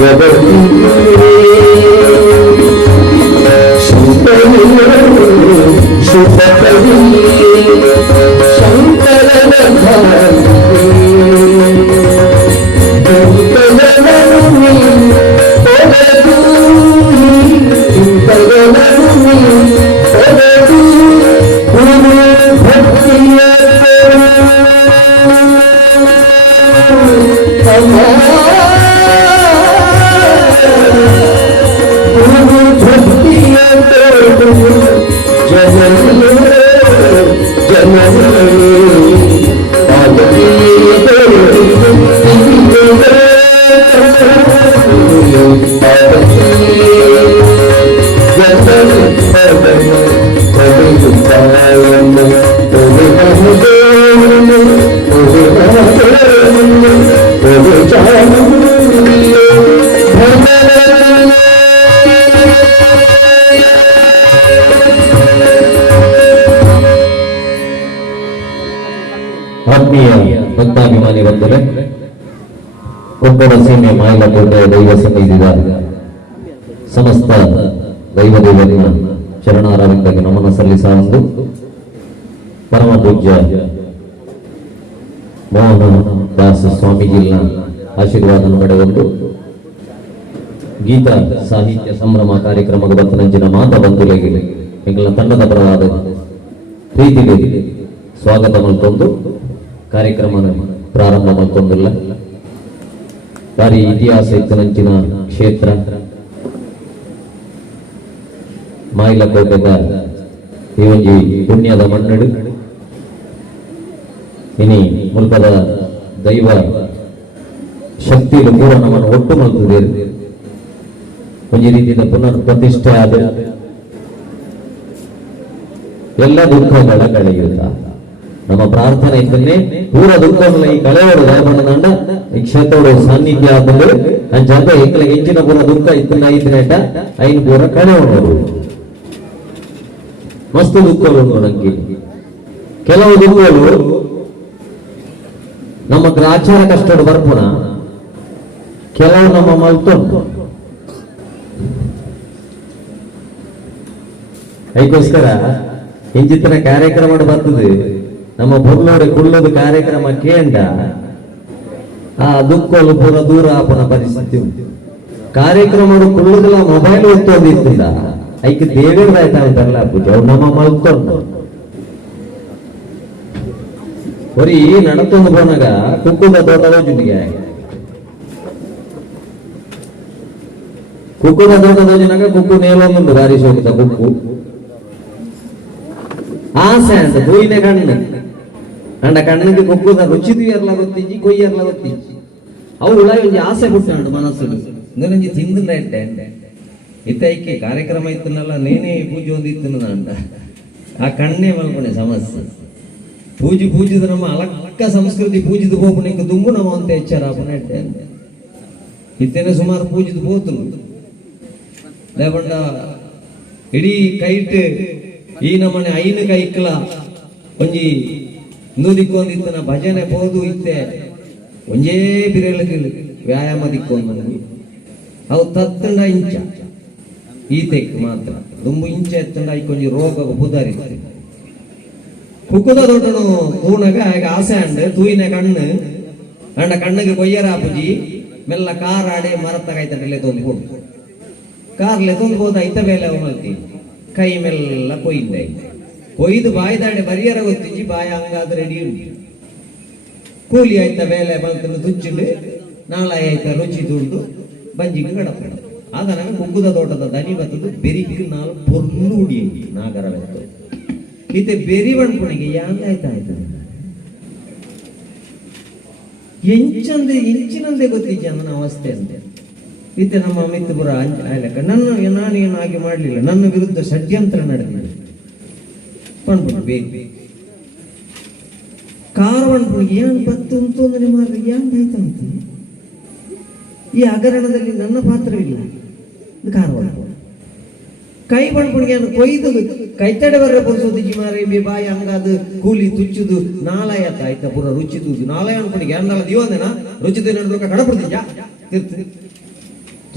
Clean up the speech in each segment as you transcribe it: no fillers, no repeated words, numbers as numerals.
ಭಗವತಿ ಶುಭಕರಿ ಶಂಕರನ ಆತ್ಮೀಯ ಭಕ್ತಾಭಿಮಾನಿ ಬಂದರೆ ಕೊಪ್ಪಳ ಸೀಮೆ ಮಾಯಲಕೋಟೆ ದೈವ ಸನ್ನಿಧಿದ ಸಮಸ್ತ ದೈವದೇವರಿನ ಚರಣಾರವಿಂದಕ್ಕೆ ನಮನ ಸಲ್ಲಿಸುವ ಒಂದು ಪರಮ ಪೂಜ್ಯ ಮೋಹನ ದಾಸ ಸ್ವಾಮೀಜಿನ ಆಶೀರ್ವಾದ ಪಡೆದು ಗೀತಾ ಸಾಹಿತ್ಯ ಸಂಭ್ರಮ ಕಾರ್ಯಕ್ರಮದ ಬತ್ತನಂಚಿನ ಮಾತ ಬಂಧುಗಳಿಗೆ ಎಂಗಳ ತಂಡದ ಪರವಾದ ಪ್ರೀತಿಗೆ ಸ್ವಾಗತ ಮಲ್ಕೊಂಡು ಕಾರ್ಯಕ್ರಮ ಪ್ರಾರಂಭ ಮಲ್ಕೊಂಡಿಲ್ಲ. ಭಾರಿ ಇತಿಹಾಸ ಇತ್ತನಂಚಿನ ಕ್ಷೇತ್ರ ಮಾಯಿಲಕೋಟೆದ ಈ ಒಂಜಿ ಪುಣ್ಯದ ಮಣ್ಣಡು ಇನಿ ಮುಲ್ಪದ ದೈವ ಶಕ್ತಿಲು ಪೂರ ನಮ್ಮನ್ನು ಒಟ್ಟು ಮಲ್ತದೆ ಒಂಜಿ ರೀತಿಯ ಪುನರ್ ಪ್ರತಿಷ್ಠೆ ಆದ ಎಲ್ಲ ದುಃಖಗಳ ಕಳೆಯುತ್ತ ನಮ್ಮ ಪ್ರಾರ್ಥನೆ ಇದ್ದನ್ನೇ ಪೂರ ದುಃಖಗಳ ಈ ಕಳೆಯೋಡು ದಯಪಂಡ ಈ ಕ್ಷೇತ್ರೋಡು ಸಾನ್ನಿಧ್ಯ ಆದಲ್ಲಿ ನನ್ನ ಜನ ಎಂಕಲ ಹೆಚ್ಚಿನ ಪೂರ ದುಃಖ ಇತ್ತನ್ನ ಐದಿನೇಟ ಐನು ಪೂರ ಕಳೆಯೋಡು ಮಸ್ತು ದುಃಖಗಳು ನಂಗೆ ಕೆಲವು ದುಃಖಗಳು ನಮ್ಮ ಗ್ರಾಚಾರ ಕಷ್ಟಡು ಬರ್ಪುಣ ಕೆಲವು ನಮ್ಮ ಮಲ್ತೊಂದು ಅದಕ್ಕೋಸ್ಕರ ಇಂಚಿತ್ತಿನ ಕಾರ್ಯಕ್ರಮ ಬರ್ತದೆ ನಮ್ಮ ಬುರ್ಲೋಡೆ ಕುಳ್ಳದ ಕಾರ್ಯಕ್ರಮ ಕೇಂಡ ಆ ದುಃಖಲು ಪೂರ ದೂರ ಆಪನ ಪರಿಸ್ಥಿತಿ ಉಂಟು. ಕಾರ್ಯಕ್ರಮ ಕುಳ್ಳದಲ್ಲ ಮೊಬೈಲ್ ಒತ್ತೋದಿತ್ತಿಲ್ಲ ಐಕೆ ದೇವೇಂದ್ರ ಆಯ್ತಾ ಅಂತಾರಲ್ಲ ಪೂಜೆ ಅವ್ರು ನಮ್ಮ ಮಲ್ಕೊಂಡು ಬರೀ ನಡತೊಂದು ಬಂದಾಗ ಕುಕ್ಕುದ ತೋಟದ ಜೊತೆಗೆ ಕುಕ್ಕುದ ತೋಟದ ಜನಾಗ ಕುಕ್ಕು ನೇಲೊಂದುಂಟು ಬಾರಿಸಿ ಹೋಗುತ್ತ ಕುಕ್ಕು ಆಸೆ ಅಂತ ಹೂವಿನ ಕಣ್ಣು ಅಂಡ ಕಣ್ಣಿಗೆ ಕುಕ್ಕುದ ರುಚಿದು ಎರ್ಲ ಗೊತ್ತಿಜ್ಜಿ ಕೊಯ್ಯರ್ಲ ಗೊತ್ತಿಜ್ಜಿ ಅವು ಉಳ ಒಂಜಿ ಆಸೆ ಬಿಟ್ಟು ಮನಸ್ಸು ಇಂದೊಂಜಿ ತಿಂದ ಇಟ್ಟೆ ಇತ್ತೈಕೆ ಕಾರ್ಯಕ್ರಮ ಇತ್ತನಲ್ಲ ನೇನೇ ಪೂಜೆ ಒಂದಿತ್ತು ಅಂಡ ಆ ಕಣ್ಣೇ ಮಲ್ಕೊಂಡೆ ಸಮಸ್ಯೆ ಪೂಜಿದ ನಮ್ಮ ಅಲಕ್ಕ ಸಂಸ್ಕೃತಿ ಪೂಜಿದ ಹೋಗ್ಬಿಟ್ಟು ದುಂಬು ನಮ್ಮ ಅಂತ ಎಚ್ಚರ ಇಟ್ಟೆ ಇತ್ತೇನೆ ಸುಮಾರು ಪೂಜಿದ ಹೋತನು ಲೇಪಂಡ ಇಡೀ ಕೈಟ್ ಈ ನಮ್ಮನೆ ಐನು ಕೈಕ್ಲ ಒಂಜಿ ನೂದಿಕ್ಕೊಂದಿತ್ತನ ಭಜನೆ ಬೋದು ಇತ್ತೆ ಒಂಜೇ ಬಿರೇಳಕ್ಕೆ ವ್ಯಾಯಾಮ ದಿಕ್ಕೊಂದು ಅವು ತತ್ತಂಡ ಇಂಚ ಈತೆಕ್ ಮಾತ್ರ ದುಂಬು ಇಂಚ ಎತ್ತಂಡ ಐಕೊಂಜಿ ರೋಗ ಬುಧಾರಿ ಕುಕ್ಕುದ ದೊಡ್ಡನು ಕೂಣಗ ಆಸೆ ಅಂಡ್ ತೂಯಿನ ಕಣ್ಣು ಅಂಡ ಕಣ್ಣಿಗೆ ಕೊಯ್ಯರ ಪೂಜಿ ಮೆಲ್ಲ ಕಾರ್ ಆಡೆ ಮರತ್ತಾಗೈತಂಡಲೆ ತೊಂದು ಕಾರ್ಲೆ ತೊಂದು ಹೋದ ಐತ ಬೇಲೆ ಅವ ಮಲ್ತಿ ಕೈ ಮೆಲ್ಲ ಕೊಯ್ದೆ ಕೊಯ್ದು ಬಾಯ್ದಾಡೆ ಬರಿಯರ ಗೊತ್ತಿಜ್ಜಿ ಬಾಯ ಹಂಗಾದ್ರೆ ರೆಡಿ ಉಂಟು ಕೂಲಿ ಆಯ್ತ ಬೇಲೆ ಮಲ್ತನ್ನು ತುಚ್ಚಿಂಡು ನಾಳೆ ಆಯ್ತ ರುಚಿ ತುಂಡು ಬಂಜಿಗೆ ಗಡಪ ಆಗ ನನಗೆ ಕುಕ್ಕುದ ತೋಟದ ದನಿ ಬರ್ತದ್ದು ಬೆರಿಕ್ ನಾಲ್ ಪೊರ್ಲು ಉಡಿ ನಾಗರವೆತ್ತು ಈತೆ ಬೆರಿ ಬಣ್ಪುಣಿಗೆ ಯಾಂದಾಯ್ತಾ ಆಯ್ತ ಇಂಚಿನಂದೇ ಗೊತ್ತಿಜ್ಜ ನನ್ನ ಅವಸ್ಥೆ ಅಂತೆ ಈತೆ ನಮ್ಮ ಮಿತ್ರಪುರ ಆಯ್ಲಕ್ಕ ನಾನೇನು ಹಾಗೆ ಮಾಡಲಿಲ್ಲ ನನ್ನ ವಿರುದ್ಧ ಷಡ್ಯಂತ್ರ ನಡೆದಿದೆ ಪಣ್ಪುಣಿ ಬೇಗ ಕಾರ್ ಬಣ್ಪುಣಿಗೆ ಏನ್ ಬತ್ತು ಅಂತಂದ್ರೆ ಮಾರ್ರೆ ಯಾಂದಾಯ್ತಾ ಅಂತ ಈ ಹಗರಣದಲ್ಲಿ ನನ್ನ ಪಾತ್ರವಿಲ್ಲ ಕಾರ್ ಬಣ್ಪುಣ ಕೈ ಬಣ್ಪುಣಿಗೆ ಕೊಯ್ದು ಕೈತಡೆ ಬರ್ರೆ ಪುರುಸೋದಿಜಿ ಮಾರೆ ಬಾಯಿ ಹಂಗಾದ ಕೂಲಿ ತುಚ್ಚುದು ನಾಳಾಯತ್ತ ಆಯ್ತಾ ಪೂರ ರುಚಿದು ನಾಳೆ ಅನ್ಪುಣಿಗೆ ಅಂದಲ್ಲ ದಿವಂದೇನ ರುಚಿದು ನಡೆದ ಕಡಪಡ್ತೀಜ ತಿರ್ತಿ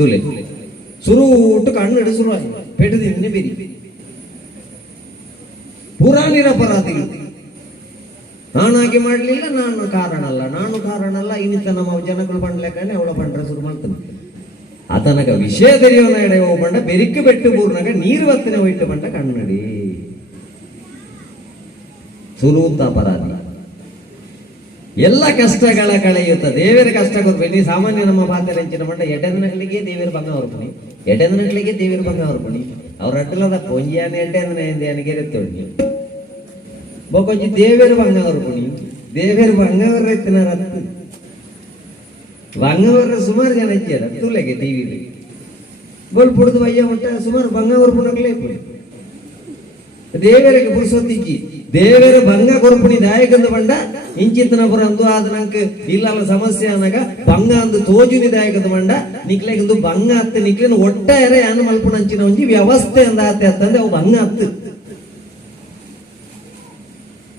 ತುಲೆ ಸುರುಟು ಕಣ್ಣು ಶುರು ಪೆಟ್ಟದಿನ ಬೆರಿ ಪೂರಾ ನಿರಪರಾಧಿಗಳು. ನಾನಾಗಿ ಮಾಡ್ಲಿಲ್ಲ, ನಾನು ಕಾರಣ ಅಲ್ಲ ಇನ್ನಿತ ನಮ್ಮ ಜನಗಳು ಪಂಡ್ಲೆಕ್ಕನೆ ಅವಳ ಪಂಡ್ರೆ ಶುರು ಮಾಡ್ತಾನೆ. ಆತನಗ ವಿಷಯ ತೆರೆಯೋನ ಎಡೆ ಹೋಗ್ಬಂಡ ಬೆರಿಕು ಬೆಟ್ಟು ಬೂರ್ನಾಗ ನೀರು ವತ್ತನೆ ಹೋಯ್ತು ಬಂಡ ಕನ್ನಡಿ ಸುರೂತ ಅಪರಾಧಿ. ಎಲ್ಲ ಕಷ್ಟಗಳ ಕಳೆಯುತ್ತ ದೇವರ ಕಷ್ಟ ಕೊಡ್ಬೇಡಿ. ಸಾಮಾನ್ಯ ನಮ್ಮ ಪಾತ್ರ ಹೆಂಚಿನ ಮಂಡ ಎಡೆದನಗಳಿಗೆ ದೇವರು ಬಂಗ ಹೊರಪಣಿ, ಎಡೆದನಗಳಿಗೆ ದೇವರು ಬಂಗ ಹೊರಪಣಿ. ಅವ್ರ ಅಡ್ಡಲದ ಕೊಂಜಿಯಾನ ಎಡ್ಡೆದನ ಗೆರೆತ್ತೊಳ್ಳಿ ಬೊಕೊಂಜಿ ದೇವರು ಬಂಗ ಹೊರಪಣಿ. ದೇವರು ಬಂಗವರ ಎತ್ತಿನ ರತ್ತು ಬಂಗವರ ಸುಮಾರು ಜನ ಇಚ್ಚಾರ ತುಲೆಗೆ ಟಿವಿಲಿ ಬೋಲ್ ಪುಡ್ದು ಬಯ್ಯ ಮುಟ್ಟ ಸುಮಾರು ಬಂಗವರ ಪುಣಕ್ಲೇ ದೇವರಿಗೆ ಪುರುಸೊತ್ತಿಜ್ಜಿ ದೇವರ ಭಂಗ ಕೊರಪಣಿ ದಾಯಕಂದು ಬಂಡ ಇಂಚಿತ್ತನ ಪುರ ಅಂದು ಆದ ನಂಗೆ ಇಲ್ಲಲ್ಲ ಸಮಸ್ಯೆ ಅನ್ನಾಗ ಭಂಗ ಅಂದು ತೋಜುನಿ ದಾಯಕದ ಬಂಡ ನಿಕ್ಲೆಗೊಂದು ಭಂಗ ಹತ್ತೆ ನಿಕ್ಲಿನ ಒಟ್ಟಾರೆ ಯಾನು ಮಲ್ಪಣ ಅಂಚಿನ ಒಂಜಿ ವ್ಯವಸ್ಥೆ ಅಂದ ಆತೆ ಅಂತಂದ್ರೆ ಅವು ಭಂಗ ಹತ್ತು.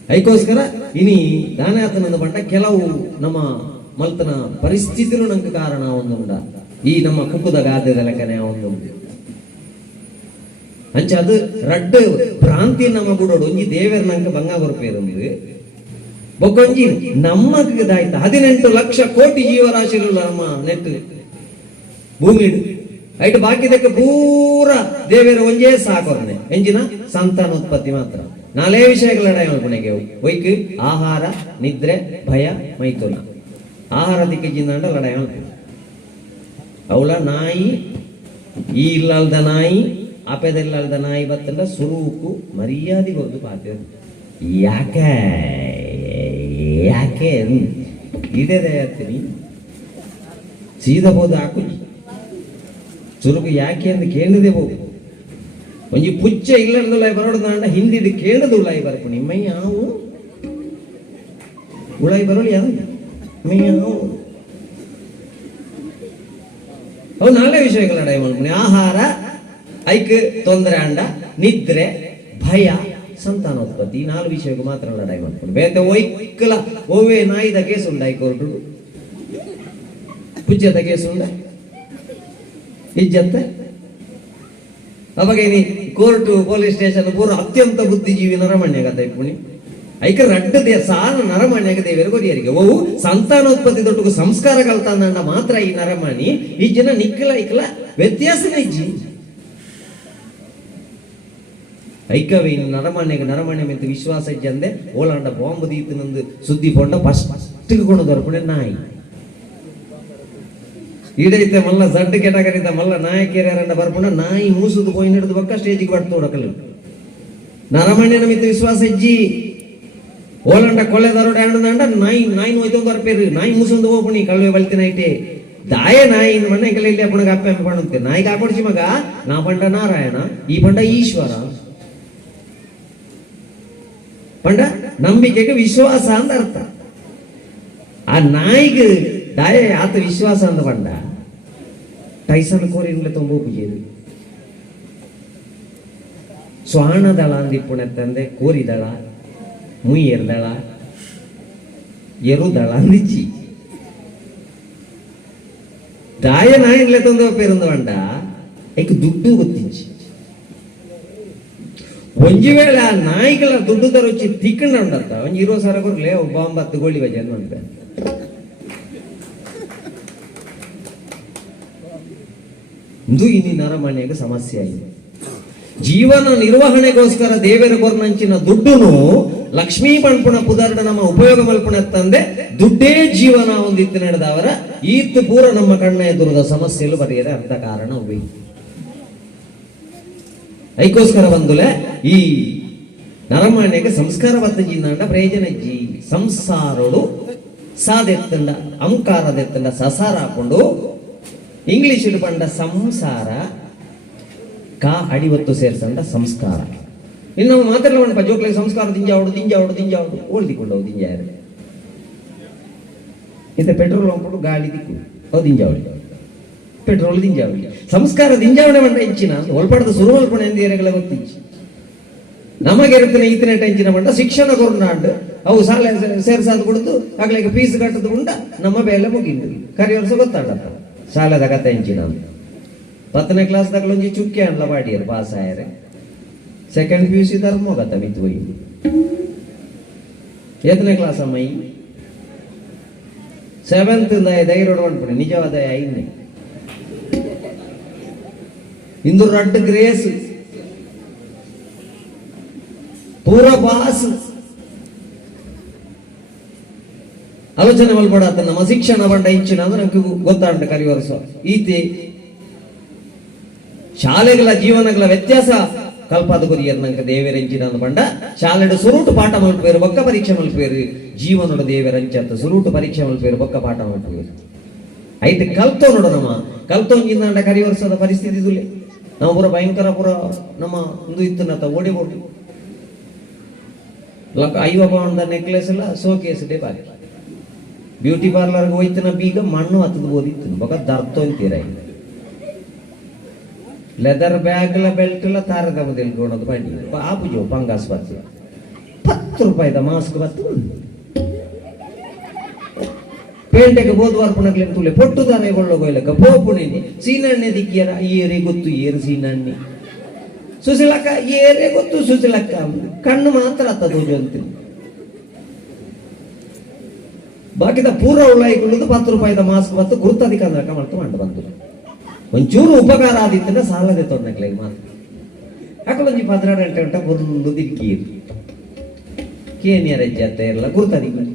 ಅದಕ್ಕೋಸ್ಕರ ಇನಿ ದಾನ ಆತನಂದ ಬಂಡ ಕೆಲವು ನಮ್ಮ ಮಲ್ತನ ಪರಿಸ್ಥಿತಿನೂ ನಂಗೆ ಕಾರಣ ಒಂದುಂಡ ಈ ನಮ್ಮ ಕುಕ್ಕುದ ಗಾದ್ಯದ ಲೆಕ್ಕನೆ ಒಂದುಂಟು ಅಂಚ ಅದು ರಡ್ಡು ಭ್ರಾಂತಿ ನಮ್ಮ ಗುಡೋಡು ಒಂಜಿ ದೇವರ ನಂಗೆ ಭಂಗ ಕೊರಪೇರೊಂದು ಬೊಕ್ಕೊಂಜಿ ನಮ್ಮದಾಯ್ತು 18 ಲಕ್ಷ ಕೋಟಿ ಜೀವರಾಶಿಗಳು ನಮ್ಮ ನೆಟ್ ಭೂಮಿ ಐಟು ಬಾಕಿದಕ್ಕೆ ಪೂರ ದೇವರ ಒಂಜೇ ಸಾಕೋರ್ನೆ ಎಂಜಿನ ಸಂತಾನೋತ್ಪತ್ತಿ ಮಾತ್ರ. 4 ವಿಷಯಗಳ ಲಡಾಯಿ ಒಯ್ಕ್ ಆಹಾರ, ನಿದ್ರೆ, ಭಯ, ಮೈಥುನ. ಆಹಾರ ದಿಕ್ಕಿಂದ ಲಡಾಯಿ ಅವಳ ನಾಯಿ ಈ ಇಲ್ಲಲ್ದ ನಾಯಿ ಆಪೆದಲ್ಲದ ನಾಯಿ ಬತ್ತಂಡ ಸುರೂಕು ಮರ್ಯಾದೆ ಗೊತ್ತು ಪಾತ್ರ ಯಾಕೆ ಯಾಕೆ ಇಡದೆ ಆಗ್ತೀನಿ ಸೀದಬಹುದು ಹಾಕು ಸುರುಕು ಯಾಕೆ ಅಂತ ಕೇಳದೆ ಹೋಗು ಒಂಜಿ ಪುಚ್ಚ ಇಲ್ಲದ ಉಳಾಯಿ ಬರೋಡ ಹಿಂದಿದ್ದು ಕೇಳದು ಉಳಾಯಿ ಬರ್ಪು ನಿಮ್ಮಯ್ಯ ಹಾವು ಉಳಾಯಿ ಬರೋಳು ಯಾವ ಮಯ್ಯ ಹಾವು ಅವು 4 ವಿಷಯಗಳ ಲಡಾಯಿ ಮಾಡ್ಕೊಂಡು ಆಹಾರ ಐಕ್ ತೊಂದರೆ ಅಂಡ, ನಿದ್ರೆ, ಭಯ, ಸಂತಾನೋತ್ಪತ್ತಿ 4 ವಿಷಯಕ್ಕೂ ಮಾತ್ರ ಲಡಾಯಿ ಮಾಡ್ಕೊಂಡು ಬೇರೆ ಒಯ್ಕಲ ಓವೇ ನಾಯಿದ ಕೇಸು ಉಂಡ ಐಕೋರ್ಟು ಪುಜ್ಜದ ಕೇಸು ಉಂಡ ಇಜ್ಜತ್ತ ಅವಾಗ ಏನಿ ಕೋರ್ಟು ಪೊಲೀಸ್ ಸ್ಟೇಷನ್ ಪೂರ ಅತ್ಯಂತ ಬುದ್ಧಿಜೀವಿ ನರಮಣ್ಯ ಕಥೆ ಪುಣಿ ಐಕ ರಡ್ಡದೆ ಸಾಲ ನರಮಣ್ಯಗ ದೇವರ ಕೊರಿಯರಿಗೆ ಓವು ಸಂತಾನೋತ್ಪತ್ತಿ ದೊಡ್ಡ ಸಂಸ್ಕಾರ ಕಲ್ತಾಂದ ಮಾತ್ರ ಈ ನರಮಣಿ ಈ ಜನ ನಿಕ್ಕಲ ಐಕಲ ವ್ಯತ್ಯಾಸನ ಇಜ್ಜಿ ಐಕವೇ ನರಮಣ್ಯ ಮೆಂತ ವಿಶ್ವಾಸ ಇಜ್ಜಂದೆ ಓಲಾಂಡ ಬಾಂಬು ದೀತನಂದು ಸುದ್ದಿ ಪೊಂಡ ಫಸ್ಟ್ ಕೊಂಡು ದೊರಪಣೆ ನಾಯಿ ಈಡೈತೆ ಮಲ್ಲ ಜಡ್ಡು ಕೆಟಗರಿತ ಮಲ್ಲ ನಾಯಕಿಯರಂಡ ಬರ್ಪುಂಡ ನಾಯಿ ಮೂಸುದು ಪೋಯಿ ಹಿಡಿದು ಬಕ್ಕ ಸ್ಟೇಜಿಗೆ ಬಡ್ತು ನೋಡಕಲ್ಲ ನರಮಣ್ಯನ ಮಿತ್ತ ವಿಶ್ವಾಸ ಇಜ್ಜಿ ಓಲಂಡ ಕೊಲೆ ದರೋಡೆ ಅಂಡ ನಾಯಿ ಹೋಯ್ತು ಬರ್ಪೇರು ನಾಯಿ ಮೂಸೊಂದು ಹೋಗ್ಪುಣಿ ಕಳ್ವೆ ಬಲ್ತಿನ ಐಟೆ ದಾಯ ನಾಯಿ ಮಣ್ಣ ಕಲೆಯಲ್ಲಿ ಅಪ್ಪಣಗ ಅಪ್ಪ ಪಣುತ್ತೆ ನಾಯಿಗೆ ಹಾಕೊಡ್ಸಿ ಮಗ ನಾ ಪಂಡ ನಾರಾಯಣ ಈ ಪಂಡ ಈಶ್ವರ ಪಂಡ ನಂಬಿಕೆಗೆ ವಿಶ್ವಾಸ ಅಂತ ಅರ್ಥ. ಆ ನಾಯಿಗೆ ದಾಯ ಆತ ವಿಶ್ವಾಸ ಅಂತ ಪಂಡ ಟೈಸನ್ ಕೋರಿನ್ಲೆ ತುಂಬೋ ಪೂಜೆದು ಸ್ವಾಣದಳ ಅಂದಿಪ್ಪುಣತ್ತಂದೆ ಕೋರಿದಳ ಮುಯ್ಯರ್ದಳ ಎರುದಳ ಅಂದಿಚ್ಚಿ ದಾಯ ನಾಯಿನ್ಲೆ ತೊಂದ ಪೇರೊಂದು ಪಂಡ ಐಕ್ ದುಡ್ಡು ಗೊತ್ತಿಚ್ಚಿ ಒಂಜಿ ವೇಳೆ ಆ ನಾಯಿಗಳ ದುಡ್ಡು ತರೊಚ್ಚಿ ತಿಕ್ಕಂಡ ಉಂಡತ್ತ ಒಂಜಿ 20 ಸಾವಿರ ಕೊರ್ಲೆ ಒಬ್ಬ 9 ಗೋಳಿ ಬಜೆ ಅಂತ ಇದು ಇನಿ ನರಮಣ್ಯಗೆ ಸಮಸ್ಯೆ ಆಗಿದೆ. ಜೀವನ ನಿರ್ವಹಣೆಗೋಸ್ಕರ ದೇವರ ಕೊರ್ನಂಚಿನ ದುಡ್ಡುನು ಲಕ್ಷ್ಮೀ ಪಣ್ಪುಣ ಪುದರ್ಡ ನಮ್ಮ ಉಪಯೋಗ ಮಲ್ಪುಣ ತಂದೆ ದುಡ್ಡೇ ಜೀವನ ಒಂದಿತ್ತು ನಡೆದವರ ಈತ್ ಪೂರ ನಮ್ಮ ಕಣ್ಣ ಎದುರದ ಸಮಸ್ಯೆಲು ಬರೆಯದೆ ಅರ್ಥ ಕಾರಣ ಉಬಿ ಐಕೋಸ್ಕರ ಬಂದುಲೆ ಈ ನರಮಣ್ಯಗೆ ಸಂಸ್ಕಾರ ಬತ್ತಜಿಂದ ಪ್ರಯೋಜನ ಜಿ ಸಂಸಾರೋಡು ಸಾದೆತ್ತಂಡ ಅಂಕಾರದೆತ್ತಂಡ ಸಸಾರ ಹಾಕೊಂಡು ಇಂಗ್ಲಿಷ್ ಪಂಡ ಸಂಸಾರ ಕಾ ಅಡಿವತ್ತು ಸೇರ್ಸಂಡ ಸಂಸ್ಕಾರ ಇನ್ನು ನಾವು ಮಾತಾಡೋಣ ಪಜೋಕ್ಲಿಗೆ ಸಂಸ್ಕಾರ ದಿಂಜಾವಡು ಓಳ್ದಿಕೊಂಡವು ದಿಂಜಾರು ಇಂತ ಪೆಟ್ರೋಲ್ ಹೋಗ್ಬಿಟ್ಟು ಗಾಳಿ ದಿಕ್ಕು ಅವು ದಿಂಜಾವಳಿ ಪೆಟ್ರೋಲ್ ದಿಂಜಾವಳಿ ಸಂಸ್ಕಾರ ದಿಂಜಾವಣೆ ಮಂಡ ಹೆಚ್ಚಿನ ಒಲ್ಪಡದ ಸುರುವಲ್ಪಣೆ ಎಂದೇರೆಗಳ ಗೊತ್ತಿಚ್ಚಿ ನಮಗೆ ಇರುತ್ತನೆ ಈತನೇ ಟೆಂಚಿನ ಮಂಡ ಶಿಕ್ಷಣ ಕೊರ್ನಾಂಡು ಅವು ಸಾಲ ಸೇರ್ಸಾದ ಕೊಡ್ತು ಆಗ್ಲಿಕ್ಕೆ ಫೀಸ್ ಕಟ್ಟದು ಉಂಡ ನಮ್ಮ ಬೇಲೆ ಮುಗಿಂದು ಕರಿ ವರ್ಷ ಗೊತ್ತಾಡತ್ತ ಶಾಲೆದ ಕತೆ ಹೆಂಚಿನ 10ನೇ ಕ್ಲಾಸ್ದಾಗಲ ಒಂಜಿ ಚುಕ್ಕೆ ಅನ್ಲ ಪಾಡಿಯರು ಪಾಸ್ ಆಯರೆ. ಸೆಕೆಂಡ್ PUC ಧರ್ಮೋಗತ್ತ ಮಿತ್ ಹೋಯಿ. 8ನೇ ಕ್ಲಾಸ್ ಅಮ್ಮೈ 7th ಧೈರ್ಯ ಹೊಡ್ಬಿಡಿ ನಿಜವಾದ ಐದನೇ ಇಂದು ರಡ್ಡು ಗ್ರೇಸ್ ಪೂರ ಪಾಸ್ ಆಲೋಚನೆ ಮಲ್ಪಡತ್ತ ನಮ್ಮ ಶಿಕ್ಷಣ ಬಂಡ ಇಂಚಿನ ಅಂದ್ರೆ ನಮ್ಗೆ ಗೊತ್ತಾಂಡ ಕಲಿವರ್ಸ ಈತಿ ಶಾಲೆಗಳ ಜೀವನಗಳ ವ್ಯತ್ಯಾಸ ಕಲ್ಪಾದ ಗುರಿಯರ್ ನಂಗೆ ದೇವರಂಚಿನ ಬಂಡ ಶಾಲೆಡು ಸುರುಟು ಪಾಠ ಮಲ್ಪೇರು ಬೊಕ್ಕ ಪರೀಕ್ಷೆ ಮಲ್ಪೇರು ಜೀವನೋಡ ದೇವರಂಚತ್ತ ಸುರುಟು ಪರೀಕ್ಷೆ ಮಲ್ಪೇರು ಬೊಕ್ಕ ಪಾಠ ಮಲ್ಪೇರು ಐತೆ ಕಲ್ತೋ ನೋಡ ನಮ್ಮ ಕಲ್ತೋಂಗಿಂದ ಕರಿವರ್ಸದ ಪರಿಸ್ಥಿತಿ ಇದುಲೆ ನಾವು ಪೂರ ಭಯಂಕರ ಪೂರ ನಮ್ಮ ಒಂದು ಇತ್ತನತ್ತ ಓಡಿಬೋದು ಐವ ಪೌಂಡ್ ನೆಕ್ಲೆಸ್ ಎಲ್ಲ ಸೋಕೇಸ್ ಡೇ ಬಾರಿ ಬ್ಯೂಟಿ ಪಾರ್ಲರ್ಗೆ ಹೋಯ್ತನ ಬೀಗ ಮಣ್ಣು ಹತ್ತದ ಓದಿತ್ತು ಬೊಕ್ಕ ದರ್ತ ಅಂತೀರ ಲೆದರ್ ಬ್ಯಾಗ್ ಬೆಲ್ಟ್ ಎಲ್ಲ ತಾರದ ಮೊದಲು ಬಂಡಿ ಆಪುಜೋ ಪಂಗಾಸ್ ಬರ್ತೀವಿ 10 ರೂಪಾಯಿದ ಮಾಸ್ಕ್ ಬತ್ತು ಪೇಂಟೆಗೆ ಬೋದು ವರ್ಪಣಗ್ಲೆ ತುಲೆ ಪೊಟ್ಟು ದಾನೆ ಕೊಳ್ಳೋಗೋಯ್ಲಕ್ಕ ಪೋಪುಣೇನಿ ಸೀನಣ್ಣೆ ದಿಕ್ಕಿಯರ ಏರೆ ಗೊತ್ತು ಏರು ಸೀನಣ್ಣೆ ಸುಸಿಲಕ್ಕ ಏರೆ ಗೊತ್ತು ಸುಸಿಲಕ್ಕ ಕಣ್ಣು ಮಾತ್ರ ಹತ್ತದೋಜು ಅಂತೀನಿ ಬಾಕಿದ ಪೂರ ಉಳ್ಳಾಯಿಕೊಳ್ಳೋದು 10 ರೂಪಾಯಿದ ಮಾಸ್ಕ್ ಬತ್ತು ಗುರುತಾಧಿಕಾರ ಮಾಡ್ತು ಮಂಡ ಬಂತು ಒಂಚೂರು ಉಪಕಾರ ಆದಿತ್ತಂದ್ರೆ ಸಾಲದೆ ತೊಂದಕ್ಲೆ ಮಾತ್ರ ಅಕ್ಕಳೊಂಜಿ 16 ಗಂಟೆ ಒಂದು ದಿಕ್ಕೀರು ಕೇನಿಯ ರಜ್ಜತ್ತೆ ಎಲ್ಲ ಗುರುತಾಧಿಕಾರ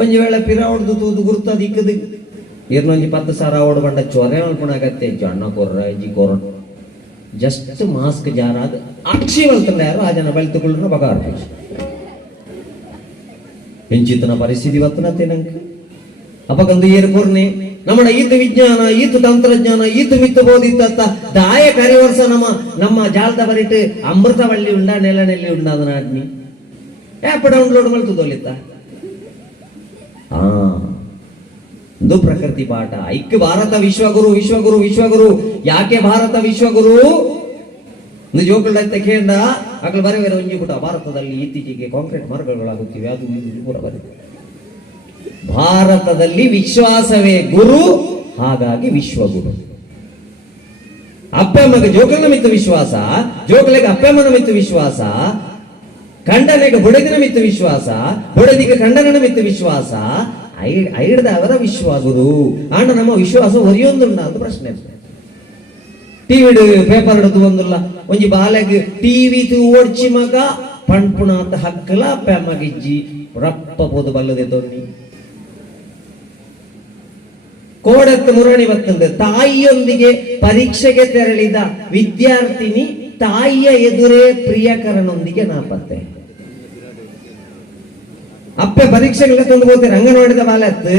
ಒಂಜಿ ವೇಳೆ ಪಿರ ಹೊಡ್ದು ತೂದು ಗುರುತಾದಿಕ್ಕದು ಇರ್ನೊಂಜಿ 10,000 ಓಡ್ ಬಂಡ ಚೊರೆ ಮಲ್ಪಣಾಗತ್ತೆ ಅಣ್ಣ ಕೊರ್ರ ಇಜ್ಜಿ ಕೊರ ಜಸ್ಟ್ ಮಾಸ್ಕ್ ಜಾರಾದ ಅಕ್ಷಿ ವಲ್ತಂಡ ಯಾರು ಆ ಜನ ಬಲಿತುಕೊಳ್ಳ ಬಗಾರ ಹೆಂಚಿತನ ಪರಿಸ್ಥಿತಿ ಬತ್ತನತ್ತೆ ನಂಗೆ ಅಪಕಂದು ಏರು ಕೊರ್ನೆ ನಮ್ಮ ಈತ ವಿಜ್ಞಾನ ಈತ ತಂತ್ರಜ್ಞಾನ ಈತ ಮಿತ್ತು ಬೋಧಿತ್ತ ದಾಯ ಕರಿವರ್ಷ ನಮ್ಮ ಜಾಲದ ಬರಿಟ್ಟು ಅಮೃತವಳ್ಳಿ ಉಂಡ ನೆಲನೆಲ್ಲಿ ಉಂಡ ಅದನ್ನ ಆದ್ಮಿ ಆ್ಯಪ್ ಡೌನ್ಲೋಡ್ ಮಲ್ತದೋಲಿತ್ತ ಇದು ಪ್ರಕೃತಿ ಪಾಠ ಐಕ್ಯ ಭಾರತ ವಿಶ್ವಗುರು ವಿಶ್ವಗುರು ವಿಶ್ವಗುರು ಯಾಕೆ ಭಾರತ ವಿಶ್ವಗುರು ಜೋಕಳ್ಳ ಕೇಂಡ ಅಕಲ್ ಬರೆ ಬೇರೆ ಒಂಜಿ ಪುಟ ಭಾರತದಲ್ಲಿ ಇತ್ತೀಚೆಗೆ ಕಾಂಕ್ರೀಟ್ ಮಾರ್ಗಗಳಾಗುತ್ತಿವೆ ಅದು ಪೂರ ಬರೆ ಭಾರತದಲ್ಲಿ ವಿಶ್ವಾಸವೇ ಗುರು ಹಾಗಾಗಿ ವಿಶ್ವಗುರು ಅಪ್ಪೆಮ್ಮಗೆ ಜೋಕಲ್ನ ಮಿತ್ತು ವಿಶ್ವಾಸ ಜೋಕಲೆಗೆ ಅಪ್ಪೆಮ್ಮನ ಮಿತ್ತು ವಿಶ್ವಾಸ ಖಂಡನೆಗೆ ಬೊಡೆದಿನ ಮಿತ್ತು ವಿಶ್ವಾಸ ಬೊಡೆದಿಗೆ ಖಂಡನ ಮಿತ್ತು ವಿಶ್ವಾಸ ಐಡದ ಅವರ ವಿಶ್ವಗುರು ಆಂಡ ನಮ್ಮ ವಿಶ್ವಾಸ ಒರಿಯೊಂದುಂಡ ಅಂತ ಪ್ರಶ್ನೆ ಟಿವಿ ಪೇಪರ್ ಹಿಡಿದು ಒಂದಿಲ್ಲ ಒಂಜಿ ಬಾಲೆಗ್ ಟಿವಿ ಓಡ್ಚಿ ಮಗ ಪಣ್ಪುಣ ಅಂತ ಹಕ್ಕಲ ಅಪ್ಪೆಮ್ಮಗಿಜ್ಜಿ ರಪ್ಪ ಪೋದು ಬಲ್ಲದೆ ತೊನ್ನಿ ಕೋಡತ್ತು ಮುರಣಿ ಬರ್ತದೆ ತಾಯಿಯೊಂದಿಗೆ ಪರೀಕ್ಷೆಗೆ ತೆರಳಿದ ವಿದ್ಯಾರ್ಥಿನಿ ತಾಯಿಯ ಎದುರೇ ಪ್ರಿಯಕರನೊಂದಿಗೆ ನಾಪತ್ತೆ ಅಪ್ಪೆ ಪರೀಕ್ಷೆಗೆ ತಂದು ಹೋಗ್ತಾರೆ ಅಂಗನವಾಡಿದ ಬಾಲತ್ತು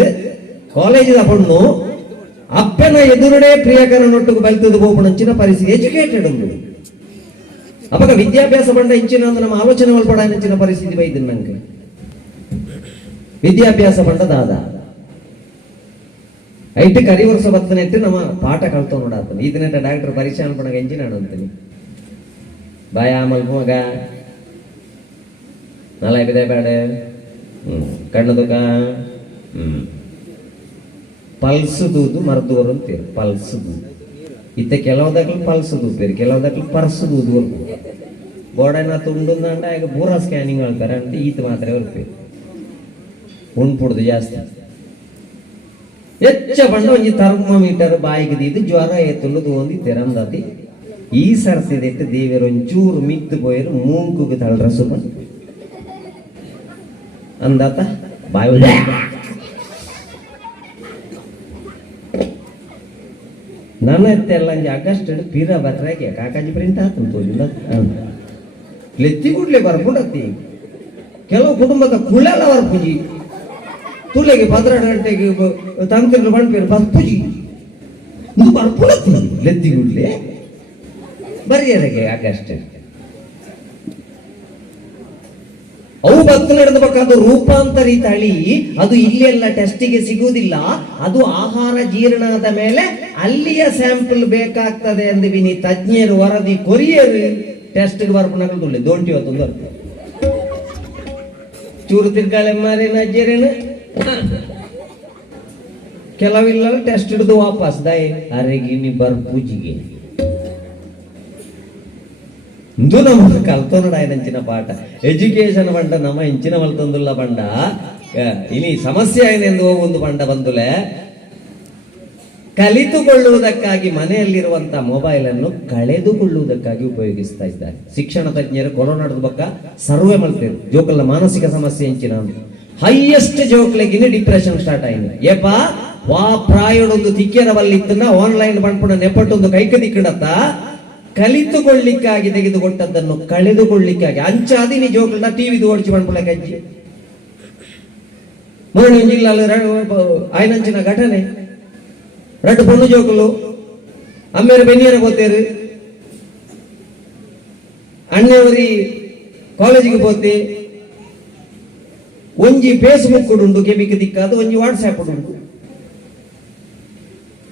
ಕಾಲೇಜಿದ ಪಣ್ಣು ಅಪ್ಪನ ಎದುರುಡೆ ಪ್ರಿಯಕರನೊಟ್ಟಿಗೆ ಬಲ್ತದ್ದು ಹೋಗ್ಬಿಡಂಚಿನ ಪರಿಸ್ಥಿತಿ ಎಜುಕೇಟೆಡ್ ಉಂಟು ಅವಾಗ ವಿದ್ಯಾಭ್ಯಾಸ ಬಂಡ ಇಂಚಿನ ನಮ್ಮ ಆಲೋಚನೆ ಒಳಪಡ ಇಂಚಿನ ಪರಿಸ್ಥಿತಿ ಬೈದ ನಂಗೆ ವಿದ್ಯಾಭ್ಯಾಸ ಬಂಡದಾದ ಐಟ್ ಕರಿವರ್ಷ ಬತ್ತನೆಟ್ಟು ನಮ್ಮ ಪಾಠ ಕಲ್ತವ್ ನೋಡಾತ ಈ ದಿನ ಡಾಕ್ಟರ್ ಪರೀಕ್ಷೆ ಅನ್ಪಣಾಗ ಎಂಜಿನ ಅಂತೀನಿ ಬಾಯ ಮಲ್ಪ ಮಗ ನಲ ಬಿದೆ ಬೇಡ ಕಣ್ಣು ದುಃಖ ಪಲ್ಸ್ ದೂದು ಮರದೂರು ಅಂತೀರು ಪಲ್ಸ್ ದೂದು ಇತ್ತೆ ಕೆಲವದಾಗ್ಲು ಪಲ್ಸ್ ದೂಪೇರು ಕೆಲವದಾಗ್ಲು ಪರ್ಸ್ ದೂದು ಗೋಡನ ತುಂಡುಂದಂಡ ಈಗ ಪೂರ ಸ್ಕ್ಯಾನಿಂಗ್ ಹೇಳ್ತಾರೆ ಅಂತ ಈತ ಮಾತ್ರ ಬರ್ಪೇರು ಉಣ್ಪುಡ್ದು ಜಾಸ್ತಿ ಹೆಚ್ಚ ಬಂಡ ಒಂಜಿ ಥರ್ಮೋಮೀಟರ್ ಬಾಯಿಗೆ ದೀದು ಜ್ವರ ಎತ್ತುಂಡು ಒಂದಿ ತೆರಂದತಿ ಈ ಸರ್ತಿದೆಟ್ಟು ದೇವರು ಒಂಚೂರು ಮಿತ್ತು ಪೋಯರು ಮೂಂಕುಗೆ ತಳ್ರ ಸುಮ ಅಂದಾತ ಬಾಯಿ ನನ್ನ ಎತ್ತೆಲ್ಲ ಆಗಸ್ಟ್ ಪೀರ ಬತ್ರಾಗೆ ಕಾಕಾಜಿ ಪ್ರಿಂಟ್ ಆತಂತ ತೋಲಿಲ್ಲ ಲೆತ್ತಿ ಗುಡ್ಲೆ ಬರ್ಬಿಡತ್ತಿ ಕೆಲವು ಕುಟುಂಬದ ಕುಳೆಲ್ಲ ಬರ್ಪುಜಿ ತುಲೆಗೆ 12 ಗಂಟೆಗೆ ತಂತ್ರ ಬಂದ್ಪೇರು ಬರ್ಪುಜಿ ಇದು ಬರ್ಪುಡತ್ತಿ ಲೆತ್ತಿ ಗುಡ್ಲೆ ಬರಿಯರಿಗೆ ಆಗಸ್ಟ್ ಅವು ಭಕ್ತ ನಡೆದಬೇಕಾದ ರೂಪಾಂತರಿ ತಳಿ ಅದು ಇಲ್ಲೆಲ್ಲ ಟೆಸ್ಟಿಗೆ ಸಿಗುವುದಿಲ್ಲ ಅದು ಆಹಾರ ಜೀರ್ಣ ಆದ ಮೇಲೆ ಅಲ್ಲಿಯ ಸ್ಯಾಂಪಲ್ ಬೇಕಾಗ್ತದೆ ಎಂದು ವಿನಿ ತಜ್ಞರು ವರದಿ ಕೊರಿಯರ್ ಟೆಸ್ಟ್ ಬರ್ಪಣಗಳು ದೋಂಟಿ ಹೊತ್ತೊಂದು ಚೂರು ತಿರ್ಗಾಳೆ ಮಾರೇನ ಅಜ್ಜರೇನ ಕೆಲವಿಲ್ಲ ಟೆಸ್ಟ್ ಹಿಡಿದು ವಾಪಸ್ ದಯ ಅರೆಗಿನಿ ಬರ್ ಪೂಜಿಗೆ ಇಂದು ನಮ್ಮ ಕಲ್ತೋನಡ ಹೆಂಚಿನ ಪಾಠ ಎಜುಕೇಶನ್ ಬಂಡ ನಮ್ಮ ಹೆಂಚಿನ ಮಲ್ತೊಂದುಲ್ಲ ಬಂಡ ಇನಿ ಸಮಸ್ಯೆ ಏನೆಂದು ಒಂದು ಬಂಡ ಬಂದುಲೆ ಕಲಿತುಕೊಳ್ಳುವುದಕ್ಕಾಗಿ ಮನೆಯಲ್ಲಿರುವಂತಹ ಮೊಬೈಲ್ ಅನ್ನು ಕಳೆದುಕೊಳ್ಳುವುದಕ್ಕಾಗಿ ಉಪಯೋಗಿಸ್ತಾ ಇದ್ದಾರೆ. ಶಿಕ್ಷಣ ತಜ್ಞರು ಕೊರೋನಾದ ಬಗ್ಗೆ ಸರ್ವೆ ಮಾಡ್ತಾರೆ ಜೋಕಲ್ನ ಮಾನಸಿಕ ಸಮಸ್ಯೆ ಹೆಂಚಿನ ಹೈಯೆಸ್ಟ್ ಜೋಕ್ಲೆಗಿನ ಡಿಪ್ರೆಷನ್ ಸ್ಟಾರ್ಟ್ ಆಯ್ತು ಏಪ ವಾ ಪ್ರಾಯೋಡೊಂದು ತಿಕ್ಕೆರವಲ್ಲಿತ್ತನ್ನ ಆನ್ಲೈನ್ ಬಂದ್ಬಿಡ ನೆಪಟ್ಟೊಂದು ಕೈಕ ದಿಕ್ಕಡತ್ತ ಕಲಿತುಕೊಳ್ಳಿಕ್ಕಾಗಿ ತೆಗೆದುಕೊಟ್ಟದ್ದನ್ನು ಕಳೆದುಕೊಳ್ಳಿಕ್ಕಾಗಿ ಅಂಚಾದಿನಿ ಜೋಕಲ್ನ ಟಿವಿದು ಓಡಿಸಿ ಬಂದ್ಬಿಡ ಕಜ್ಜಿ ಮೊನ್ನೆ ಜಿಲ್ಲಾಲು ಆಯ್ನಂಚಿನ ಘಟನೆ ரெண்டு பொண்ணு ஜோக்குలు అమ్మేరు బెనియర పోతారు అన్నెవరి కాలేజీకి పోతే ಒಂಜಿ ಫೇಸ್ಬುಕ್ ಉಂಡು ಕೆಬಿಕ್ ದಿಕ್ಕಾದು ಒಂಜಿ ವಾಟ್ಸ್ಆಪ್ ಉಂಡು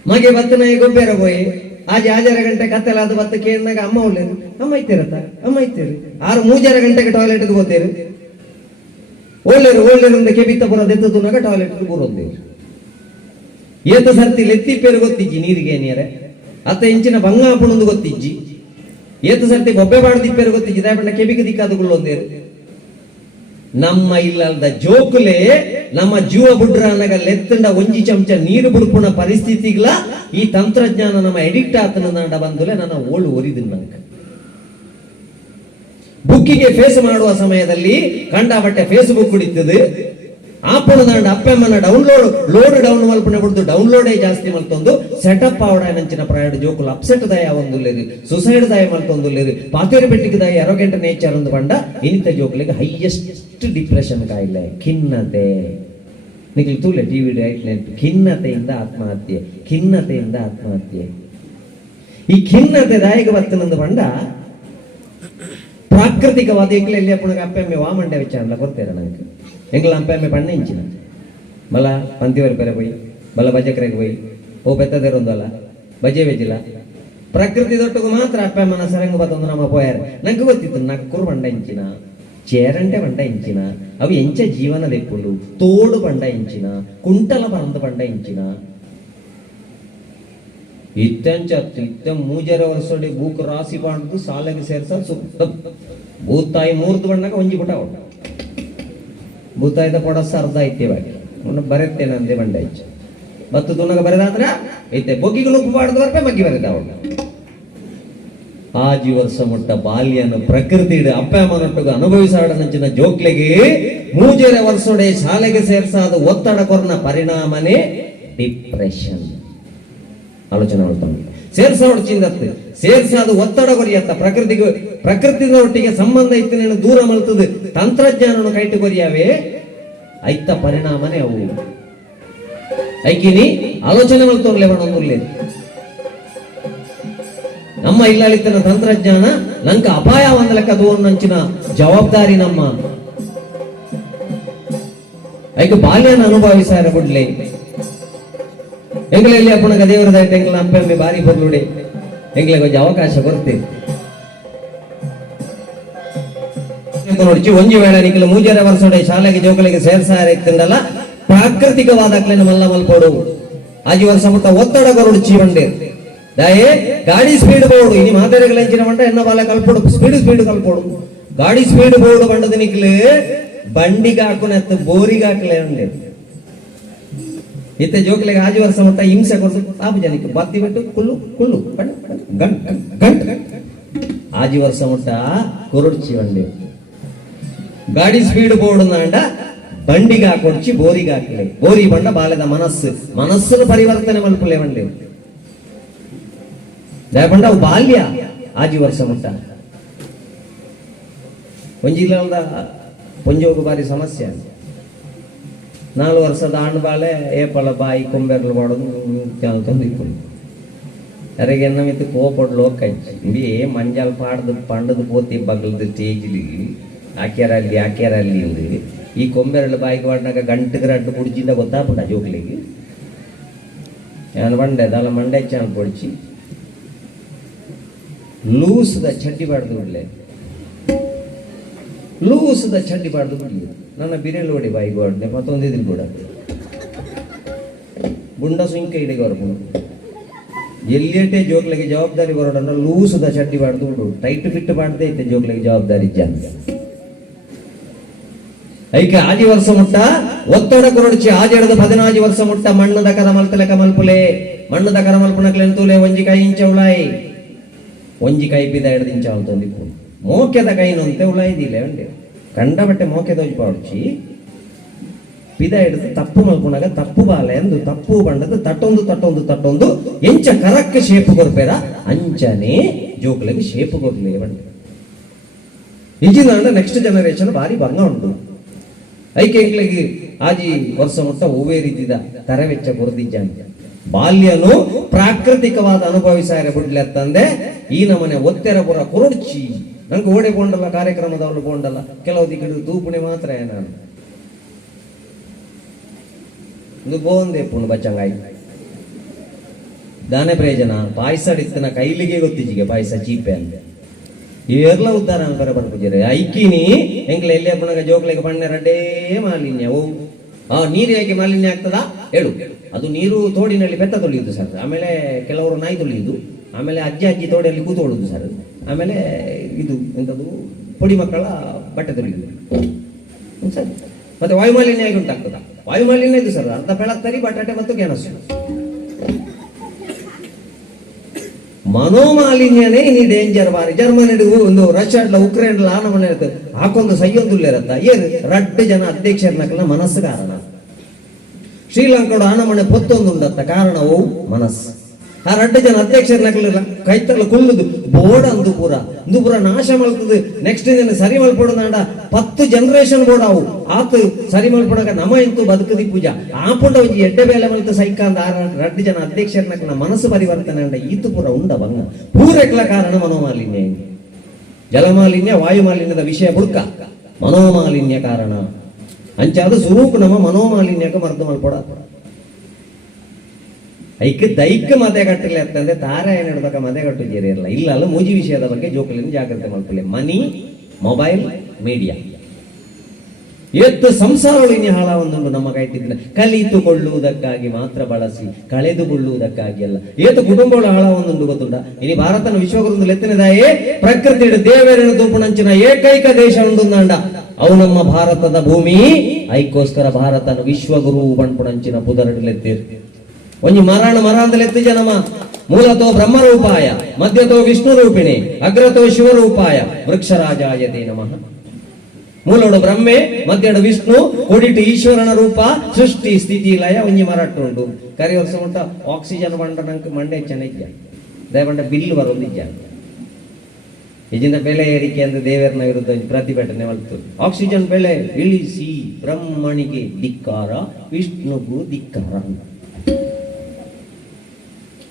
ಮಗೆ ಬತ್ತನ ಗೊಬ್ಬರ ಪೋಯಿ ಆಜೆ 6 ಗಂಟೆ ಕತ್ತಲಾದ ಬತ್ತ ಕೇಳಿದಾಗ ಅಮ್ಮ ಒಳ್ಳೇದು ಅಮ್ಮ ಇತ್ತಿರತ್ತ ಅಮ್ಮ ಇತ್ತೀರಿ 6 ಗಂಟೆಗೆ ಟಾಯ್ಲೆಟ್ಗೆ ಹೋಗ್ತೇರು ಒಳ್ಳೇರು ಅಂತ ಕೆಬಿತ್ತ ಪುರ ದೆತ್ತುನಾಗ ಟಾಯ್ಲೆಟ್ಗೆ ಬರೋದೇರು ಏತ ಸರ್ತಿ ಲೆತ್ತಿ ಪೇರು ಗೊತ್ತಿಜ್ಜಿ ನೀರಿಗೆ ನೀರೆ ಅತ್ತ ಇಂಚಿನ ಬಂಗಾಪುಣಂದು ಗೊತ್ತಿಜ್ಜಿ ಏತ ಸರ್ತಿ ಬೊಬ್ಬೆ ಬಾಡ್ದಿಪ್ಪೇರು ಗೊತ್ತಿಜ್ಜಿ ದಯಪಂಡ ಕೆಬಿಕ ದಿಕ್ಕಾದುಕೊಳ್ಳೊಂದೇರು ನಮ್ಮ ಇಲ್ಲದ ಜೋಕುಲೆ ನಮ್ಮ ಜೀವ ಬುಡ್ರ ಅನ್ನಗ ಲೆತ್ತಂಡ ಒಂಜಿ ಚಮಚ ನೀರು ಬುಡ್ಪುಣ ಪರಿಸ್ಥಿತಿಗಳ ಈ ತಂತ್ರಜ್ಞಾನ ನಮ್ಮ ಎಡಿಕ್ಟ್ ಆತನ ಬಂದುಲೆ ನನ್ನ ಓಳು ಒರಿದು ನಂಗೆ ಬುಕ್ಕಿಗೆ ಫೇಸ್ ಮಾಡುವ ಸಮಯದಲ್ಲಿ ಕಂಡಾಬಟ್ಟೆ ಫೇಸ್ಬುಕ್ ಕುಡಿತದೆ ಆಪಣದಾಂಡ ಅಪ್ಪಮ್ಮನ ಲೋಡ್ ಡೌನ್ ಮಲ್ಪನೆ ಬಿಡ್ದು ಡೌನ್ಲೋಡೇ ಜಾಸ್ತಿ ಮಲ್ತೊಂದು ಸೆಟಪ್ ಆವಡ ನಂಚಿನ ಪ್ರಾಯಡ್ ಜೋಕುಲು ಅಪ್ಸೆಟ್ ದಯ ಒಂದುಲ್ಲೇರಿ ಸುಸೈಡ್ ದಯ ಮಲ್ತೊಂದುಲ್ಲೇರಿ ಪಾತೇರಿ ಬೆಟ್ಟಿಗೆ ದಯ ಅರೋಗೆಂಟ ನೇಚರ್ ಒಂದು ಬಂಡ ಇನಿತ ಜೋಕುಲಿಗೆ ಹೈಯೆಸ್ಟ್ ಡಿಪ್ರೆಷನ್ ಕಾಯಿಲೆ ಖಿನ್ನತೆ ನಿಖಿಲ್ ತೂಲೆ ಟಿವಿ ಐಟ್ಲೆಂಟ್ ಖಿನ್ನತೆಯಿಂದ ಆತ್ಮಹತ್ಯೆ ಈ ಖಿನ್ನತೆ ದಾಯಿಗ ಬರ್ತನಂದು ಬಂಡ ಪ್ರಾಕೃತಿಕವಾದ ಎಲ್ಲಿ ಅಪ್ಪನಿಗೆ ಅಪ್ಪೆಮ್ಮೆ ವಾಮಂಡ ವಿಚಾರ ಗೊತ್ತೇರ ನನಗೆ ಎಂಗ್ಲ ಅಂಪೆಮ್ಮೆ ಬಣ್ಣ ಇಂಚಿನ ಬಲ ಪಂತಿವರಿ ಪೆರೆ ಪೋಯಿ ಬಲ ಬಜಕ್ರೆಗೆ ಪೋಯಿ ಓ ಬೆತ್ತದೇರೊಂದಲ್ಲ ಬಜೆ ಬೆಜ್ಜಿಲ್ಲ ಪ್ರಕೃತಿ ದೊಟ್ಟಗೂ ಮಾತ್ರ ಅಪ್ಪಮ್ಮನ ಸರಂಗ ಬತ್ತೊಂದು ನಮ್ಮ ಪೋಯಾರ ನಂಗೆ ಗೊತ್ತಿತ್ತು ನಕ್ಕೂರು ಬಂಡ ಇಂಚಿನ ಚೇರಂಟೆ ಬಂಡ ಇಂಚಿನ ಅವು ಎಂಚ ಜೀವನ ದೆಪ್ಪುಂಡು ತೋಡು ಬಂಡ ಇಂಚಿನ ಕುಂಟಲ ಪರಂದ ಬಂಡ ಇಂಚಿನ ಇತ್ತ ಮೂಜರ ವರ್ಷಡಿ ಬೂಕ್ ರಾಸಿ ಬಾಂಡು ಸಾಲೆಗೆ ಸೇರ್ಸ ಭೂತಾಯಿ ಮೂರ್ದು ಬಣ್ಣಗ ಒಂಜಿ ಬಿಟ್ಟ ಭೂತಾಯ್ದ ಕೊಡಸ ಅರ್ಧ ಐತ್ಯವಾಗಿ ಬರೆತ್ತೇನೆ ಅಂದೆ ಬಂಡ ಇಚ್ಚ ಮತ್ತು ತುನಗ ಬರೆದಾದ್ರ ಐತೆ ಬೊಗ್ಗಿಗಳು ಉಪ್ಪು ಬಾಡ್ದು ಬರ್ಪೆ ಬಗ್ಗಿ ಬರೆದ ಅವಳು ಆಜಿ ವರ್ಷ ಮುಟ್ಟ ಬಾಲ್ಯನು ಪ್ರಕೃತಿ ಅಪ್ಪ ಅಮ್ಮನೊಟ್ಟಿಗೆ ಅನುಭವಿಸಾಡನಂಚಿನ ಜೋಕ್ಲೆಗೆ ಮೂಜರ ವರ್ಷಡೆ ಶಾಲೆಗೆ ಸೇರ್ಸಾದ ಒತ್ತಡ ಕೊರನ ಪರಿಣಾಮನೇ ಡಿಪ್ರೆಷನ್ ಆಲೋಚನೆ ಮಾಡ್ತಾನೆ ಸೇರ್ಸೋಡ್ಚಿಂದತ್ತೆ ಸೇರ್ಸಾದ ಒತ್ತಡ ಕೊರಿಯತ್ತ ಪ್ರಕೃತಿದ ಒಟ್ಟಿಗೆ ಸಂಬಂಧ ಇತ್ತು ದೂರ ಮಲ್ತದೆ ತಂತ್ರಜ್ಞಾನ ಕೈಟು ಕೊರಿಯಾವೆ ಐತ ಪರಿಣಾಮನೇ ಅವು ಐಕಿನಿ ಆಲೋಚನೆ ಮಲ್ತೋಗ್ಲೆ ಬಣ್ಣೊಂದುಲ್ಲೆ ನಮ್ಮ ಇಲ್ಲಲಿತ್ತನ ತಂತ್ರಜ್ಞಾನ ನಂಕ ಅಪಾಯ ಒಂದ ಲೆಕ್ಕ ತೋರ್ನಂಚಿನ ಜವಾಬ್ದಾರಿ ನಮ್ಮ ಐಕ ಬಾಲ್ಯನ ಅನುಭವಿಸಾರ ಬಿಡ್ಲೆ ಎಂಗ್ಲೆಲ್ಲಿ ಅಪ್ಪನಗ ದೇವರದ ಎಂಗ್ಲ ಅಂಪೆಮ್ಮೆ ಬಾರಿ ಬದಲುಡೆ ಎಂಗ್ಲೆಗೆ ಒಂದು ಅವಕಾಶ ಕೊಡ್ತೇವೆ ನೋಡಿಚಿ ಒಂಜಿ ವೇಳೆ ನಿಖಿಲ ಮೂಜರ ವರ್ಷಡೆ ಶಾಲೆಗೆ ಜೋಕಲಿಗೆ ಸೇರ್ಸಾರ ಇತ್ತಂಡಲ್ಲ ಪ್ರಾಕೃತಿಕವಾದ ಮಲ್ಲ ಮಲ್ಪೋಡು ಆಜಿ ವರ್ಷ ಮುಟ್ಟ ಒತ್ತಡ ಕೊರಡು ಬಂಡೆ ದಯೇ ಗಾಡಿ ಸ್ಪೀಡ್ ಬೋರ್ಡು ಇನಿ ಮಾತಾಡಿಗಳ ಮಂಟ ಎನ್ನ ಬಾಲ ಕಲ್ಪೋಡು ಸ್ಪೀಡ್ ಕಲ್ಪೋಡು ಗಾಡಿ ಸ್ಪೀಡ್ ಬೋರ್ಡು ಬಂಡದ ನಿಖಿಲು ಬಂಡಿಗೆ ಹಾಕುನತ್ತು ಬೋರಿಗೆ ಹಾಕಲೇ ಉಂಡೆ ಇತ್ತೆ ಜೋಕ್ಲೆಗೆ ಆಜಿ ವರ್ಷ ಮಟ್ಟ ಹಿಂಸೆ ಕೊಡ್ತು ಆಪು ಜನಕ್ಕೆ ಬತ್ತಿ ಬಿಟ್ಟು ಕುಳ್ಳು ಗಂಟ್ ಆಜಿ ವರ್ಷ ಮುಟ್ಟ ಕೊರಡ್ಚಿ ಬಂಡೆ ಗಾಡಿ ಸ್ಪೀಡ್ ಬೋರ್ಡ್ ನಾಂಡ ಬಂಡಿಗೆ ಹಾಕೊಡ್ಚಿ ಬೋರಿಗೆ ಹಾಕಲೆ ಬೋರಿ ಬಂಡ ಬಾಲದ ಮನಸ್ಸನ್ನು ಪರಿವರ್ತನೆ ಮಲ್ಪಲೆ ಬಂಡೆ ದಯಪಂಡ ಅವು ಬಾಲ್ಯ ಆಜಿ ವರ್ಷ ಮುಟ್ಟ ಒಂಜಿಲ್ಲ ಪೊಂಜೋಗು ಬಾರಿ ಸಮಸ್ಯೆ 4 ವರ್ಷದ ಆಣ್ಬಾಳೆ ಏಪಳ ಬಾಯಿ ಕೊಂಬೆರ್ಲು ಮಾಡೋದು ತಂದಿಕೊಂಡು ಅರೆಗೆ ನಮಿತ್ತು ಕೋಪಡ್ಲು ಕಚ್ಚಿ ಮಂಜಾಲ್ ಪಂಡದು ಪೋತಿ ಬಗಲ್ದು ಸ್ಟೇಜ್ಲಿ ಆಕ್ಯಾರಲ್ಲಿ ಈ ಕೊಂಬೆರಳು ಬಾಯಿಗೆ ಮಾಡಿದಾಗ ಗಂಟು ಕುಡ್ಜಿಂದ ಗೊತ್ತಾಪುಟ ಜೋಗ್ಲಿಗೆ ನಾನು ಬಂಡೆ ದಲ ಮಂಡೆ ಚಾನ್ ಪೊಡ್ಚಿ ಲೂಸ್ದ ಚಡ್ಡಿ ಬಾಡ್ದು ಬಿಡ್ಲೆ ಲೂಸ್ದ ಚಡ್ಡಿ ಬಾಡ್ದು ಬಿಡ್ಲಿ ನನ್ನ ಬಿರೆಲ್ ಓಡಿ ಬಾಯಿಗೆ ಹೊಡ್ದೆ ಮತ್ತೊಂದಿದ್ರು ಕೂಡ ಗುಂಡ ಸುಂಕ ಇಡಿಗೆ ಹೊರಪುಂಡು ಎಲ್ಲಿಯಟೇ ಜೋಕ್ಲೆಗೆ ಜವಾಬ್ದಾರಿ ಬರೋಡನ್ನ ಲೂಸುದ ಚಡ್ಡಿ ಬಾಡ್ದು ಉಂಡು ಟೈಟ್ ಫಿಟ್ ಬಾಡ್ದೇ ಇತ್ತೆ ಜೋಕ್ಲೆಗೆ ಜವಾಬ್ದಾರಿ ಜನ ಐಕೆ ಆಜಿ ವರ್ಷ ಮುಟ್ಟ ಒತ್ತಡ ಕೊರಡಿಸಿ ಆಜೆಡದ 14 ವರ್ಷ ಮುಟ್ಟ ಮಣ್ಣದ ಕರ ಮಲ್ತಲೆ ಕಮಲ್ಪುಲೆ ಮಣ್ಣದ ಕರ ಮಲ್ಪುಣಕ್ಲೆಂತೂಲೆ ಒಂಜಿ ಕೈ ಇಂಚ ಉಳಾಯಿ ಒಂಜಿ ಕೈ ಪಿದ 2 ಇಂಚ ಅಂತಂದಿಪ್ಪು ಮೋಕ್ಯದ ಕೈನಂತೆ ಉಳಾಯಿದಿಲ್ಲ ಉಂಡೆ ಕಂಡ ಬಟ್ಟೆ ಮೋಕ್ಯದ ಒಂಜಿ ಪಾಡ್ಚಿ ಪಿದ ಹಿಡಿದು ತಪ್ಪು ಮಲ್ಪುಣಾಗ ತಪ್ಪು ಬಾಲೆ ಎಂದು ತಪ್ಪು ಬಂಡದ ತಟ್ಟೊಂದು ಎಂಚ ಕರಕ್ಕೆ ಶೇಪ್ ಕೊರ್ಪೇರ ಅಂಚನೆ ಜೋಕ್ಲೆಗೆ ಶೇಪ್ ಕೊರ್ಲೆ ಬಂಡೆ ಇಜಿನ ನೆಕ್ಸ್ಟ್ ಜನರೇಷನ್ ಬಾರಿ ಭಂಗ ಉಂಟು ಐಕೆ ಎಂಕ್ಲೆಗೆ ಆಜಿ ವರ್ಷ ಮುಟ್ಟ ಒವೇ ರೀತಿದ ತರವೆಚ್ಚ ಕೊರದಿಜ್ಜಾನೆ ಬಾಲ್ಯನು ಪ್ರಾಕೃತಿಕವಾದ ಅನುಭವಿಸಾರೆ ಬಿಡ್ಲೆ ತಂದೆ ಈ ನಮನೆ ಒತ್ತೆರ ಪುರ ಕೊರಡ್ಚಿ ನಂಗೆ ಓಡೆ ಕೊಂಡಲ್ಲ ಕಾರ್ಯಕ್ರಮದವಳು ಕೊಂಡಲ್ಲ ಕೆಲವು ದಿಕ್ಕಡು ತೂಪುಣೆ ಮಾತ್ರ ನಾನು ಇದು ಗೋಂದೆ ಪುಣ್ ಬಚ್ಚಂಗಾಯಿ ದಾನೆ ಪ್ರಯೋಜನ ಪಾಯಸ ಇತ್ತನ ಕೈಲಿಗೆ ಗೊತ್ತಿಜಿಗೆ ಪಾಯಸ ಚೀಪೆ ಅಂತ ಏರ್ಲ ಉದ್ದಾರ ಅಂಕರ ಬರ್ಪುಜರೆ ಐಕಿನಿ ಎಂಕ್ಲೆ ಎಲ್ಲೇ ಪುಣಗ ಜೋಕ್ಲೆಗೆ ಬಣ್ಣ ರಡ್ಡೇ ಮಾಲಿನ್ಯ ಓ ನೀರು ಹೇಗೆ ಮಾಲಿನ್ಯ ಆಗ್ತದ ಹೇಳು ಅದು ನೀರು ತೋಡಿನಲ್ಲಿ ಬೆತ್ತ ತೊಳೆಯುದು ಸರ್ ಆಮೇಲೆ ಕೆಲವರು ನಾಯಿ ತೊಳೆಯುದು ಆಮೇಲೆ ಅಜ್ಜಿ ತೋಡಿಯಲ್ಲಿ ಕೂತೋಳುದು ಸರ್ ಆಮೇಲೆ ಇದು ಎಂತದು ಪೊಡಿ ಮಕ್ಕಳ ಬಟ್ಟೆ ತೊಳೆಯುದು ಸರ್ ಮತ್ತೆ ವಾಯುಮಾಲಿನ್ಯ ಹೇಗೆ ಉಂಟಾಗ್ತದ ವಾಯುಮಾಲಿನ್ಯ ಇದು ಸರ್ ಅರ್ಧ ಬೆಳತ್ತರಿ ಬಟಾಟೆ ಮತ್ತು ಗೆಣಸು ಮನೋಮಾಲಿನ್ಯನೇ ಇನಿ ಡೇಂಜರ್ ಬಾರಿ ಜರ್ಮನಿ ಒಂದು ರಷ್ಯಾಡ್ಲ ಉಕ್ರೇನ್ಲ ನಮ್ಮನೆ ಹಾಕೊಂದು ಸೈಯೊಂದುಲ್ಲೇರತ್ತ ಏರು ರಡ್ಡು ಜನ ಅಧ್ಯಕ್ಷರನಕಲ ಮನಸ್ಸು ಕಾರಣ ಶ್ರೀಲಂಕಾಡು ಆನಮನೆ ಪೊತ್ತೊಂದುಂಡತ್ತ ಕಾರಣವು ಮನಸ್ಸು ಆ ರಡ್ಡು ಜನ ಅಧ್ಯಕ್ಷರನಕಲ ಕೈತರ್ಲ ಕುಳ್ಳುದು ಬೋರ್ಡ್ ಅಂದುಪುರ ನಾಶ ಮಲ್ತದು ನೆಕ್ಸ್ಟ್ ದಿನ ಸರಿ ಮಲ್ಪಡೋದಾಂಡ 10 ಜನರೇಷನ್ ಬೋರ್ಡ್ ಅವು ಆತು ಸರಿ ಮಲ್ಪಡಾಗ ನಮ ಎಂತೂ ಬದುಕದಿ ಪೂಜಾ ಆಪುಂಡ ಒಂಜಿ ಎಡ್ಡೆ ಬೇಲೆ ಮಲ್ತ ಸೈಕಾಂದ ರಡ್ಡು ಜನ ಅಧ್ಯಕ್ಷರನಕಲ ಮನಸ್ಸು ಪರಿವರ್ತನೆ ಅಂಡ ಈತು ಪುರ ಉಂಡ ಬಂಗ ಪೂರೆಕ್ಲ ಕಾರಣ ಮನೋಮಾಲಿನ್ಯ ಜಲಮಾಲಿನ್ಯ ವಾಯುಮಾಲಿನ್ಯದ ವಿಷಯ ಬುಡ್ಕ ಮನೋಮಾಲಿನ್ಯ ಕಾರಣ ಅಂಚಾದ ಸ್ವರೂಪ ನಮ್ಮ ಮನೋಮಾಲಿನ್ಯಕ್ಕೆ ಮರ್ದು ಮಲ್ಪಡ ಐಕ್ಕೆ ದೈಕ ಮತೆ ಕಟ್ಟಲೆ ಅಂತಂದ್ರೆ ತಾರಾಯಣ ಹಿಡ್ದಕ ಮತೆ ಕಟ್ಟುಜೇರಿ ಇರಲ್ಲ ಇಲ್ಲ ಮೂಜಿ ವಿಷಯದ ಬಗ್ಗೆ ಜೋಕಲಿನ ಜಾಗ್ರತೆ ಮಾಡ್ಕೊಳ್ಳಿ ಮನಿ ಮೊಬೈಲ್ ಮೀಡಿಯಾ ಎತ್ತು ಸಂಸಾರೊಳಿನ ಹಾಳ ಒಂದೊಂದು ನಮ್ಮ ಕೈತಿದ್ರೆ ಕಲಿತುಕೊಳ್ಳುವುದಕ್ಕಾಗಿ ಮಾತ್ರ ಬಳಸಿ ಕಳೆದುಕೊಳ್ಳುವುದಕ್ಕಾಗಿ ಅಲ್ಲ ಏತು ಕುಟುಂಬಗಳ ಹಾಳ ಒಂದೊಂದು ಗೊತ್ತುಂಟ ಇನಿ ಭಾರತನ ವಿಶ್ವಗುರುಂದು ಲೆತ್ತನೆದಾಯೇ ಪ್ರಕೃತಿ ದೇವೇರಣ ತೂಪುಣಂಚಿನ ಏಕೈಕ ದೇಶ ಒಂದೊಂದಾಂಡ ಅವು ನಮ್ಮ ಭಾರತದ ಭೂಮಿ ಐಕೋಸ್ಕರ ಭಾರತನ ವಿಶ್ವಗುರು ಬಣ್ಪುಣಂಚಿನ ಪುದರಡ್ಲೆತ್ತೀರ್ ಒಂಜಿ ಮರ ಅಂದಲೆತ್ತು ಜನಮ ಮೂಲತೋ ಬ್ರಹ್ಮರೂಪಾಯ ಮಧ್ಯತೋ ವಿಷ್ಣು ರೂಪಿಣಿ ಅಗ್ರತೋ ಶಿವರೂಪಾಯ ವೃಕ್ಷರಾಜಾಯತೆ ನಮಃ ಮೂಲೋಡು ಬ್ರಹ್ಮೆ ಮಧ್ಯಡು ವಿಷ್ಣು ಕೊಡಿಟ್ಟು ಈಶ್ವರನ ರೂಪ ಸೃಷ್ಟಿ ಸ್ಥಿತಿ ಲಯ ಒಂಜಿ ಮರಟ್ಟು ಉಂಟು ಕರಿ ವರ್ಷ ಮುಟ್ಟ ಆಕ್ಸಿಜನ್ ಬಂಡ ನಂಗೆ ಮಂಡೆ ಚೆನ್ನೈಜ್ಜ ದಯಪಂಡ ಬಿಲ್ ಬರೋದಿಜ್ಜ ಇಜಿನ ಬೆಲೆ ಏರಿಕೆ ಅಂದ್ರೆ ದೇವರನ ವಿರುದ್ಧ ಪ್ರತಿಭಟನೆ ಮಾಡ್ತು ಆಕ್ಸಿಜನ್ ಬೆಲೆ ಇಳಿಸಿ ಬ್ರಹ್ಮಣಿಗೆ ಧಿಕ್ಕಾರ ವಿಷ್ಣುಗೂ ಧಿಕ್ಕಾರ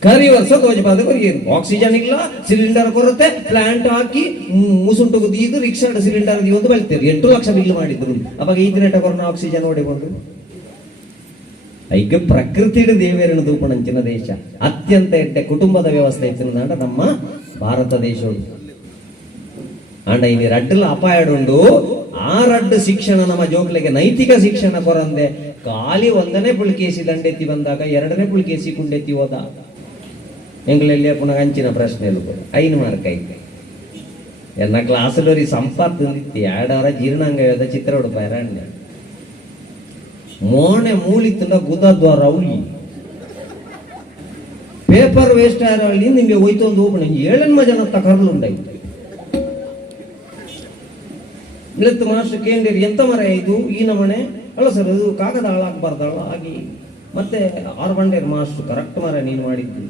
ಕರಿ ವರ್ಷ ತೋಜಪಾದ ಆಕ್ಸಿಜನ್ ಇಲ್ಲ ಸಿಲಿಂಡರ್ ಕೊರತೆ ಪ್ಲಾಂಟ್ ಹಾಕಿ ಮುಸುಂಟು ಇದು ರಿಕ್ಷಾದ ಸಿಲಿಂಡರ್ ಒಂದು ಬೆಳ್ತೇವೆ 8 ಲಕ್ಷ ಬಿಲ್ ಮಾಡಿದ್ರು ಅವಾಗ ಈ ದಿನ ಕೊರೋನಾ ಆಕ್ಸಿಜನ್ ಓಡಿಕೊಂಡು ಐಗೆ ಪ್ರಕೃತಿ ದೇವೇರನ ದೂಪಣಂಚಿನ ದೇಶ ಅತ್ಯಂತ ಎಡ್ಡೆ ಕುಟುಂಬದ ವ್ಯವಸ್ಥೆ ಇತ್ತಿನ ನಮ್ಮ ಭಾರತ ದೇಶ ಅಂಡ ಇಲ್ಲಿ ರಡ್ಡಲ ಅಪಾಯಡುಂಡು ಆ ರಡ್ಡು ಶಿಕ್ಷಣ ನಮ್ಮ ಜೋಕ್ಲೆಗೆ ನೈತಿಕ ಶಿಕ್ಷಣ ಕೊರಂದೆ ಖಾಲಿ 1ನೇ ಪುಳ್ಕೇಸಿ ದಂಡೆತ್ತಿ ಬಂದಾಗ 2ನೇ ಪುಳ್ಕೇಸಿ ಕುಂಡೆತ್ತಿ ಹೋದ ಎಂಗ್ಲೆಲ್ಲೇ ಪುನಃ ಅಂಚಿನ ಪ್ರಶ್ನೆಲು ಐನು ಮಾರ್ಕ್ ಐತೆ ಎನ್ನ ಕ್ಲಾಸಲ್ಲಿ ಸಂಪತ್ತು ನಿತ್ತಿ 2 ಅವರ ಜೀರ್ಣಾಂಗ ಹೇಳ್ದ ಚಿತ್ರ ಉಡುಪಾಯ ಮೋಣೆ ಮೂಳಿತುಂಡ ಗುದದ್ವಾರ ಉಳಿ ಪೇಪರ್ ವೇಸ್ಟ್ ಆರಲ್ಲಿ ನಿಮ್ಗೆ ಹೋಯ್ತೊಂದು ಹೋಗೋಣ 7 ಜನ ಕರ್ಲುಂಡಾಯ್ತು ಇಳತ್ತು ಮಾಸ್ಟರ್ ಕೇಂದ್ರೀರಿ ಎಂತ ಮರ ಇದು ಈ ನಮನೆ ಅಲ್ಲ ಸರ್ ಅದು ಕಾಗದ ಹಾಳಾಗಬಾರ್ದಲ್ಲ ಆಗಿ ಮತ್ತೆ 6 ಬಂಡೇರ್ ಮಾಸ್ಟರ್ ಕರೆಕ್ಟ್ ಮರ ನೀನು ಮಾಡಿದ್ದು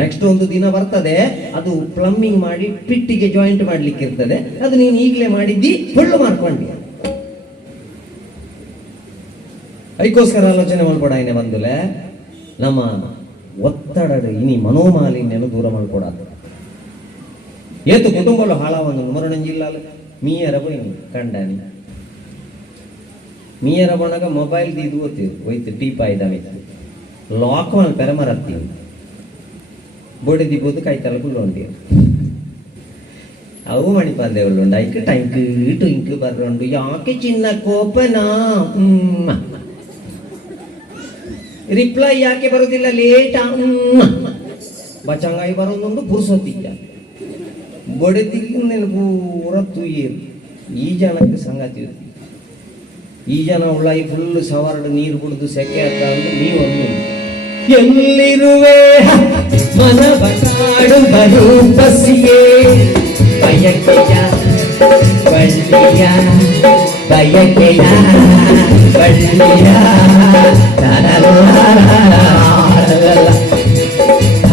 ನೆಕ್ಸ್ಟ್ ಒಂದು ದಿನ ಬರ್ತದೆ ಅದು ಪ್ಲಂಬಿಂಗ್ ಮಾಡಿ ಪಿಟ್ಟಿಗೆ ಜಾಯಿಂಟ್ ಮಾಡ್ಲಿಕ್ಕೆ ಇರ್ತದೆ ಅದು ನೀನು ಈಗಲೇ ಮಾಡಿದ್ದಿ ಫುಲ್ ಮಾಡ್ಕೊಂಡಿ ಅದಕ್ಕೋಸ್ಕರ ಆಲೋಚನೆ ಮಾಡ್ಕೊಡ ಏನೇ ಬಂದಲೆ ನಮ್ಮ ಒತ್ತಡದ ಇನಿ ಮನೋಮಾಲಿನ್ಯನು ದೂರ ಮಾಡ್ಕೊಡ ಏತು ಕುಟುಂಬಲು ಹಾಳಾವನ್ನು ಮರಣಂಜಿಲ್ಲ ಮೀಯರ ಕಂಡಾನಿ ಮೀಯರ ಬಣಗ ಮೊಬೈಲ್ ಇದು ಓದ್ತೀವಿ ಹೋಯ್ತು ಟೀಪಾ ಇದ್ದಾವೆ ಲಾಕ್ ಮಾಡ್ತಾರೆ ಮರತ್ತೀವಿ ಬೋಡಿ ದಿಬೋದು ಕೈತಲ್ಲ ಕುಳ್ಳೊಂಡಿ ಅವು ಮಣಿಪಾಲ್ದೆ ಉಳ್ಳುಂಡು ಐಕ್ ಟೈಂಕ್ ಟುಂಕ್ ಬರ್ರಂಡು ಯಾಕೆ ಚಿನ್ನ ಕೋಪನಾ ರಿಪ್ಲೈ ಯಾಕೆ ಬರುದಿಲ್ಲ, ಲೇಟ್ ಬಚಂಗಾಯಿ ಬರೋದೊಂದು ಪುರ್ಸೊತ್ತಿಲ್ಲ ಬಡದಿಲ್ಲ ಪೂರ ತುಯ್ಯರು. ಈ ಜನಕ್ಕೆ ಸಂಗತಿ ಈ ಜನ ಉಳ್ಳಾಯಿ ಫುಲ್ ಸವಾರ್ಡ್ ನೀರು ಕುಡಿದು ಸೆಕೆ ಅಂತ ಅಂದ್ರೆ ನೀವೊಂದು ಎಲ್ಲಿರುವೆ ಮನವನಾಡು ಬರು ಬಸಿಯೇ ಬಯಕೆಯ ಬಳ್ಳಿಯ ಬಯಕೆಯ ಬಳ್ಳಿಯ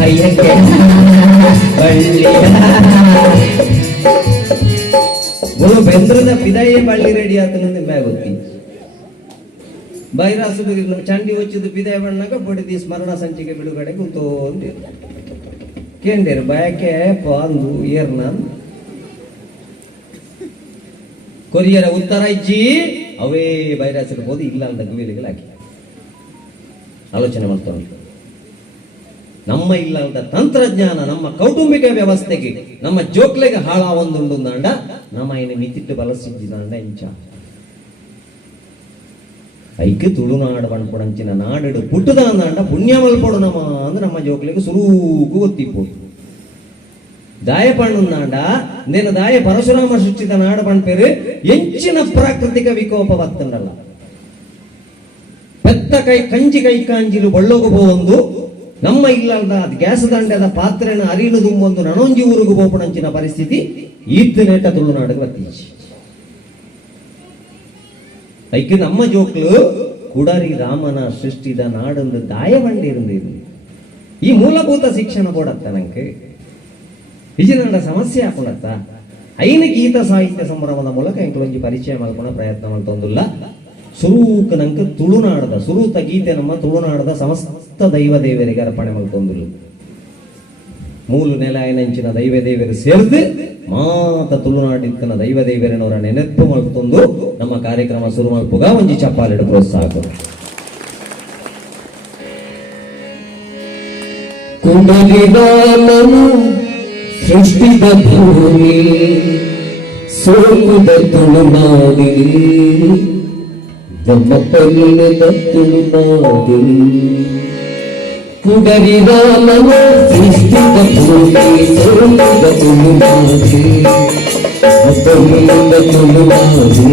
ಬಯಕೆಯ ಬಳ್ಳಿಯ ಒಂದು ಬೆಂದ್ರದ ಪಿದಾಯೇ ಬಳ್ಳಿ ರೆಡಿ ಆತನಂದ ಮ್ಯಾಗೊತ್ತಿ ಬೈರಾಸು ಚಂಡಿ ಹೊಚ್ಚಿದ್ದು ಪಿದಾಯ ಬಣ್ಣಾಗ ಬಡಿದಿ ಸ್ಮರಣ ಸಂಚಿಕೆ ಬಿಡುಗಡೆ ಕೂತೋಂದಿರು ಕೇಂದಿರು ಬಯಕೆ ಪಾಂದು ಏರ್ನ ಕೊರಿಯರ ಉತ್ತರ ಇಜ್ಜಿ ಅವೇ ಬೈರಾಸಕ್ಕೆ ಹೋದು ಇಲ್ಲ ಅಂತ ಗುವಿಲಿಗೆ ಹಾಕಿ ಆಲೋಚನೆ ಮಾಡ್ತಾ ಉಂಟು. ನಮ್ಮ ಇಲ್ಲ ಅಂತ ತಂತ್ರಜ್ಞಾನ ನಮ್ಮ ಕೌಟುಂಬಿಕ ವ್ಯವಸ್ಥೆಗೆ ನಮ್ಮ ಜೋಕ್ಲೆಗೆ ಹಾಳ ಒಂದುಂಡು ದಾಂಡ ನಮ್ಮ ಏನು ಮಿತಿಟ್ಟು ಬಲಸಿದ್ದಾಂಡ ಇಂಚ ಐಕೆ ತುಳುನಾಡು ಬಣ್ಪೊಡಂಚಿನ ನಾಡು ಪುಟ್ಟದಾಂಡ ಪುಣ್ಯ ಮಲ್ಪೊಡು ನಮ್ಮ ಅಂದ್ರೆ ನಮ್ಮ ಜೋಕ್ಲೆಗೆ ಸುರೂಕು ಒತ್ತಿಪ್ಪೋದು ದಾಯ ಪಣ್ಣುಂದಾಂಡ ನೇನು ದಾಯ ಪರಶುರಾಮ ಸೃಷ್ಟಿತ ನಾಡು ಪಣ್ಪೇರು ಎಂಚಿನ ಪ್ರಾಕೃತಿಕ ವಿಕೋಪ ಬತ್ತಂಡಲ್ಲ ಪೆತ್ತ ಕೈ ಕಂಜಿ ಕೈ ಕಾಂಜಿಲು ಬಳ್ಳೋಗಬಹುದು ನಮ್ಮ ಇಲ್ಲದ ಗ್ಯಾಸ್ ದಂಡದ ಪಾತ್ರೆನ ಅರಿಲು ತುಂಬೊಂದು ನನೊಂಜಿ ಊರಿಗೂ ಬೋಪಣಂಚಿನ ಪರಿಸ್ಥಿತಿ ಈತ್ ನೇಟ ತುಳುನಾಡಿಗೆ ಬತ್ತೀಚಿ ಐಕೆ ನಮ್ಮ ಜೋಕ್ಲು ಕುಡರಿ ರಾಮನ ಸೃಷ್ಟಿದ ನಾಡೊಂದು ದಾಯವಂಡಿ ಇರುವುದು ಈ ಮೂಲಭೂತ ಶಿಕ್ಷಣ ಕೊಡತ್ತ ನಂಗೆ ವಿಜಯನಗರ ಸಮಸ್ಯೆ ಹಾಕೊಡತ್ತ ಐನ ಗೀತ ಸಾಹಿತ್ಯ ಸಂಭ್ರಮದ ಮೂಲಕ ಇಂಕೊಂಜಿ ಪರಿಚಯ ಮಾಡ್ಕೊಂಡ ಪ್ರಯತ್ನ ಮಾಡ್ತೊಂದಿಲ್ಲ. ಸುರೂಕ ನಂಗೆ ತುಳುನಾಡದ ಸುರೂತ ಗೀತೆ ನಮ್ಮ ತುಳುನಾಡದ ಸಮಸ್ತ ದೈವ ದೇವರಿಗೆ ಅರ್ಪಣೆ ಮಾಡ್ತೊಂದಿಲ್ಲ. ಮೂಲು ನೆಲಾಯನಂಚಿನ ದೈವ ದೇವರು ಸೇರಿದು ಮಾತ ತುಳುನಾಡಿನ ದೈವ ದೇವರನವರ ನೆನಪು ಮಾಡ್ತೊಂದು ನಮ್ಮ ಕಾರ್ಯಕ್ರಮ ಶುರು ಮಲ್ಪುಗ ಒಂಜಿ ಚಪ್ಪಾಲೆಡು ಪ್ರೋತ್ಸಾಹ ಕುಂಡಲಿದಾನನು ಸೃಷ್ಟಿದ ಭೂಮಿ ಸೋಕುದ ತುಳುನಾಡಿ ದಮ್ಮಪಲ್ಲಿದ ತುಳುನಾಡಿ ಕುಡಲಿದಾನನು ಸೃಷ್ಟಿದ ಭೂಮಿ ಸೋಕುದ ತುಳುನಾಡಿ ದಮ್ಮಪಲ್ಲಿದ ತುಳುನಾಡಿ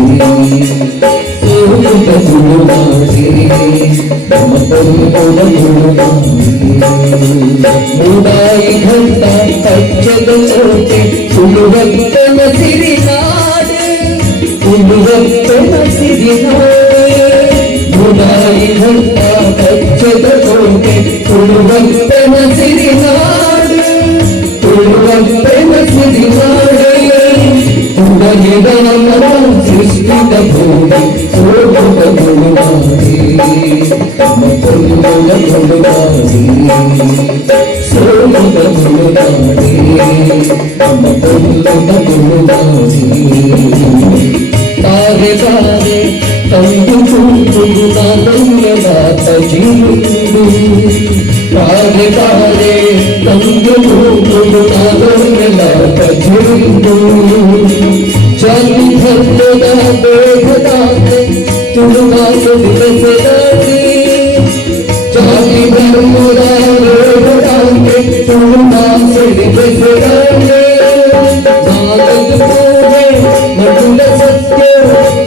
ಸೋಕುದ ತುಳುನಾಡಿ ದಮ್ಮಪಲ್ಲಿದ ತುಳುನಾಡಿ ಮೂಡಾಯಿ ಘಂಟ ಪಚ್ಚದ ಕೋಟೆ ತುಳುವಪ್ಪನ ಸಿರಿನಾಡು ತುಳುವಪ್ಪನ ಸಿರಿನಾಡು ಮೂಡಾಯಿ ಘಂಟ ಪಚ್ಚದ ಕೋಟೆ ತುಳುವಪ್ಪನ ಸಿರಿನಾಡು ತುಳುವಪ್ಪನ ಸಿರಿನಾಡು ತುಳಗಿದಾನ ಸೃಷ್ಟಿದ ಭೂಮಿ ಸೋಮದ ತುಳುನಾಡಿ ತುಳುವ ತುಳುನಾಡಿ ಸೋಮದ ತುಳುನಾಡಿ ತುಳುವ ತುಳುನಾಡಿ ತಾರೆ ತಾರೆ ತಂದು ತುಳುನಾಡಂಗದಾತ ಜೀವುದು ತಾರೆ ತಾರೆ ತಂದು ತುಳುನಾಡಂಗದಾತ ಜೀವುದು ಜಾತಿ ಧರ್ಮದ ಬೇಧದಾತೆ ತುಳುನಾಡು ದಿವಸದಾತೆ ಜಾತಿ ಧರ್ಮದ ಬೇಧದಾತೆ ತುಳುನಾಡು ದಿವಸದಾತೆ ನಾಗದ ಪೂಜೆ ಮಡುಲ ಸತ್ಯ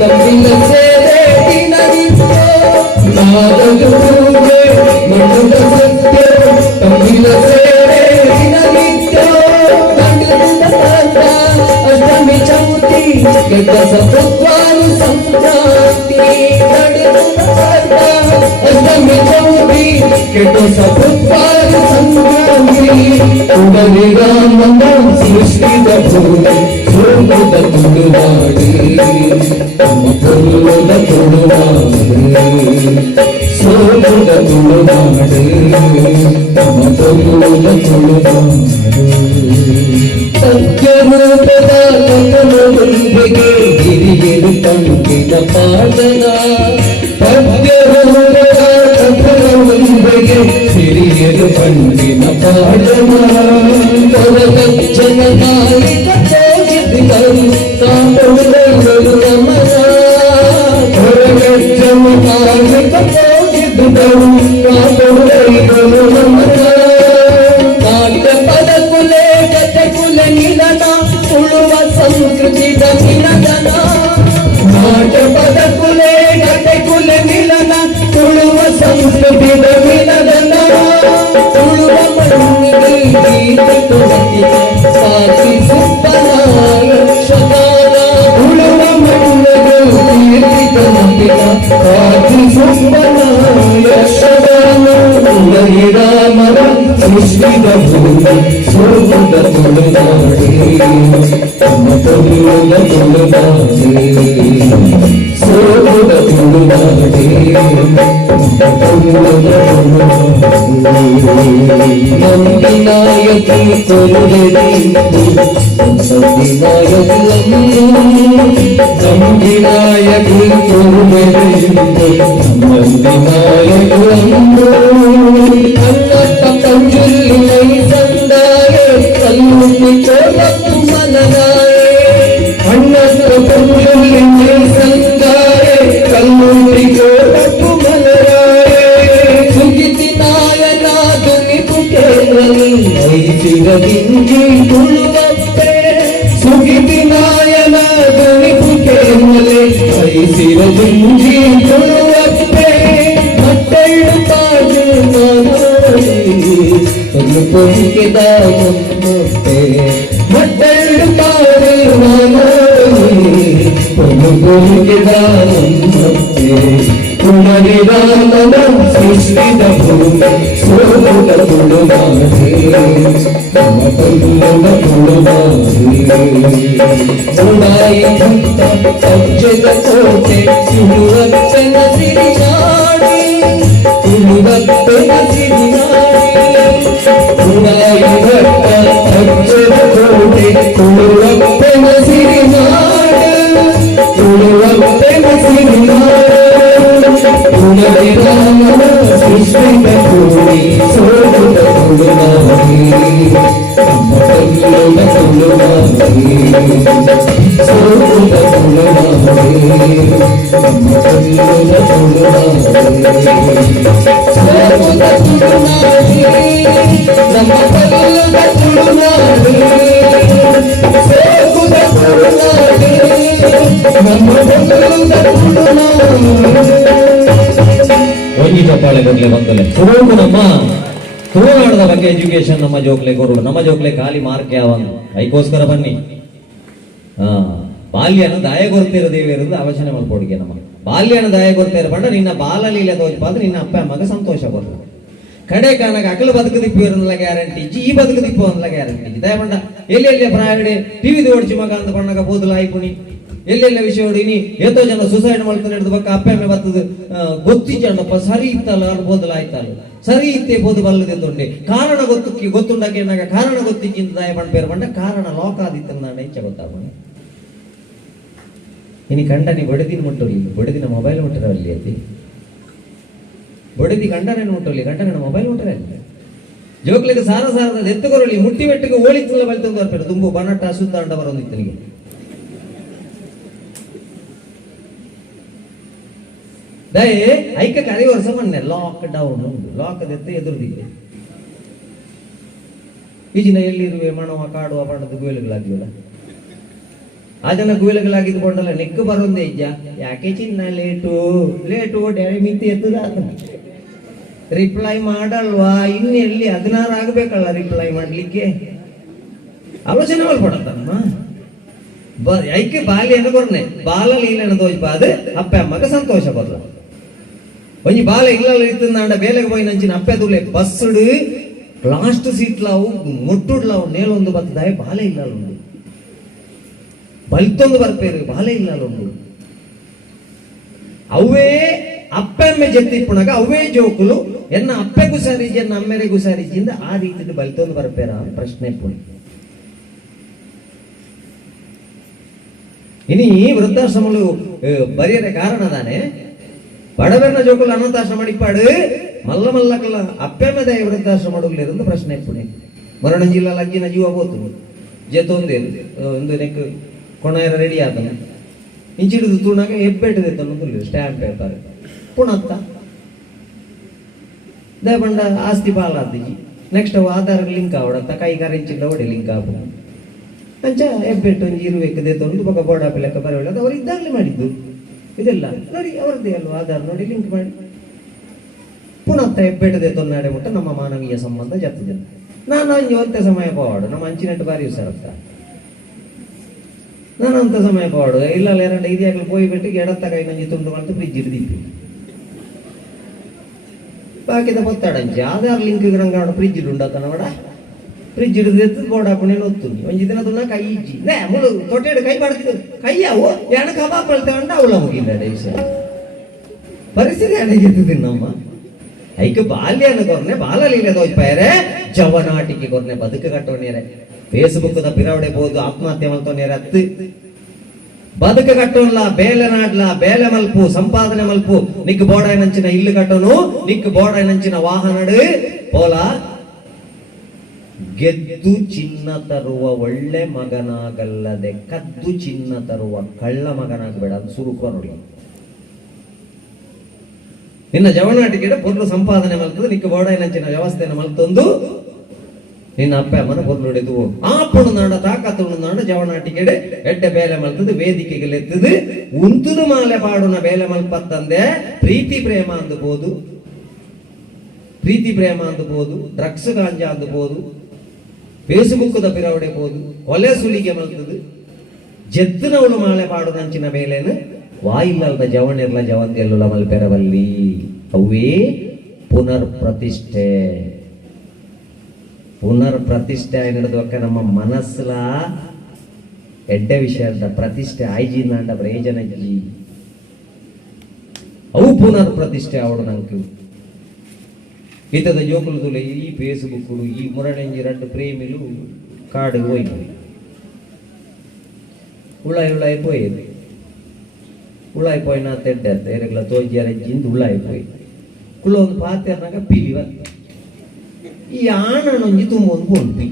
ಕಪಿಲ ಸೇವೆ ದಿನನಿತ್ಯ ನಾಗದ ಪೂಜೆ ಮಡುಲ ಸತ್ಯ ಕಪಿಲ ಸೇವೆ ದಿನನಿತ್ಯ ಅಷ್ಟಮಿ ಚೌತಿ ಕೆಟ್ಟ ಸತ್ವಾನು ಸಂಕ್ರಾಂತಿ ಅಷ್ಟಮಿ ಚೌತಿ ಕೆಟ್ಟ ಸತ್ವಾನು ಸಂಕ್ರಾಂತಿ ಉಡಲಿ ರಾಮನ ಸೃಷ್ಟಿದ ಭೂಮಿ ಸೋಮದ ತುಳುನಾಡಿ ತುಳುದ ತುಳುನಾಡಿ ಸೋಮದ ತುಳುನಾಡಿ ತುಳುದ ತುಳುನಾಡಿ ಸತ್ಯರೂಪದ ಲೋಕನೊಂದಿಗೆ ಹಿರಿಯರು ಪಂಕಿನ ಪಾದನ ಸತ್ಯರೂಪದ ಲೋಕನೊಂದಿಗೆ ಹಿರಿಯರು ಪಂಕಿನ ಪಾದನ ಹೊರಗಚ್ಚನ ನಾಯಕ ತೋಜಿದರು ಕಾಪುರಗಳು ನಮನ ಹೊರಗಚ್ಚನ ನಾಯಕ ತೋಜಿದರು ಕಾಪುರಗಳು ಸಾಕ್ಷಿ ಸುಬ್ಬನಾಯ ಶತಾನ ಉಳುವ ಮಣ್ಣದು ಕೀರ್ತಿತ ನಂಬಿಕ ಸಾಕ್ಷಿ ಸುಬ್ಬನಾಯ ಶತಾನ ಉಳಗಿ ರಾಮರ ಸೃಷ್ಟಿದ ಭೂಮಿ ಸ್ವರ್ಗದ ತುಳುನಾಡಿ ನಮ್ಮ ತುಳುದ ತುಳುನಾಡಿ ಸ್ವರ್ಗದ ತುಳುನಾಡಿ ನಂದಿನಾಯಕಿ ಕೊರುಗೆರಿಂದು ನಂದಿನಾಯಕಿ ಕೊರುಗೆರಿಂದು ನಂದಿನಾಯಕಂದು ಅನ್ನಪ್ಪ ಕಂಜುಲ್ಲಿ ಮೈ ಸಂದಾಯ ಕಲ್ಲುಣ್ಣಿ ಕೋಲತ್ತು ಮನನಾಯ ಅಣ್ಣಪ್ಪ ಕಂಜುಲ್ಲಿ ಮೈ ಸಂದಾಯ ಕಲ್ಲುಣ್ಣಿ ಕೋಲತ್ತು ಮನನಾಯ ಸುಗಿತಿ ನಾಯನಾದುನಿ ಪುಟೇರಲಿ ಐಚಿರದಿಂಜಿ ತುಳುವಪ್ಪೆ ಸುಗಿತಿ ನಾಯನಾದುನಿ ಪುಟೇರಲಿ ಐಚಿರದಿಂಜಿ ತುಳುವಪ್ಪೆ ಮಟ್ಟೆಳ್ಳು ಕಾಜು ಒಂದು ಪೊಂಕೆ ದಾಯಮ್ಮಪ್ಪೆ ಮಟ್ಟೆಳ್ಳು ಕಾಜು ಒಂದು ಪೊಂಕೆ ದಾಯಮ್ಮಪ್ಪೆ ಕುಣರಿ ರಾಮನ ಸೃಷ್ಟಿದ ಭೂಮಿ ಸ್ವರ್ಗದ ತುಳುನಾಡಿ ನಮ್ಮ ಕಲ್ಲುದ ತುಳುನಾಡಿ ಉಡಾಯಿ ಭಕ್ತ ಪಜ್ಜದ ಕೋಟೆ ತುಳುವಪ್ಪೆನ ಸಿರಿನಾಡಿ ತುಳುವಪ್ಪೆನ ಸಿರಿನಾಡಿ ಉಡಾಯಿ ಭಕ್ತ ಪಜ್ಜದ ಕೋಟೆ ತುಳುವಪ್ಪೆನ ಸಿರಿನಾಡಿ ತುಳುವಪ್ಪೆನ ಸಿರಿನಾಡಿ ಉಡಾಯಿ ರಾಮನ ಸೃಷ್ಟಿದ ಭೂಮಿ ಸ್ವರ್ಗದ ತುಳುನಾಡಿ ನಮ್ಮ ಕಲ್ಲುದ ತುಳುನಾಡಿ ಸ್ವರ್ಗದ ತುಳುನಾಡಿ ನಮ್ಮ ಕಲ್ಲುದ ತುಳುನಾಡಿ ಸ್ವರ್ಗದ ತುಳುನಾಡಿ ನಮ್ಮ ಕಲ್ಲುದ ತುಳುನಾಡಿ ಸ್ವರ್ಗದ ತುಳುನಾಡಿ ನಮ್ಮ ಕಲ್ಲುದ ತುಳುನಾಡಿ. ಒಂಜಿ ಚಪ್ಪಾಳೆ ಕೊಡ್ಲೆ ಬಂದಲೆ ಸುರೋಗು ನಮ್ಮ ತುಳುನಾಡದ ಬಗ್ಗೆ ಎಜುಕೇಶನ್ ನಮ್ಮ ಜೋಕ್ಲೆ ಕೊರೋಡು ನಮ್ಮ ಜೋಕ್ಲೆ ಖಾಲಿ ಮಾರ್ಕ್ ಯಾವಂತ ಅದಕ್ಕೋಸ್ಕರ ಬನ್ನಿ ಬಾಲ್ಯನ ದಾಯ ಗೊತ್ತಿರೋ ದೇವಿಯರಿಂದ ಆಲೋಚನೆ ಮಾಡ್ಕೊಡಿಗೆ ನಮ್ಮ ಬಾಲ್ಯನ ದಾಯ ಗೊತ್ತಿರ ಪಂಡ ನಿನ್ನ ಬಾಲಲೀಲೆ ತೋಚ್ಪಾದ ನಿನ್ನ ಅಪ್ಪ ಅಮ್ಮಗ ಸಂತೋಷ ಬರ್ತದೆ ಕಡೆ ಕಾಣಗ ಅಕಲು ಬದುಕದಿಪ್ಪು ಇರೋದಿಲ್ಲ ಗ್ಯಾರಂಟಿ ಈ ಬದುಕದಿಪ್ಪು ಅನ್ನಲ್ಲ ಗ್ಯಾರಂಟಿ ದಯಪಂಡ ಎಲ್ಲೆಲ್ಲಿ ಪ್ರಾಯಡೆ ಟಿವಿ ಓಡಿಸಿ ಮಗ ಅಂತ ಪಣ್ಣಗ ಬೋದಲ ಆಯ್ಪುಣಿ ಎಲ್ಲೆಲ್ಲ ವಿಷಯ ಇನಿ ಎಷ್ಟೋ ಜನ ಸುಸೈಡ್ ಮಾಡ್ತಾನೆ ಹಿಡಿದು ಬಕ್ಕ ಅಪ್ಪ ಅಮ್ಮೆ ಬರ್ತದೆ ಗೊತ್ತಿಚ್ಚಂಡಪ್ಪ ಸರಿ ಇತ್ತಲ್ಲ ಬೋದಲ ಆಯ್ತಲ್ಲ ಸರಿ ಇತ್ತೇ ಬೋದು ಬಲ್ಲದೆ ತೊಂಡೆ ಕಾರಣ ಗೊತ್ತುಂಡಕ್ಕೆ ಏನಾಗ ಕಾರಣ ಗೊತ್ತಿಕ್ಕಿಂತ ದಯ ಪಂಡ ಬೇರೆ ಪಂಡ ಕಾರಣ ಲೋಕಾದಿತ್ತ ನಾನು ಹೆಚ್ಚ ಗೊತ್ತಾಗ ಇನಿ ಕಂಡನಿ ಬಡದಿನ ಮುಟ್ಟಲಿ ಬಡದಿನ ಮೊಬೈಲ್ ಮುಟ್ಟರ ಅಲ್ಲಿ ಅತಿ ಬಡದಿ ಗಂಡನೇನು ಮುಟ್ಟಲಿ ಗಂಡನ ಮೊಬೈಲ್ ಮುಟ್ಟರ ಅಲ್ಲಿ ಜೋಕ್ಲಿಗೆ ಸಾರ ಸಾರದ ಎತ್ತುಗೊರಳಿ ಮುಟ್ಟಿ ಬೆಟ್ಟಿಗೆ ಓಳಿತ್ತಲ್ಲ ಬಲ್ತಂದು ಬರ್ಬೇಡ ತುಂಬು ಬನಟ ಸುತ್ತಾಂಡ ಬರೋದಿತ್ತನಿಗೆ ದಯೆ ಐಕ ಕರಿ ವರ್ಷ ಮೊನ್ನೆ ಲಾಕ್ ಡೌನ್ ಉಂಟು ಲಾಕ್ ಅದೆತ್ತೆ ಎದುರುದಿದೆ ಈ ದಿನ ಎಲ್ಲಿರುವೆ ಮಣವ ಕಾಡುವ ಬಣ್ಣದ ಗುವೆಲುಗಳಾಗಿವಲ್ಲ ಆ ಜನ ಗುವೆಲುಗಳಾಗಿದ್ದು ಕೊಂಡಲ್ಲ ನೆಕ್ಕು ಬರೋದೇ ಇಜ್ಜ ಯಾಕೆ ಚಿನ್ನ ಲೇಟು ಡ್ಯಾಡಿ ಮಿತಿ ಎತ್ತದ ರಿಪ್ಲೈ ಮಾಡಲ್ವಾ ಇನ್ನೆಲ್ಲಿ 16 ಆಗ್ಬೇಕಲ್ಲ ರಿಪ್ಲೈ ಮಾಡ್ಲಿಕ್ಕೆ ಆಲೋಚನೆ ಮಾಡ್ಕೊಡತ್ತಮ್ಮ ಐಕೆ ಬಾಲ್ಯನ ಕೊರ್ನೆ ಬಾಲ ಲೀಲನ ತೋಜ್ಪಾದ ಅಪ್ಪ ಅಮ್ಮಗ ಸಂತೋಷ ಬರ್ಲ ಒಂಜಿ ಬಾಲ ಇಲ್ಲಲ್ಲ ಇತ್ತಂದಾಂಡ ಬೇಲೆಗೆ ಹೋಗಿ ನಂಚಿನ ಅಪ್ಪೆ ತುಲೆ ಬಸ್ಸುಡು ಲಾಸ್ಟ್ ಸೀಟ್ಲಾವು ಮುಟ್ಟುಡ್ಲಾವು ನೇಳೊಂದು ಬರ್ತದಾಯ ಬಾಲ ಇಲ್ಲಲ್ಲ ಉಂಡು ಬಲ್ತೊಂದು ಬರ್ಪೇರು ಬಾಲ ಇಲ್ಲಲ್ಲ ಉಂಡು ಅವೇ ಅಪ್ಪೆಮ್ಮೆ ಜತ್ತಿಪ್ಪುಣಗ ಅವೇ ಜೋಕುಲು ಎನ್ನ ಅಪ್ಪೆಗೂ ಸಾರಿಜಿ ಎನ್ನ ಅಮ್ಮೆರೆಗೂ ಸಾರಿಜಿಂದ ಆ ರೀತಿ ಬಲ್ತೊಂದು ಬರ್ಪೇರ ಪ್ರಶ್ನೆ ಪುಣಿ ಇನಿ ವೃದ್ಧಾಶ್ರಮಗಳು ಬರೆಯರೆ ಕಾರಣ ತಾನೆ ಬಡವರನ್ನ ಜೋಕುಲು ಅನಾಥಾಶ್ರಮ ಅಡಿಪಾಡು ಮಲ್ಲ ಮಲ್ಲಕಲ್ಲ ಅಪ್ಪೆಮ್ಮದ ವೃದ್ಧಾಶ್ರಮ ಮಾಡುಗಳಿருந்து ಪ್ರಶ್ನೆ ಪುಣೆ ಮರಣ ಜಿಲ್ಲಾ ಅಜ್ಜಿನ ಜೀವ ಹೋತು ಜೆತೊಂದೇ ಒಂದು ನೆಕ್ ಕೊಣೆರ ರೆಡಿ ಆತನೆ ಇಂಚಿಡಿದು ತೂಣಾಗ ಹೆಬ್ಬೆಟ್ಟದೆ ತನ್ನೊಂದು ಸ್ಟ್ಯಾಂಪ್ ಪೇಪರ್ ಪುಣತ್ತ ದಯಪಂಡ ಆಸ್ತಿ ಬಾಲ ಆದಿಜಿ ನೆಕ್ಸ್ಟ್ ಆಧಾರ್ ಲಿಂಕ್ ಆವಡತ್ತ ಕೈಗಾರ ಇಂಚಿಂದ ಒಡೆ ಲಿಂಕ್ ಆಗ ಅಂಚ ಹೆಬ್ಬೆಟ್ಟು ಇರುವೆಕ್ಕದೆ ತೊಂದು ಪಕ್ಕ ಬೋರ್ಡ್ ಲೆಕ್ಕ ಬರಬೇಡ ಅವ್ರು ಇದ್ದಾಗಲೇ ಮಾಡಿದ್ದು ಇದೆಲ್ಲ ನೋಡಿ ಅವ್ರದ್ದೇ ಅಲ್ವಾ ಆಧಾರ್ ನೋಡಿ ಲಿಂಕ್ ಮಾಡಿ ಪುನಃ ಹೆಬ್ಬೆಟ್ಟದೆ ತೊನ್ನಾಡೆ ಮುಟ್ಟ ನಮ್ಮ ಮಾನವೀಯ ಸಂಬಂಧ ಜತ್ತಿದೆ ನಾನು ಅಂಜಿ ಒಂತೆ ಸಮಯ ಪವಾಡು ನಮ್ಮ ಅಂಚಿನಟ್ಟು ಬಾರಿ ಸರತ್ತ ನಾನು ಅಂತ ಸಮಯ ಪವಾಡು ಇಲ್ಲ ಎರಡು ಇದಿಯಾಗಲು ಪೋಯಿ ಬಿಟ್ಟು ಎಡತ್ತ ಕೈ ನಂಜಿ ತುಂಡು ಮಾಡ್ತು ಫ್ರಿಜ್ ಹಿಡಿದಿತ್ತು ಬಾಕಿದ ಪೊತ್ತಾಡಂಚಿ ಆಧಾರ್ ಲಿಂಕ್ ರಂಗಾಡ ಫ್ರಿಜ್ ಉಂಡಾತನ ಮಾಡ ಫ್ರಿಜ್ ಹಿಡಿದು ಬೋರ್ಡ್ ಹಾಕೊಂಡೇನು ಒತ್ತುಂಡು ಒಂಜಿ ದಿನ ತುನ್ನ ಕೈ ಇಜ್ಜಿ ಮುಳು ತೊಟ್ಟೆಡು ಕೈ ಮಾಡ್ತಿದ್ದು ಕೈಯಾವು ಎಣ ಕಬಾಬ್ ಬಳ್ತಂಡ ಅವಳ ಮುಗಿಲ್ಲ ವಿಷಯ ಪರಿಸ್ಥಿತಿ ಅಡಗಿದ್ದು ನಮ್ಮ ಐಕೆ ಬಾಲ್ಯನ ಕೊರ್ನೆ ಬಾಲಲೀಲೆ ತೋಜ್ಪಾಯರೆ ಜವನಾಟಿಕೆ ಕೊರ್ನೆ ಬದುಕು ಕಟ್ಟೋನೇರೆ ಫೇಸ್ಬುಕ್ ದ ಪಿರವಡೆ ಬೋದು ಆತ್ಮಹತ್ಯೆ ಮಲ್ತೋನೇರೆ ಅತ್ತು ಬದುಕು ಕಟ್ಟೋನ್ಲ ಬೇಲೆ ನಾಡ್ಲ ಬೇಲೆ ಮಲ್ಪು ಸಂಪಾದನೆ ಮಲ್ಪು ನಿಕ್ ಬೋಡಾಯ್ನಂಚಿನ ಇಲ್ಲು ಕಟ್ಟೋನು ನಿಕ್ ಬೋಡಾಯ್ನಂಚಿನ ವಾಹನಡು ಪೋಲ ಗೆದ್ದು ಚಿನ್ನ ತರುವ ಒಳ್ಳೆ ಮಗನಾಗಲ್ಲದೆ ಕದ್ದು ಚಿನ್ನ ತರುವ ಕಳ್ಳ ಮಗನಾಗಬೇಡ ಅದು ಸುರುಕ ನೋಡಿ ನಿನ್ನ ಜವನಾಟಿಕೆಡೆ ಪೊರ್ಲು ಸಂಪಾದನೆ ಮಲ್ತದು ನಿಕ್ಕ ಬೋಡಾಯ್ನಂಚಿನ ವ್ಯವಸ್ಥೆಯನ್ನು ಮಲ್ತೊಂದು ನಿನ್ನ ಅಪ್ಪ ಅಮ್ಮನ ಪೊರ್ಲು ಹಿಡಿದು ಆಪುಣು ನಾಡ ತಾಕತ್ತುಣು ನಾಡ ಜವನಾಟಿಕೆಡೆ ಎಡ್ಡೆ ಬೇಲೆ ಮಲ್ತದು ವೇದಿಕೆಗೆ ಲೆತ್ತದು ಉಂತುದು ಮಾಲೆ ಪಾಡುನ ಬೇಲೆ ಮಲ್ಪತ್ತಂದೆ ಪ್ರೀತಿ ಪ್ರೇಮ ಅಂದುಬೋದು ಡ್ರಗ್ಸ್ ಗಾಂಜಾ ಅಂದುಬೋದು ಫೇಸ್ಬುಕ್ ದ ಪಿರವಡೆ ಬೋದು ಕೊಲೆ ಸುಲಿಗೆ ಮಲ್ತದು ಜೆತ್ತನವಳು ಮಾಲೆ ಪಾಡುನಂಚಿನ ಬೇಲೆನು ವಾಯಿಲ್ಲದ ಜವಣಿರ್ಲ ಜವಂತಿಯಲ್ಲ ಮಲ್ಪೆರವಲ್ಲಿ ಅವೇ ಪುನರ್ ಪ್ರತಿಷ್ಠೆ ಹಿಡಿದೊಕ್ಕ ನಮ್ಮ ಮನಸ್ಸುಲ ಎಡ್ಡೆ ವಿಷಯದ ಪ್ರತಿಷ್ಠೆ ಆಯ್ಜಿ ನಾಂಡ ಪ್ರಯೋಜನಜ್ಜಿ ಅವು ಪುನರ್ ಪ್ರತಿಷ್ಠೆ ಅವಳು ನಂಗೆ ಈತದ ಜೋಕುಲದುಲೆ ಈ ಫೇಸ್ಬುಕ್ ಈ ಮುರಡೆಂಜಿ ರಡ್ಡು ಪ್ರೇಮಿಲು ಕಾಡು ಹೋಯ್ತು ಉಳಾಯಿ ಪೋಯ್ದು ಉಳಾಯಿ ಪೋಯ್ನ ತೆಡ್ಡ ಏರೆಗ್ಲ ತೋಜಿಯರಜ್ಜಿಂದ ಉಳಾಯಿ ಪೋಯ್ ಕುಳ ಒಂದು ಪಾತ್ರೆನಾಗ ಪಿಲಿ ಬತ್ತ ಈ ಆಣನೊಂಜಿ ತುಂಬೊಂದು ಪೊಂಪಿ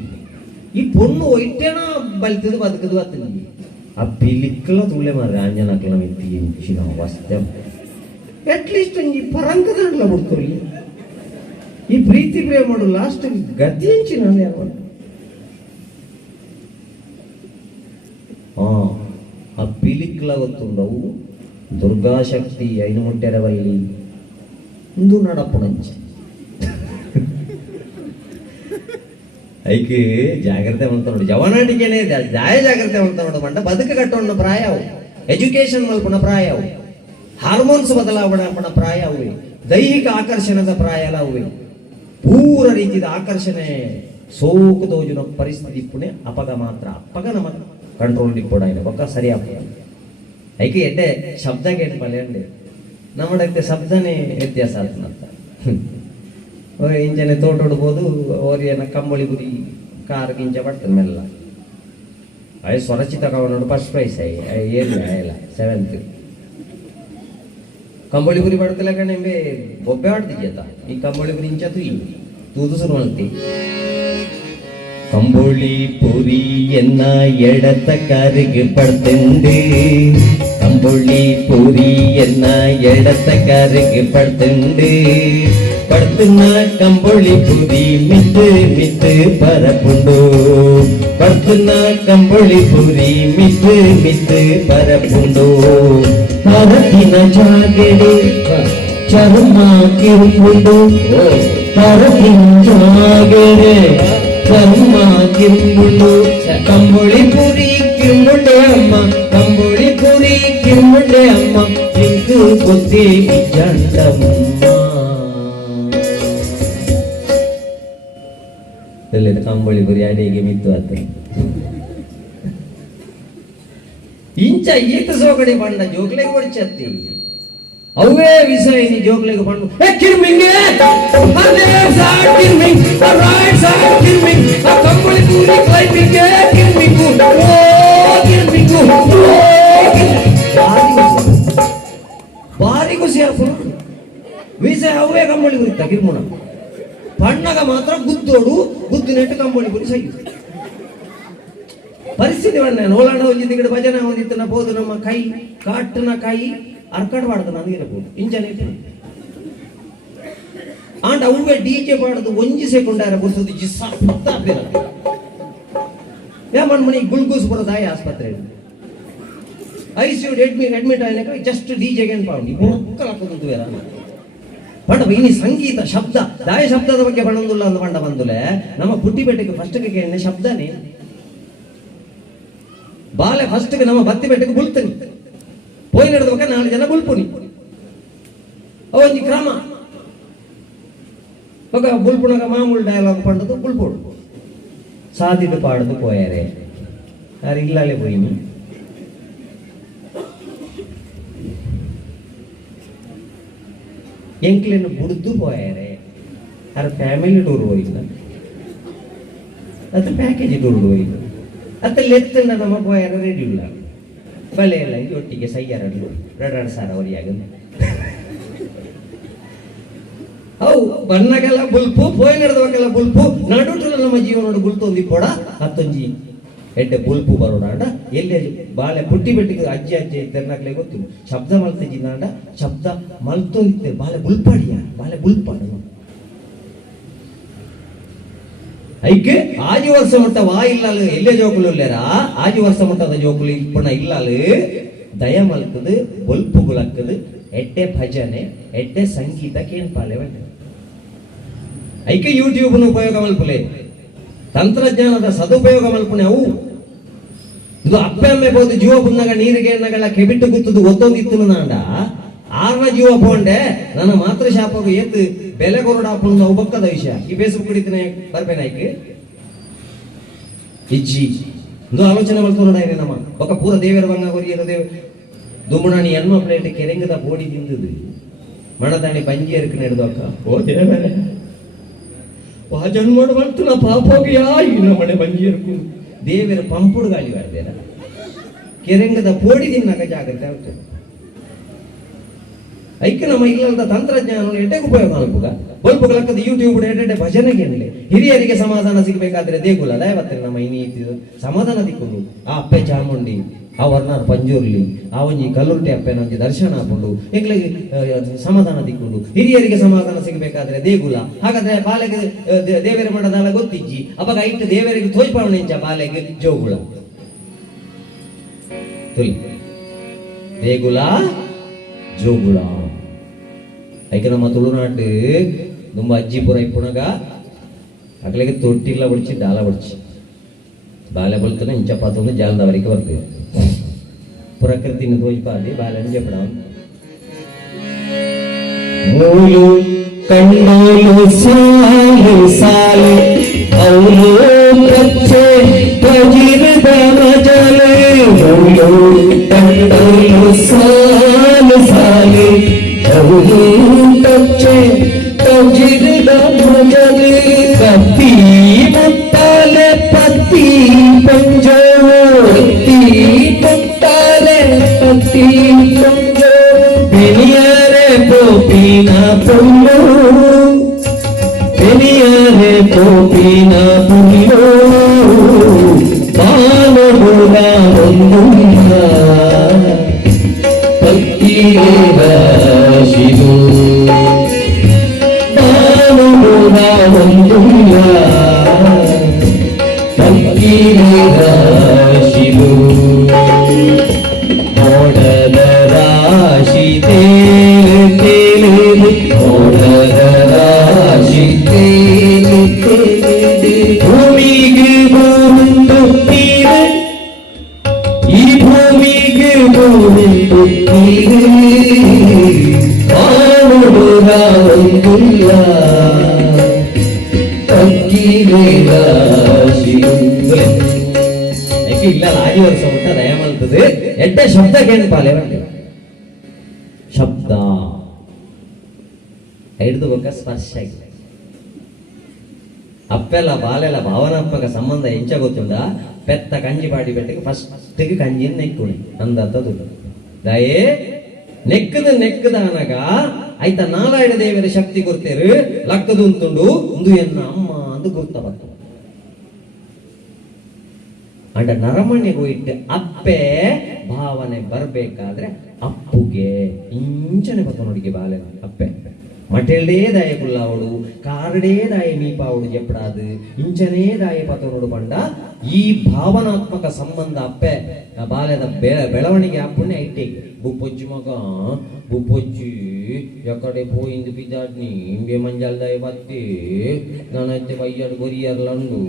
ಈ ಪೊಣ್ಣು ಒಯ್ಟೇನ ಬಲ್ತದು ಬದುಕದು ಬತ್ತ ಆ ಪಿಲಿಕ್ಕಲ ತುಳೆ ಮಾರ್ರೆ ಆಂಜನಕ್ಲ ಮೆತ್ತಿ ಎಂಚಿನ ವಸ್ತೆ ಅಟ್ಲೀಸ್ಟ್ ಒಂಜಿ ಪರಂಕದಂಡ್ಲ ಬಿಡ್ತೋಲಿ ಈ ಪ್ರೀತಿ ಪ್ರೇಮಡು ಲಾಸ್ಟ್ ಗತಿ ಎಂಚಿನ ಆ ಪಿಲಿಕ್ಲ ಗೊತ್ತುಂಡವು ದುರ್ಗಾಶಕ್ತಿ ಐನು ಮುಟ್ಟೆರವಲ್ಲಿ ಒಂದು ನಡಪುಣಂಚಿ ಐಕೆ ಜಾಗ್ರತೆ ಅಂತ ನೋಡಿ ಜವನಾಟಿಕೆನೇ ಜಾಗ್ರತೆ ಅಂತ ನೋಡು ಮಂಡ ಬದುಕು ಕಟ್ಟೋಣ ಪ್ರಾಯವು ಎಜುಕೇಶನ್ ಮಲ್ಪನ ಪ್ರಾಯವು ಹಾರ್ಮೋನ್ಸ್ ಬದಲಾವಣೆ ಪ್ರಾಯವು ದೈಹಿಕ ಆಕರ್ಷಣದ ಪ್ರಾಯ ಎಲ್ಲ ಅವು ಪೂರ ರೀತಿಯ ಆಕರ್ಷಣೆ ಸೋಕು ತೋಜುನ ಪರಿಸ್ಥಿತಿ ಪುಣೆ ಅಪ್ಪಗ ನಮ್ಮ ಕಂಟ್ರೋಲ್ ಕೂಡ ಬೊಕ್ಕ ಸರಿಯಾಗ ಐಕೆ ಎಡ್ಡೆ ಶಬ್ದಕ್ಕೆ ಎಡ್ಪಲೆ ಅಂಡೆ ನಮ್ಮಡಕ್ಕೆ ಶಬ್ದನೇ ವ್ಯತ್ಯಾಸ ಆಗ್ತಂತ ಇಂಚನೆ ತೋಟ ಹೊಡ್ಬೋದು ಅವ್ರೇನ ಕಂಬಳಿ ಗುರಿ ಕಾರ್ ಗಿಂಚ ಬರ್ತದೆ ಮೆಲ್ಲ ಅಯ್ಯ ಸ್ವರಚಿತ ಕವನೋಡು ಫಸ್ಟ್ ಪ್ರೈಸ್ ಏನಿಲ್ಲ 7th ಕಂಬಳಿ ಗುರಿ ಬಡ್ತಿಲ್ಲ ಕಣೆಂಬೆ ಬೊಬ್ಬೆ ಆಡ್ತಿದ್ಯತ ಈ ಕಂಬಳಿ ಗುರಿ ಇಂಚ ತೂದು ಶುರು ಮಾಡ್ತಿ ಕಂಬಳಿ ಪುರಿ ಎನ್ನ ಎಡತ ಕಾರಿಗೆ ಪಡ್ತಂಡೆ ಕಂಬಳಿ ಪುರಿ ಎನ್ನ ಎಡತ ಕಾರಿಗೆ ಪಡ್ತಂಡೆ ಪಡ್ತನ ಕಂಬಳಿ ಪುರಿ ಮಿತ್ತು ಪರಪುಂಡು ಪಡ್ತನ ಕಂಬಳಿ ಪುರಿ ಮಿತ್ತು ಪರಪುಂಡು ಹರತಿನ ಜಾಗೆಡೆ ಚರ್ಮ ಕಿರುಪುಂಡು ಹರತಿನ ಜಾಗೆಡೆ ಚರ್ಮ ಕಿರುಪುಂಡು ಕಂಬಳಿ ಪುರಿ ಕಿರುಮುಂಡೆ ಅಮ್ಮ ಕಂಬಳಿ ಪುರಿ ಕಿರುಮುಂಡೆ ಅಮ್ಮ ಇಂಕು ಗೊತ್ತೇ ಜಂಡಮ್ಮ ಎಲ್ಲಿದೆ ಕಂಬಳಿ ಪುರಿ ಅಡಿಗೆ ಮಿತ್ತು ಆತ ಇಂಚ ಈತ ಸೋಗಡೆ ಬಂಡ ಜೋಗ್ಲೆಗೆ ಹೊಡ್ಚತ್ತಿ ಅವೇ ವಿಷಯ ನೀ ಜೋಗ್ಲೆಗೆ ಬಂಡು ಕಿರ್ಮಿಂಗೆ ಕಂಬಳಿ ಪೂರಿ ಕ್ಲೈಂಬಿಂಗೆ ಕಿರ್ಮಿಂಗು ಕಿರ್ಮಿಂಗು ಭಾರಿ ಖುಷಿ ಆಗ್ತದೆ ವಿಷಯ ಅವೇ ಕಂಬಳಿ ಪುರಿ ಕಿರ್ಮುಣ ಪಣ್ಣಗ ಮಾತ್ರ ಗುದ್ದೋಡು ಗುದ್ದಿನೆಟ್ಟು ಕಂಬಳಿ ಪುರಿ ಸೈ ಪರಿಸ್ಥಿತಿ ಬಣ್ಣ ನೋಲಾಂಡ ಹೊಂದಿದ್ದ ಕಡೆ ಭಜನೆ ಹೊಂದಿತ್ತು ಬೋದು ನಮ್ಮ ಕೈ ಕಾಟನ ಕೈ ಅರ್ಕಡ್ ಬಾಡ್ದು ನನಗಿರಬಹುದು ಇಂಜನೆ ಆಂಡ ಅವೇ ಡಿಜೆ ಬಾಡ್ದು 1 ಸೆಕೆಂಡ್ ಆರ ಬರ್ತದೆ ಜಿಸ್ಸ ಪತ್ತಾಪಿರ ಯಾ ಮನ್ಮನಿ ಗುಲ್ಗೂಸ್ ಬರೋದಾಯ ಆಸ್ಪತ್ರೆ ಐಸಿಯು ಅಡ್ಮಿಟ್ ಆಯ್ನಕ ಜಸ್ಟ್ ಡಿಜೆಗೆ ಪಾಂಡಿ ಒಕ್ಕಲ ಹಾಕೋದು ಬೇರೆ ಪಂಡ ಇನಿ ಸಂಗೀತ ಶಬ್ದ ದಾಯ ಶಬ್ದದ ಬಗ್ಗೆ ಪಣಂದುಲ್ಲ ಅಂತ ಪಂಡ ಬಂದುಲೆ ನಮ್ಮ ಪುಟ್ಟಿ ಬೆಟ್ಟಕ್ಕೆ ಫಸ್ಟ್ಗೆ ಕೇಳಿನ ಶಬ್ದನೇ ಬಾಲೆ ಫಸ್ಟ್ಗೆ ನಮ್ಮ ಬತ್ತಿ ಬೆಟ್ಟಕ್ಕೆ ಬುಲ್ತನಿ ಪೋಯಿ ನಡೆದವಾಗ 4 ಜನ ಬುಲ್ಪುನಿ ಅವೊಂಜಿ ಕ್ರಮ ఒక బుల్పునగా మామూలు డైలాగ్ పండుతూ బుల్పుడు సాధిత పాడుతూ పోయారే అది ఇల్లాలే పోయింది ఎంకిలను బుడుతూ పోయారే అది ఫ్యామిలీ టూర్ పోయింది ಅದು ಪ್ಯಾಕೇಜ್ ಟೂರ್ ಹೋಯ್ತು ಅತ್ತಲ್ಲಿ ಎತ್ತಲ್ಲ ನಮ್ಮ పోయారు ರೆಡಿ ಇಲ್ಲ ಬಲೆ ಎಲ್ಲ ಒಟ್ಟಿಗೆ ಸೈಯಾರಲ್ಲ 2,000 ಅವರಿಯಾಗ ಅವು ಬಣ್ಣಗೆಲ್ಲ ಬುಲ್ಪು ಪೋಯ್ ನಡೆದವಾಗೆಲ್ಲ ಬುಲ್ಪು ನಡುಟು ನಮ್ಮ ಜೀವನ ಬುಲ್ತೊಂದಿ ಕೊಡ ಹತ್ತೊಂಜಿ ಎಡ್ಡೆ ಬುಲ್ಪು ಬರೋಣ ಎಲ್ಲಿ ಬಾಳೆ ಪುಟ್ಟಿ ಬೆಟ್ಟಿಗೆ ಅಜ್ಜಿ ತೆರ್ನಾಗ್ಲೇ ಗೊತ್ತಿಲ್ಲ ಶಬ್ದ ಮಲ್ತಿಜಿನಾಂಡ ಶಬ್ದ ಮಲ್ತೋದಿತ್ತೆ ಬಾಳೆ ಬುಲ್ಪಾಡಿಯ ಬಾಳೆ ಬುಲ್ಪಾಡ ಐಕೆ ಆಜಿ ವರ್ಷ ಮಟ್ಟ ವಾ ಇಲ್ಲಾಲು ಎಲ್ಲೇ ಜೋಕುಲು ಇಲ್ಲೇರಾ ಆಜಿ ವರ್ಷ ಮಟ್ಟದ ಜೋಕುಲು ಇಪ್ಪಣ ಇಲ್ಲಾಲು ದಯ ಮಲ್ತದು ಬೊಲ್ಪುಗುಲಕ್ಕದು ಎಡ್ಡೆ ಭಜನೆ ಎಡ್ಡೆ ಸಂಗೀತ ಕೇಳ್ಪಾಲೆ ಐಕೆ ಯೂಟ್ಯೂಬ್ ಉಪಯೋಗ ಮಲ್ಪುಲೆ ತಂತ್ರಜ್ಞಾನದ ಸದುಪಯೋಗ ಮಲ್ಪುನೆ ಅವು ಇದು ಅಪ್ಪೆ ಅಮ್ಮೆ ಬೋದು ಜೀವ ಪುನ್ನಗ ನೀರಿಗೆ ಎಣ್ಣಗಳ ಕೆಬಿಟ್ಟು ಗುತ್ತದು ಒತ್ತೊಂದಿತ್ತು ನಾಂಡ 6ನ ಜೀವ ಪೋಂಡೆ ನನ್ನ ಮಾತೃ ಶಾಪಗೆ ಎತ್ತು ಬೆಲೆ ಕೊರಡಾಪುಣ ಅವು ಬಕ್ಕದ ವಿಷಯ ಈ ಫೇಸ್ಬುಕ್ ಹಿಡಿತನೆ ಬರ್ಬೇನಾಯ್ಕೆ ಇಜ್ಜಿ ಇದು ಆಲೋಚನೆ ಮಲ್ತೋಡ ನಮ್ಮ ಒಕ್ಕ ಪೂರ ದೇವರ ಬಂಗ ಕೊರಿಯರ ದೇವ ದುಮ್ಮಣಿ ಎಣ್ಮ ಪ್ಲೇಟ್ ಕೆರೆಂಗದ ಬೋಡಿ ತಿಂದದು ಮಣದಾಣಿ ಬಂಜಿ ಎರ್ಕು ನಡೆದಕ್ಕ ಓ ದೇವರೇ ವಾಜನ್ ಮಾಡು ಮಾಡ್ತು ನಾ ಪಾಪೋಗಿಯಾ ಇನ್ನ ಮನೆ ಬಂಜಿ ಎರ್ಕು ದೇವರ ಪಂಪುಡು ಗಾಳಿ ಬರ್ದೇರ ಕೆರೆಂಗದ ಬೋಡಿ ತಿನ್ನಕ ಜಾಗ್ರತೆ ಆಗ್ತದೆ ಐಕ್ಯ ನಮ್ಮ ಇಲ್ಲದ ತಂತ್ರಜ್ಞಾನ ಎಡ್ಡೆಗೆ ಉಪಯೋಗ ಮಲ್ಪುಗ ಬಲ್ಪುಗಳಕ್ಕದ ಯೂಟ್ಯೂಬ್ ಎಡ್ಡೆ ಭಜನೆಗೆ ಹಿರಿಯರಿಗೆ ಸಮಾಧಾನ ಸಿಗಬೇಕಾದ್ರೆ ದೇಗುಲ ದಯವತ್ತರೆ ನಮ್ಮ ಇನ್ನೀತಿ ಸಮಾಧಾನ ದಿಕ್ಕೊಂಡು ಆ ಅಪ್ಪೆ ಚಾಮುಂಡಿ ಆ ವರ್ಣಾರ್ ಪಂಜೂರ್ಲಿ ಆ ಒಂಜಿ ಕಲ್ಲುರ್ಟಿ ಅಪ್ಪೆನ ಒಂಜಿ ದರ್ಶನ ಹಾಕೊಂಡು ಎಂಗ್ಳಿಗೆ ಸಮಾಧಾನ ದಿಕ್ಕೊಂಡು ಹಿರಿಯರಿಗೆ ಸಮಾಧಾನ ಸಿಗಬೇಕಾದ್ರೆ ದೇಗುಲ ಹಾಗಾದ್ರೆ ಬಾಲೆಗೆ ದೇವರ ಮಠದಾಲ ಗೊತ್ತಿಜ್ಜಿ ಅವಾಗ ಐಟ್ ದೇವರಿಗೆ ತೋಜ್ಪಾವಣೆ ಇಂಚ ಬಾಲೆಗೆ ಜೋಗುಳ ತುಲಿ ದೇಗುಲ ಜೋಗುಳ ಐಕೆ ನಮ್ಮ ತುಳುನಾಡು ತುಂಬ ಅಜ್ಜಿಪುರ ಇಪ್ಪುಣಗ ಅಗ್ಲಿಗೆ ತೊಟ್ಟಿಲ್ಲ ಬಡ್ಚಿ ಡಾಲ ಬಡ್ಚಿ ಬಾಲೆ ಬಲ್ತಾನೆ ಇಂಚಪಾತೊಂದು ಜಾಲದವರೆಗೆ ಬರ್ತದೆ ಪ್ರಕೃತಿನ ತೋಜ್ಪಾದಿ ಬಾಲೆನ ಜಪಡ ಮೂಲು ಕಣ್ಣೋಲು ಸಾಲು ಸಾಲು ಅವಳು ಕಚ್ಚೆ ಪಜಿರದ ಮಜಲೆ ಮೂಲು ಕಣ್ಣೋಲು ಸಾಲು ಸಾಲು ಅವಳು ಕಚ್ಚೆ ಪಜಿರದ ಮಜಲೆ ಕತ್ತಿ ಮುಟ್ಟಾಲೆ ಪತ್ತಿ ಪಂಜೋ ಮುಟ್ಟಾಲೆ ಪತ್ತಿ ಪಂಜೋ ಬೆನಿಯಾರೆ ಪೋಪಿನ ಪುಲ್ಲು ಬೆನಿಯಾರೆ ಪೋಪಿನ ಪುಲ್ಲು ಬಾಲಗುಣ ಒಂದುಲ್ಲ ಪತ್ತಿಗೆ ರಾಶಿದು ಬಾಲಗುಣ ಒಂದುಲ್ಲ ಪತ್ತಿಗೆ ರಾಶಿದು ಮೋಡದ ರಾಶಿ ತೇಲು ತೇಲು ಮೋಡದ ರಾಶಿ ತೇಲು ತೇಲು ಭೂಮಿಗೆ ಬಂದು ತೀರೆ ಈ ಭೂಮಿಗೆ ಬಂದು ತೀರೆ ಆಡುವುದ ಒಂದಿಲ್ಲ ಪಕ್ಕಿಗೆ ರಾಶಿ ಇಲ್ಲ ಆದಿ ವರ್ಷ ಮುಟ್ಟ ದಯ ಮಲ್ತದೆ ಎಡ್ಡೆ ಶಬ್ದ ಕೇಳ್ಪಾಲೆ ಶಬ್ದ ಹಿಡಿದು ಬೊಕ್ಕ ಸ್ಪರ್ಶ ಇಲ್ಲ ಅಪ್ಪೆಲ್ಲ ಬಾಲೆಲ್ಲ ಭಾವನಾತ್ಮಕ ಸಂಬಂಧ ಎಂಚ ಗೊತ್ತುಂಡ ಪೆತ್ತ ಕಂಜಿ ಪಾಡಿ ಬೆಟ್ಟಿಗೆ ಫಸ್ಟ್ಗೆ ಕಂಜಿನ ನೆಕ್ಕುಣಿ ಅಂದಂತ ದುಡ್ಡು ದಯೇ ನೆಕ್ಕದ ಅನಗ ಆಯ್ತ ನಾರಾಯಣ ದೇವರ ಶಕ್ತಿ ಕೊಡ್ತೇರು ಲಕ್ಕದು ಅಂತುಂಡು ಒಂದು ಎನ್ನ ಅಮ್ಮ ಅಂದು ಗುರ್ತ ಬಂತು ಅಂಡ ನರಮಣ್ಣಿಗೆ ಹೋಯ್ತು ಅಪ್ಪೆ ಭಾವನೆ ಬರ್ಬೇಕಾದ್ರೆ ಅಪ್ಪುಗೆ ಇಂಚನೆ ಬತ್ತ ನೋಡಿಗೆ ಬಾಲೆ ಅಪ್ಪೆ ಮಟೆಲ್ಡೇ ದಾಯ ಕುಲ್ಲಾವಡು ಕಾರಡೇ ದಾಯ ಮೀಪಾವಡು ಎಪ್ಪಡಾದು ಇಂಚನೇ ದಾಯ ಪತ ನೋಡು ಪಂಡ ಈ ಭಾವನಾತ್ಮಕ ಸಂಬಂಧ ಅಪ್ಪೆ ಬಾಲ್ಯದ ಬೆಳವಣಿಗೆ ಅಪ್ಪುಣ್ಯ ಐಟೆ ಬುಪ್ಪೊಚ್ಚಿ ಮಗ ಬುಪ್ಪೊಚ್ಚಿ ಎಕಡೆ పోయింది పిదాడ్ని ఇంబే మంజాల్దాయ బత్తి ననైతే వయ్యాడు గొరియర్లండు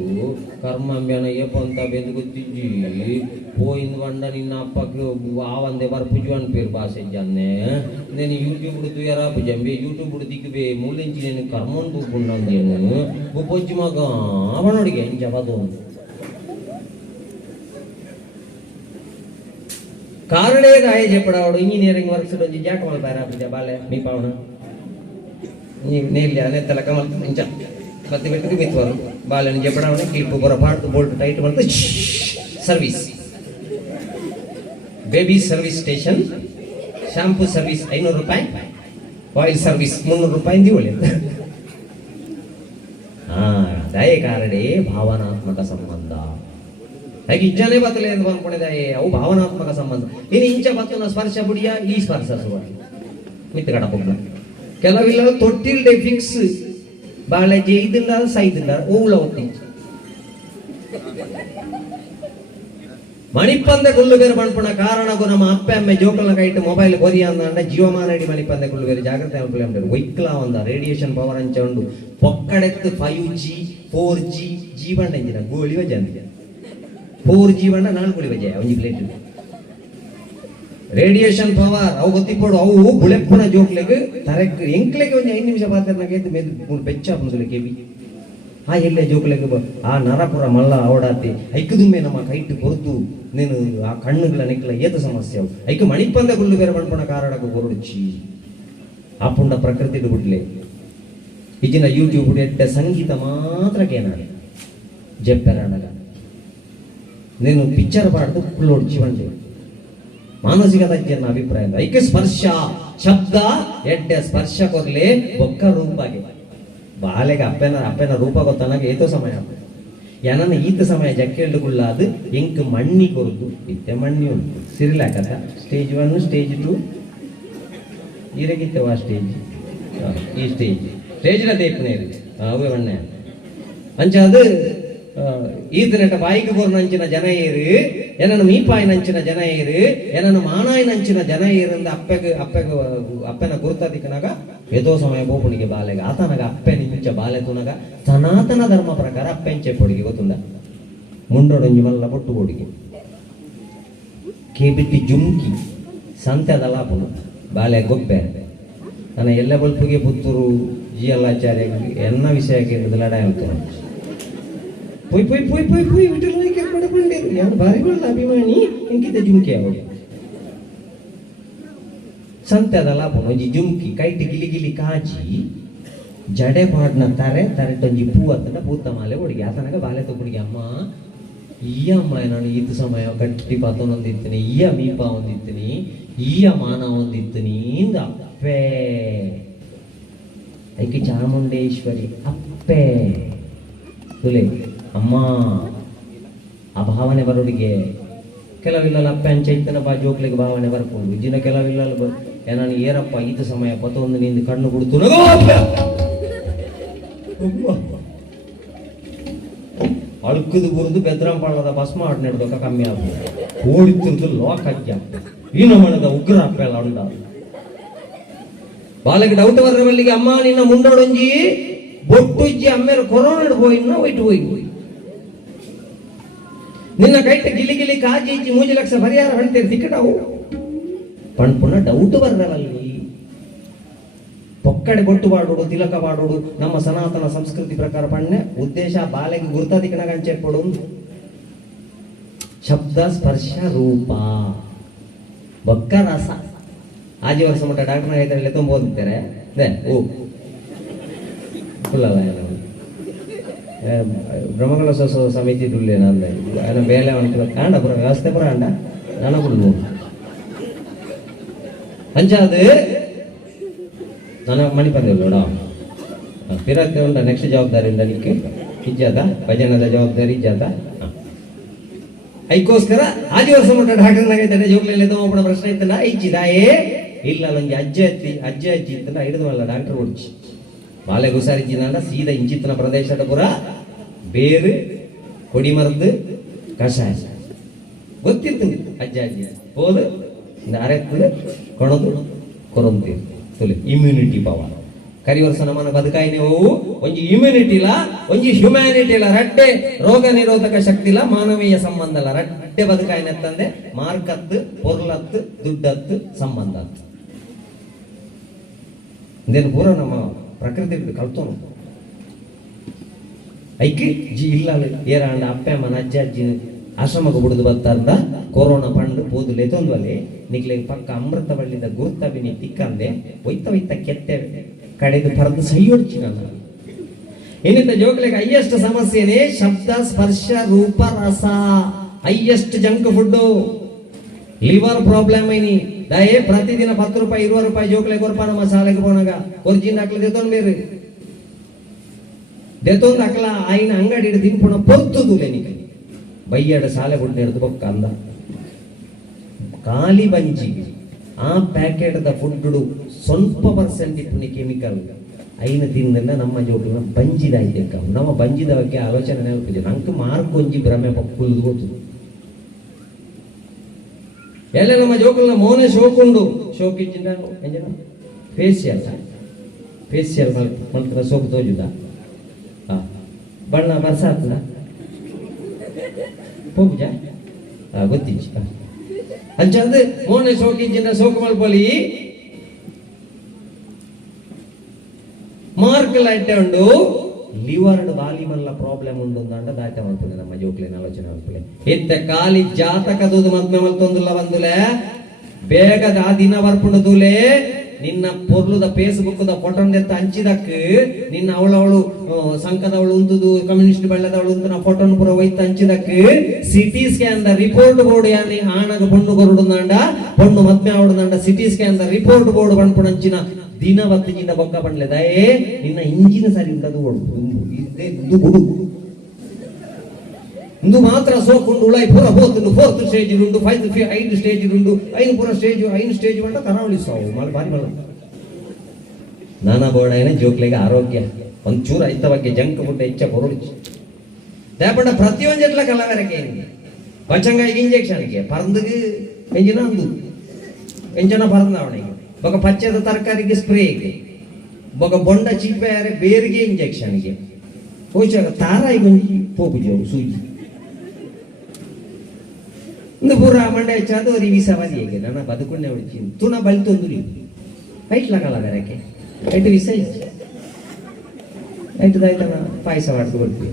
కర్మంబెన ఏ పొంత బెందుకొత్తించి పోయింది వండ నిన్న అప్పకు ఆవందే బర్పుజు అని పేరు బాసెజ్జాన్నే నేను యూట్యూబ్ తుయరా పుజంబే యూట్యూబ్ దిక్కుబే మూలించి నేను కర్మను పూకున్నాను నేను బొచ్చి మాకు అవనడిగా ఏం చెప్పదు కారణే గాయ చెప్పడాడు ఇంజనీరింగ్ వర్క్స్ నుంచి జాకమల పారా బాలే మీ పావన నీళ్ళు నెత్తల కమల్ ఇంచ కత్తి పెట్టుకు మిత్వారు బాలని చెప్పడాడు క్లిప్ పొరపాటు బోల్ట్ టైట్ మనతో service baby service station shampoo service 500 ರೂಪಾಯಿ ಆಯಿಲ್ ಸರ್ವಿಸ್ 300 ರೂಪಾಯಿ ದಿವలేదు ದಯೆ ಕಾರಣೆ ಭಾವನಾತ್ಮಕ ಸಂಬಂಧ ಹಾಗೆ ಇಜ್ಜನೇ ಬತ್ತలేదు ಅನ್ಕೊಂಡಿದ್ದಾye ಅವು ಭಾವನಾತ್ಮಕ ಸಂಬಂಧ ಇನ್ನು ಇಂಚ ಬತ್ತನ ಸ್ಪರ್ಶ ಬುಡಿಯ ಈ ಸ್ಪರ್ಶ ಸುವ ಮಿತ್ತ ಕಡಪುಗ್ಲ ಕೆಲವಿಲ್ಲ ತೊಟ್ಟಿಲ್ಡೆ ಫಿಕ್ಸ್ ಬಾಳೆ ಜೈದಿಲ್ಲ ಸೈದಿಲ್ಲ ಓವುಲ ಒತ್ತಿ ಮಣಿಪಂದೆ ಕುಲ್ಲು ಬೇರೆ ಬಣ್ಪುಣ ಕಾರಣಕ್ಕೂ ನಮ್ಮ ಅಪ್ಪ ಅಮ್ಮೆ ಜೋಕಲ್ನ ಕೈಟ್ ಮೊಬೈಲ್ ಕೊರಿಯ ಅಂದ ಜೀವಮಾನಡಿ ಮಣಿಪಂದೆ ಕುಲ್ಲು ಬೇರೆ ಜಾಗ್ರತೆ ಅನ್ಕೊಳ್ಳಿ ವೈಕ್ಲ ಒಂದ ರೇಡಿಯೇಷನ್ ಪವರ್ ಅಂಚ ಉಂಡು ಪೊಕ್ಕಡೆತ್ತು 5G 4G ಜೀವನ ಎಂಜಿನ ಗೋಳಿವ ಜನ 4G ಬಣ್ಣ 4 ಬಜೆ ಒಂಜಿ ಪ್ಲೇಟ್ ರೇಡಿಯೇಷನ್ ಪವರ್ ಅವು ಗೊತ್ತಿಪ್ಪಡು ಅವು ಬುಳೆಪ್ಪನ ಜೋಕ್ಲೆಗ್ ತರಕ್ ಎಂಕ್ಲೆಗೆ ಒಂಜಿ 5 ನಿಮಿಷ ಪಾತ್ರನಾಗೆ ಎದ್ದು ಮೇದು ಮೂರು ಬೆಚ್ಚ ಹಾಪುನುಸುಲೆ ಕೆಬಿ ಆ ಎಲ್ಲೆ ಜೋಕ್ಲೆಗ್ ಆ ನರಪುರ ಮಲ್ಲ ಅವಡಾತಿ ಐಕದುಮ್ಮೆ ನಮ್ಮ ಕೈಟ್ ಕೊರ್ದು ನೀನು ಆ ಕಣ್ಣುಗಳ ನೆಕ್ಲ ಏತ ಸಮಸ್ಯೆ ಅವು ಐಕ ಮಣಿಪಂದ ಗುಳ್ಳು ಬೇರೆ ಬಣ್ಪಣ ಕಾರಣಕ್ಕೆ ಕೊರಡುಚ್ಚಿ ಆಪುಂಡ ಪ್ರಕೃತಿ ಬಿಡ್ಲೆ ಈಗಿನ ಯೂಟ್ಯೂಬ್ ಎಡ್ಡ ಸಂಗೀತ ಮಾತ್ರ ಕೇನಾಡಿ ಜೆಪ್ಪೆರಾಣಗ నేను పిక్చర్ పాడుతూ పుల్లోడు చివండి మానసిక తగ్గిన అభిప్రాయం ఐక్య స్పర్శ ಶಬ್ದ ಎಡ್ಡೆ ಸ್ಪರ್ಶ ಕೊರ್ಲೆ ಒಕ್ಕ ರೂಪಾಗೆ ಬಾಲೆಗೆ ಅಪ್ಪನ ರೂಪ ಗೊತ್ತನಾಗ ಏತೋ ಸಮಯ ಏನನ್ನ ಈತ ಸಮಯ ಜಕ್ಕೆಳ್ಳುಗುಳ್ಳಾದು ಎಂಕ್ ಮಣ್ಣಿ ಕೊರದು ಇತ್ತೆ ಮಣ್ಣಿ ಉಂಟು ಸಿರಿಲಾಕದ ಸ್ಟೇಜ್ 1 ಸ್ಟೇಜ್ 2 ಇರಗಿತ್ತವ ಸ್ಟೇಜ್ ಈ ಸ್ಟೇಜ್ನ ತೇಪ್ನೇರು ಅವೇ ಮಣ್ಣೆ ಅಂಚ ಅದು ಈತನಟ ಬಾಯಿಗೆ ಬೋರ್ನಂಚಿನ ಜನ ಏರು ಏನನ್ನು ಮೀಪಾಯಿನಂಚಿನ ಜನ ಏರು ಏನನ್ನು ಮಾನಾಯಿನಂಚಿನ ಜನ ಏರಿಂದ ಅಪ್ಪನ ಗುರುತಾದಿಕ್ಕನಾಗ ಏತೋ ಸಮಯ ಬೋಪುಣಿಗೆ ಬಾಲೆಗ ಆತನಗ ಅಪ್ಪೆನಿಂಚ ಬಾಲೆ ತುನಗ ಸನಾತನ ಧರ್ಮ ಪ್ರಕಾರ ಅಪ್ಪೆಂಚೆ ಪೊಡಿಗೆ ಗೊತ್ತುಂಡ ಮುಂಡೊಡಂಜಿ ಮಲ್ಲ ಬೊಟ್ಟು ಬೋಡಿಗೆ ಕೇಬಿತ್ತಿ ಜುಮ್ಕಿ ಸಂತೆದಲ್ಲ ಪುನ ಬಾಲೆ ಗೊಬ್ಬೆ ನನ್ನ ಎಲ್ಲ ಬಲ್ಪಿಗೆ ಪುತ್ತೂರು ಜಿ ಅಲ್ಲಾಚಾರ್ಯ ಎನ್ನ ವಿಷಯಕ್ಕೆ ಲಡಾಯಿ ಅಂತಾರೆ ಪೊಯ್ ಪೊಯ್ ಪೊಯ್ ಪೊಯ್ ಪೊಯ್ ವಿಠಲನಾಗಿ ಕೇಳ್ಕೊಂಡು ಬಂದಿರು ಯಾರು ಭಾರಿ ಬಲ್ಲ ಅಭಿಮಾನಿ ಇಂಕಿತ ಜುಮ್ಕಿ ಅವರು ಸಂತೆದಲ್ಲ ಒಂಜಿ ಜುಮ್ಕಿ ಕೈಟ್ ಗಿಲಿ ಗಿಲಿ ಕಾಜಿ ಜಡೆ ಪಾಡ್ನ ತರೆಟೊಂಜಿ ಪೂ ಅತ್ತನ ಪೂತ ಮಾಲೆ ಹುಡುಗಿ ಆತನಾಗ ಬಾಲೆ ತೊಗುಡಿಗೆ ಅಮ್ಮ ಈ ಅಮ್ಮ ನಾನು ಈತ ಸಮಯ ಕಟ್ಟಿ ಪಾತನ ಒಂದಿತ್ತೀನಿ ಈ ಮೀಪ ಒಂದಿತ್ತೀನಿ ಈ ಮಾನ ಒಂದಿತ್ತೀನಿ ಇಂದ ಅಪ್ಪೇ ಐಕಿ ಚಾಮುಂಡೇಶ್ವರಿ ಅಪ್ಪೇ ತುಲೆ ಅಮ್ಮ ಆ ಭಾವನೆ ಬರೋಡಿಗೆ ಕೆಲವಿಲ್ಲ ಅಪ್ಪ ಅಂಚೈತನ ಬಾ ಜೋಕ್ಲಿಗೆ ಭಾವನೆ ಬರ್ಕೊಂಡು ಇಜಿನ ಕೆಲವಿಲ್ಲ ನಾನು ಏರಪ್ಪ ಈತ ಸಮಯ ಪತೊಂದು ನಿಂದು ಕಣ್ಣು ಬಿಡ್ತು ಅಳುಕುದು ಬುರಿದು ಬೆದ್ರಂಪಾಳದ ಭಸ್ಮ ಆಟ ನಡೆದೋಕ ಕಮ್ಮಿ ಆಗ್ತದೆ ಓಡಿತಿರ್ದು ಲಾಕ್ ಹಾಕ್ಯ ಈ ನಮ್ಮನದ ಉಗ್ರ ಅಪ್ಪ ಎಲ್ಲ ಉಂಡ ಬಾಲಕ್ಕೆ ಡೌಟ್ ಬರ್ರ ಬಲ್ಲಿಗೆ ಅಮ್ಮ ನಿನ್ನ ಮುಂಡೋಡೊಂಜಿ ಬೊಟ್ಟು ಇಜ್ಜಿ ಅಮ್ಮೇರ ಕೊರೋನಾ ಹೋಯಿನ ಒಯ್ಟು ಹೋಗಿ ನಿನ್ನ ಕೈಟ್ ಗಿಲಿ ಗಿಲಿ ಕಾಜಿ ಇಜ್ಜಿ 3 ಲಕ್ಷ ಪರಿಹಾರ ಹೊಂಟೇರಿ ತಿಕ್ಕಡವು ಪಣ್ಪುಣ ಡೌಟ್ ಬರ್ರವಲ್ಲಿ ಪೊಕ್ಕಡೆ ಬೊಟ್ಟು ಬಾಡೋಡು ತಿಲಕ ಬಾಡೋಡು ನಮ್ಮ ಸನಾತನ ಸಂಸ್ಕೃತಿ ಪ್ರಕಾರ ಪಣ್ಣೆ ಉದ್ದೇಶ ಬಾಲೆಗೆ ಗುರ್ತಾದಿಕ್ಕನಾಗ ಅಂಚೆಟ್ಪಡು ಶಬ್ದ ಸ್ಪರ್ಶ ರೂಪ ಬೊಕ್ಕ ರಸ ಆಜಿ ವರ್ಷ ಮಟ್ಟ ಡಾಕ್ಟರ್ ಹೇಳ್ತಾರೆ ತುಂಬ ಓದಿದ್ದಾರೆ ಓ ಫುಲ್ಲಲ್ಲ ಬ್ರಹ್ಮಗಳ ಸಮಿತಿ ತುಲ್ಯನಂದೆ ಅದನ್ನ ಬೇಲೆ ಕಾಂಡ ಪುರ ವ್ಯವಸ್ಥೆ ಪುರ ಅಂಡ ನನಗುಳ್ಳು ಅಂಚಾದು ನನ್ನ ಮಣಿಪಂದಿಲ್ಲೋಡ ತಿರತ್ತೆ ಉಂಟ ನೆಕ್ಸ್ಟ್ ಜವಾಬ್ದಾರಿಯಿಂದ ನಿಕ್ಕೆ ಇಜ್ಜಾತ ಭಜನದ ಜವಾಬ್ದಾರಿ ಇಜ್ಜಾತ ಐಕೋಸ್ಕರ ಆದಿ ವರ್ಷ ಮಟ್ಟ ಡಾಕ್ಟರ್ನಾಗೈತೆ ಜೋಗ್ಲೆಲ್ಲ ತಗೊಂಡ ಪ್ರಶ್ನೆ ಇತ್ತಲ್ಲ ಇಚ್ಚಿದಾಯೇ ಇಲ್ಲ ನಂಗೆ ಅಜ್ಜಿ ಇತ್ತಲ್ಲ ಹಿಡಿದವಲ್ಲ ಡಾಕ್ಟರ್ ಹೊಡ್ಚಿ ಬಾಲೆ ಗುಸಾರಿಜಿನ ಸೀದಾ ಇಂಚಿತ್ತನ ಪ್ರದೇಶದ ಪುರ ಬೇರು ಕೊಡಿ ಮರದ್ದು ಕಷಾಯ ಗೊತ್ತಿತ್ತು ಅಜ್ಜಿ ಹೋದು ಅರೆತ್ತು ಕೊಣದು ಕೊರಂತೀರಿ ಇಮ್ಯುನಿಟಿ ಪವರ್ ಕರಿ ವರ್ಷ ನಮ್ಮನ್ನ ಬದುಕಾಯಿ ನೀವು ಒಂಜಿ ಇಮ್ಯುನಿಟಿ ಇಲ್ಲ ಒಂಜಿ ಹ್ಯುಮ್ಯಾನಿಟಿ ಇಲ್ಲ ರಡ್ಡೆ ರೋಗ ನಿರೋಧಕ ಶಕ್ತಿ ಇಲ್ಲ ಮಾನವೀಯ ಸಂಬಂಧ ಇಲ್ಲ ರಡ್ಡೆ ಬದುಕಾಯಿನ ತಂದೆ ಮಾರ್ಕತ್ತು ಪೊರ್ಲತ್ತು ದುಡ್ಡತ್ತು ಸಂಬಂಧ ಇದೇನು ಪೂರ ನಮ್ಮ ಪ್ರಕೃತಿ ಕಲ್ತೋನು ಐಕಿ ಜಿ ಇಲ್ಲ ಏರಾಂಡ ಅಪ್ಪ ಅಮ್ಮನ ಅಜ್ಜ ಅಜ್ಜಿನ ಆಶ್ರಮಕ್ಕೆ ಬಿಡುದು ಬರ್ತಾರ್ದ ಕೊರೋನಾ ಪಂಡು ಪೋದುಲೆ ತೊಂದ್ವಲ್ಲಿ ನಿಕ್ಲೆ ಪಕ್ಕ ಅಮೃತ ಬಳ್ಳಿದ ಗುರುತ ಬಿನಿ ತಿಕ್ಕಂದೆ ಒಯ್ತ ಕೆತ್ತೆ ಕಡೆದು ಪರದು ಸೈಯೊಡ್ಚಿ ನಾನು ಏನಿಂದ ಜೋಕ್ಲೆಗೆ ಹೈಯೆಸ್ಟ್ ಸಮಸ್ಯೆನೇ ಶಬ್ದ ಸ್ಪರ್ಶ ರೂಪ ರಸ highest junk food liver problem ಐನಿ ದಯೆ ಪ್ರತಿದಿನ 10 ರೂಪಾಯಿ 20 ರೂಪಾಯಿ ಜೋಕ್ಲೆ ಕೊರ್ಪಾನ ಮಸಾಲೆಗೆ போனாಗ ಒರಿಜಿನ್ ಹಾಕ್ಲ ದೇತೊಂದು ಬೇರೆ ದೇತೊಂದು ಹಾಕ್ಲ ಆಯ್ನ ಅಂಗಡಿ ಹಿಡಿದು ತಿನ್ಪುಣ ಪೊರ್ತುದುಲೆ ನಿಕ್ಕೆ ಬೈಯಡ ಸಾಲೆ ಬಿಟ್ಟು ಹಿಡಿದು ಬೊಕ್ಕ ಅಂದ ಖಾಲಿ ಬಂಜಿ ಆ ಪ್ಯಾಕೆಟ್ದ ಫುಡ್ ಸ್ವಲ್ಪ ಪರ್ಸೆಂಟ್ ಇಪ್ಪು ಕೆಮಿಕಲ್ ಐನ ತಿಂದ ನಮ್ಮ ಜೋಕ್ಲನ ಬಂಜಿದ ಐತೆಕ್ಕ ನಮ್ಮ ಬಂಜಿದ ಬಗ್ಗೆ ಆಲೋಚನೆ ನೆನಪಿದೆ ನಂಗೆ ಮಾರ್ಕ್ ಒಂಜಿ ಭ್ರಮೆ ಪಕ್ಕುದು ಗೊತ್ತು ಎಲ್ಲ ನಮ್ಮ ಜೋಕಲ್ನ ಮೌನ ಶೋಕುಂಡು ಶೋಕಿಂಚಿನ ಎಂಜನ ಫೇಶಿಯಲ್ ಮಲ್ತರ ಸೋಕು ತೋಜುದ ಬಣ್ಣ ಬರ್ಸ ಆಗ್ತದ ಪೂಜ ಗೊತ್ತಿಚ್ಚ ಅಂಚಂದು ಮೌನ ಶೋಕಿಂಚಿನ ಸೋಕು ಮಲ್ಪಲಿ ಮಾರ್ಕ್ ಲೈಟ್ ಉಂಡು ಲಿವರ್ ಬಾಲಿ ಮಲ್ಲ ಪ್ರಾಬ್ಲಮ್ ಉಂಡು ಅಂಡ ದಾಟ ಮಾಡ್ತದೆ ನಮ್ಮ ಜೋಕ್ಲಿನ ಆಲೋಚನೆ ಮಾಡ್ತದೆ ಇತ್ತ ಖಾಲಿ ಜಾತಕದದು ಮದ್ಮೆ ಮಲ್ತೊಂದುಲ್ಲ ಬಂದುಲೆ ಬೇಗ ಆ ದಿನ ಬರ್ಪುಂಡುದುಲೆ ನಿನ್ನ ಪೊರ್ಲುದ ಫೇಸ್ಬುಕ್ ದ ಫೋಟೋನ್ ಎತ್ತ ಹಂಚಿದಕ್ ನಿನ್ನ ಅವಳು ಸಂಕದವಳು ಉಂತುದು ಕಮ್ಯುನಿಸ್ಟ್ ಬಳ್ಳದವಳು ಉಂತು ನಾ ಫೋಟೋನ್ ಪೂರ ಒಯ್ತ ಹಂಚಿದಕ್ ಸಿಟಿ ಸ್ಕ್ಯಾನ್ ದ ರಿಪೋರ್ಟ್ ಬೋರ್ಡ್ ಯಾನಿ ಆಣಗ ಪೊಣ್ಣು ಕೊರುಡುಂದಾಂಡ ಪೊಣ್ಣು ಮದ್ಮೆ ಅವಡುಂದಾಂಡ ಸಿಟಿ ಸ್ಕ್ಯಾನ್ ದ ರಿಪೋರ್ಟ್ ಬೋರ್ಡ್ ಬಂದ್ಪುಣ ಹಂಚಿನ ದಿನ ಬತ್ತಿನಿಂದ ಬೊಕ್ಕ ಬಂಡ್ಲೆ ದಯೇ ನಿನ್ನ ಇಂಜಿನ ಸರಿ ಉಂಟದು ಇಂದು ಮಾತ್ರ ಸೋಕೊಂಡು ಉಳಾಯಿ ಪೂರ ಹೋತುಂಡು 4th ಸ್ಟೇಜ್ ಉಂಡು 5 ಸ್ಟೇಜ್ ಉಂಡು 5 ಪೂರ ಸ್ಟೇಜ್ ಬಂಡ ಕರಾವಳಿ ಸಾವು ಮಲ್ ಬಾರಿ ಮಲ್ಲ ನಾನಾ ಬೋರ್ಡೈನ ಜೋಕ್ಲೆಗೆ ಆರೋಗ್ಯ ಒಂಚೂರು ಐತ ಬಗ್ಗೆ ಜಂಕ್ ಫುಡ್ ಹೆಚ್ಚ ಕೊರಳಿச்சு ದೇಪಂಡ ಪ್ರತಿಯೊಂದು ಎಟ್ಲ ಕಲವರಕ್ಕೆ ಪಚಂಗಾಯಿಗೆ ಇಂಜೆಕ್ಷನ್ಗೆ ಪರಂದುಗೆ ಎಂಜಿನ ಅಂದು ಎಂಜನ ಪರಂದವಣಿಗೆ ಬೊಕ ಪಚ್ಚದ ತರಕಾರಿಗೆ ಸ್ಪ್ರೇಗೆ ಬೊಕ ಬೊಂಡ ಚಿಪ್ಪೆ ಬೇರಿಗೆ ಇಂಜೆಕ್ಷನ್ಗೆ ಹೋಚಾಗ ತಾರಾಯಿ ಗೊಂಜಿ ಪೋಪುಜಿ ಸೂಜಿ ಇಂದು ಪೂರ ಮಂಡೆ ಚದೋರಿ ವಿಸವಾದಿ ಹೇಗೆ ನನ್ನ ಬದುಕೊಂಡೆ ಉಳಿಚಿ ತುಣ ಬಲಿತೊಂದು ಐಟ್ಲ ಕಲಗರಕ್ಕೆ ಐಟು ವಿಸ ಐಟದಾಯ್ತನ ಪಾಯಸ ಮಾಡ್ತು ಕೊಡ್ತೀವಿ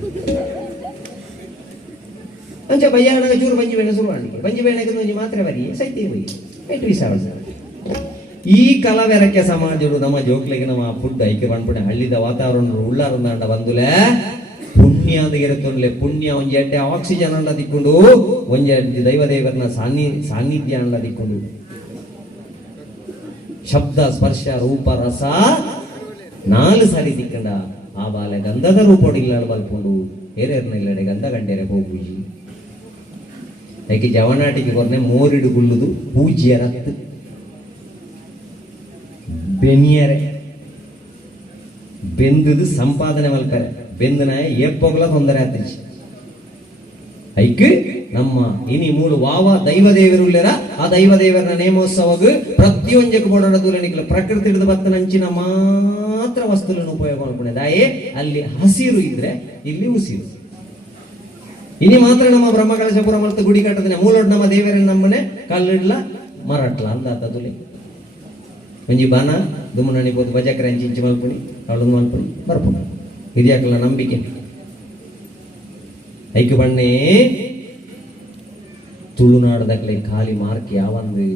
ಅಂಚ ಬಯ್ಯಾಣ ಚೂರು ಬಂಜಿ ಬೇಣ ಶುರು ಮಾಡಿ ಬಂಜಿ ಬೇಣಕ್ಕೆ ಒಂಜಿ ಮಾತ್ರ ಬರಿ ಸೈತಿ ಬೈ ಐಟು ವಿಸ ಈ ಕಲವೆರಕ್ಕೆ ಸಮಾಜರು ನಮ್ಮ ಜೋಕ್ಲೆಗೆ ನಮ್ಮ ಫುಡ್ ಐಕೆ ಬಂದ್ಬಿಟ್ಟೆ ಹಳ್ಳಿದ ವಾತಾವರಣ ಉಳ್ಳಾರಂದಾಂಡ ಬಂದುಲೆ ಪುಣ್ಯ ಅಂದಿರತ್ತೊಂದ್ಲೆ ಪುಣ್ಯ ಒಂಜಿ ಎಡ್ಡೆ ಆಕ್ಸಿಜನ್ ಅಂಡ ದಿಕ್ಕೊಂಡು ಒಂಜಿ ಎಡ್ಡೆ ದೈವದೇವರನ ಸಾನ್ನಿಧ್ಯ ಅಂಡ ದಿಕ್ಕೊಂಡು ಶಬ್ದ ಸ್ಪರ್ಶ ರೂಪ ರಸ 4 ಸಾರಿ ದಿಕ್ಕಂಡ ಆ ಬಾಲೆ ಗಂಧದ ರೂಪೋಡಿಲ್ಲ ಬಲ್ಕೊಂಡು ಏರೇರ್ನ ಇಲ್ಲಡೆ ಗಂಧ ಗಂಡೇರೆ ಹೋಗುಜಿ ಐಕೆ ಜವನಾಟಿಗೆ ಕೊರ್ನೆ ಮೋರಿಡು ಗುಳ್ಳುದು ಪೂಜ್ಯ ರತ್ತು ಬೆನಿಯರೆ ಬೆಂದದು ಸಂಪಾದನೆ ಮಲ್ಕರೆ ಬೆಂದನ ಎಪ್ಪೊಗಲ ತೊಂದರೆ ಆತಿಚ್ಚಿ ಐಕ್ ನಮ್ಮ ಇನಿ ಮೂಲು ವಾವ ದೈವದೇವರುಳ್ಳರ ಆ ದೈವದೇವರನ ನೇಮೋತ್ಸವಗ್ ಪ್ರತಿಯೊಂದಕ್ಕೆ ಬೋಡೋಡದೂರನಿಗೆ ಪ್ರಕೃತಿ ಹಿಡಿದು ಬತ್ತನಂಚಿನ ಮಾತ್ರ ವಸ್ತುಗಳನ್ನು ಉಪಯೋಗ ಮಾಡ್ಕೊಂಡೆ ದಾಯೇ ಅಲ್ಲಿ ಹಸಿರು ಇದ್ರೆ ಇಲ್ಲಿ ಉಸಿರು ಇನಿ ಮಾತ್ರ ನಮ್ಮ ಬ್ರಹ್ಮಕಲಶಪುರ ಮಲ್ತ ಗುಡಿ ಕಟ್ಟದನೆ ಮೂಲೋಡ್ ನಮ್ಮ ದೇವರ ನಮ್ಮನೆ ಕಲ್ಲಿಡ್ಲ ಮರಟ್ಲ ಅಂದಾತದುಲೆ ಒಂಜಿ ಬಾನ ದುಮ್ಮನಣಿ ಪೋದು ಬಜಾಕ್ರ ಇಂಚಿ ಮಲ್ಪುಣಿ ಅವಳು ಮಲ್ಪುಣಿ ಬರ್ಪುಣಿ ಹಿರಿಯಾಕಲ ನಂಬಿಕೆ ಐಕ್ಯ ಬಣ್ಣೆ ತುಳುನಾಡದಾಗಲೇ ಖಾಲಿ ಮಾರ್ಕ್ ಯಾವಂದ್ರೆ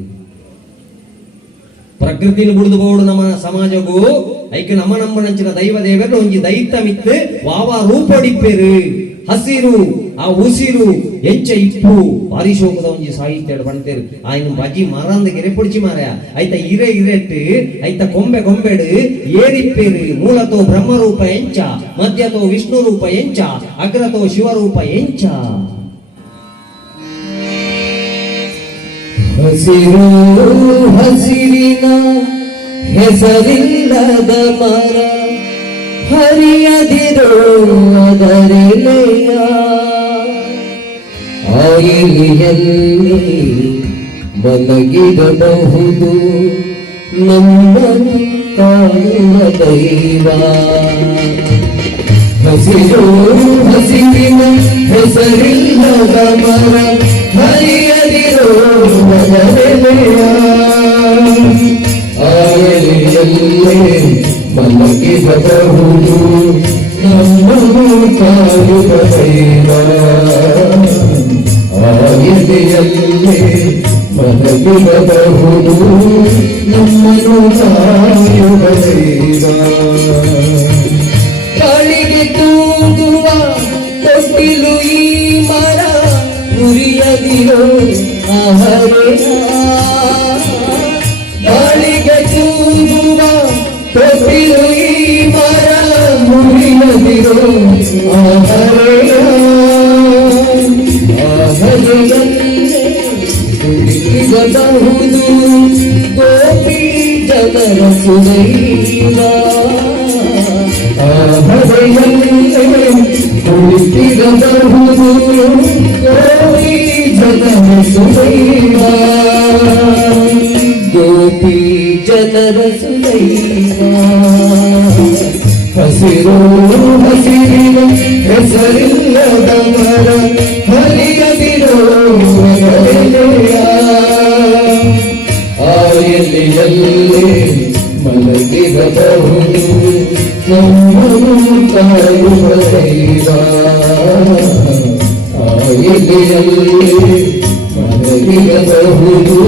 ಪ್ರಕೃತಿನ ಬುಡಿದು ಬೋಡು ನಮ್ಮ ಸಮಾಜಗೂ ಐಕ್ಯ ನಮ್ಮ ನಂಚಿನ ದೈವ ದೇವರು ಒಂಜಿ ದೈತ ಮಿತ್ತು ವಾವ ರೂಪಡಿಪ್ಪೇರು ಹಸಿರು ಆ ಉಸಿರು ಹೆಚ್ಚ ಇಪ್ಪು ಭಾರಿ ಶೋಕದ ಒಂಜಿ ಸಾಹಿತ್ಯ ಬಂತೇರು ಆಯ್ನ ಬಜಿ ಮರಂದ ಗೆರೆ ಪುಡಿಚಿ ಮಾರ ಐತ ಇರೆಟ್ಟು ಐತ ಕೊಂಬೆಡು ಏರಿಪ್ಪೇರು ಮೂಲತೋ ಬ್ರಹ್ಮರೂಪ ಎಂಚ ಮಧ್ಯತೋ ವಿಷ್ಣು ರೂಪ ಎಂಚ ಅಗ್ರತೋ ಶಿವರೂಪ ಎಂಚ ಹಸಿರು ಹಸಿರಿನ ಹೆಸರಿಲ್ಲದ ಮರ ಹರಿಯದಿರೋ ಅದರೆಲೆಯ ಆಯಿಲಿಯಲ್ಲಿ ಮಲಗಿರಬಹುದು ನಮ್ಮನ್ನು ಕಾಯುವ ದೈವ. ಹಸಿರು ಹಸಿರಿನ ಹೆಸರಿಲ್ಲದ ಮರ ಹರಿಯದಿರೋ ಮನದೆಲೆಯ. ಆ ಎಲೆಯಲ್ಲೇ ಮಲಗಿರಬಹುದು ನಮ್ಮನ್ನು ಕಾಯುವ ದೈವ. ಆ ಎಲೆಯಲ್ಲೇ ಮಲಗಿರಬಹುದು ನಮ್ಮನ್ನು ಕಾಯುವ ದೈವ. ಗಾಳಿಗೆ ತೂಗುವ ತೊಟ್ಟಿಲು ಈ ಮರ ಮುರಿಯದಿರೋ ಆಹರೆಯ. ಗಾಳಿಗೆ ತೂಗುವ ತೊಟ್ಟಿಲು ಈ ಮರ ಮುರಿಯದಿರೋ ಆಹರೆಯ. ಆಹರೆಯಲ್ಲೇ ಕುಳಿತಿರಬಹುದು ಗೋಪಿ ಜನರ ಸುದೈವ. ಆಹರೆಯಲ್ಲೇ ಕುಳಿತಿರಬಹುದು ಗೋಪಿ ಜನರ ಸುದೈವ. ಗೋಪಿ ಜನರ ಸುದೈವ. ಹಸಿರು ಹಸಿರಿನ ಹೆಸರಿಲ್ಲದ ಮರ ಹರಿಯದಿರೋ ಮನದೆಲೆಯ. ಆ ಎಲೆಯಲ್ಲೇ ಮಲಗಿರಬಹುದು ನಮ್ಮನ್ನು ಕಾಯುವ ದೈವ. ಆ ಎಲೆಯಲ್ಲೇ ಮಲಗಿರಬಹುದು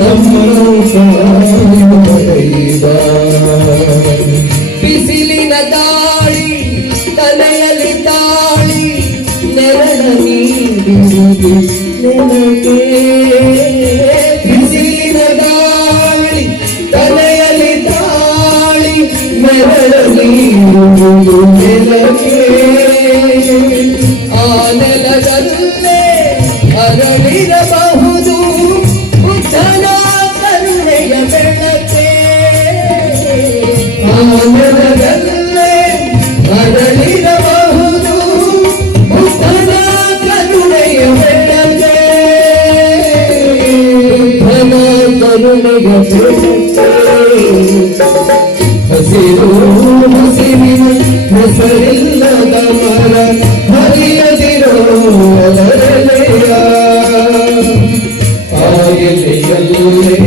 ನಮ್ಮನ್ನು ಕಾಯುವ ದೈವ. ಬಿಸಿಲಿನ ಗಾಳಿ ತಲೆಯಲ್ಲಿ ತಾಳಿ ನೆರಳ ನೀಡುವುದು ನೆನಪೇ. ಬಿಸಿಲಿನ ಗಾಳಿ ತಲೆಯಲ್ಲಿ ತಾಳಿ ನೆರಳ ನೀಡುವುದು ನೆನಪೇ. ಆ ನೆಲದಲ್ಲೇ ಅರಳಿರಬಹುದು ಬುದ್ಧನ ಕರುಣೆಯ ಬೆಳಕೆ. ಆ ನೆಲದಲ್ಲೇ ಅರಳಿರಬಹುದು ಬುದ್ಧನ ಕರುಣೆಯ ಬೆಳಕೆ. ಬುದ್ಧನ ಕರುಣೆಯ ಬೆಳಕೆ. ಹಸಿರು ಹಸಿರಿನ ಹೆಸರಿಲ್ಲದ ಮರ ಹರಿಯದಿರೋ ಮನದೆಲೆಯ. ಆ ಎಲೆಯಲ್ಲೇ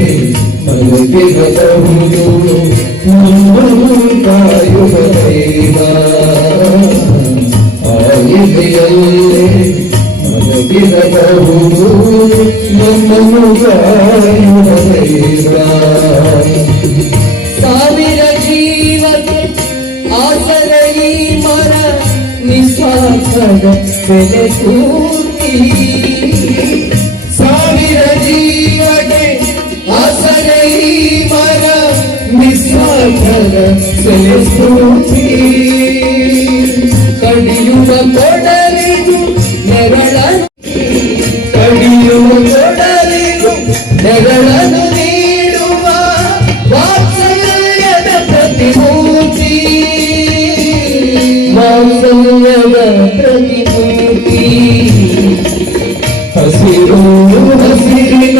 ಮಲಗಿರಬಹುದು ನಮ್ಮನ್ನು ಕಾಯುವ ದೈವ. ಆ ಎಲೆಯಲ್ಲೇ ಮಲಗಿರಬಹುದು ನಮ್ಮನ್ನು ಕಾಯುವ ದೈವ. ಸಾವಿರ ಜೀವಕ್ಕೆ ಆಸರೆ ಈ ಮರ ನಿಸ್ವಾರ್ಥದ ಬೆಲೆ ಪೂರ್ತಿ. ಸಾವಿರ ಜೀವಕ್ಕೆ ಆಸರೆ ಈ ಮರ ನಿಸ್ವಾರ್ಥದ ಬೆಲೆ ಪೂರ್ತಿ. ಕಡಿಯುವ ಕೊಡಲಿಗೂ ನೆರಳನ್ನು ಕಡಿಯುವ ಕೊಡಲಿಗೂ ನೆರಳನ್ನು ನೀಡುವ ವಾತ್ಸಲ್ಯದ ಪ್ರತಿಮೂರ್ತಿ. ವಾತ್ಸಲ್ಯದ ಪ್ರತಿಮೂರ್ತಿ. ಹಸಿರು ಹಸಿರಿನ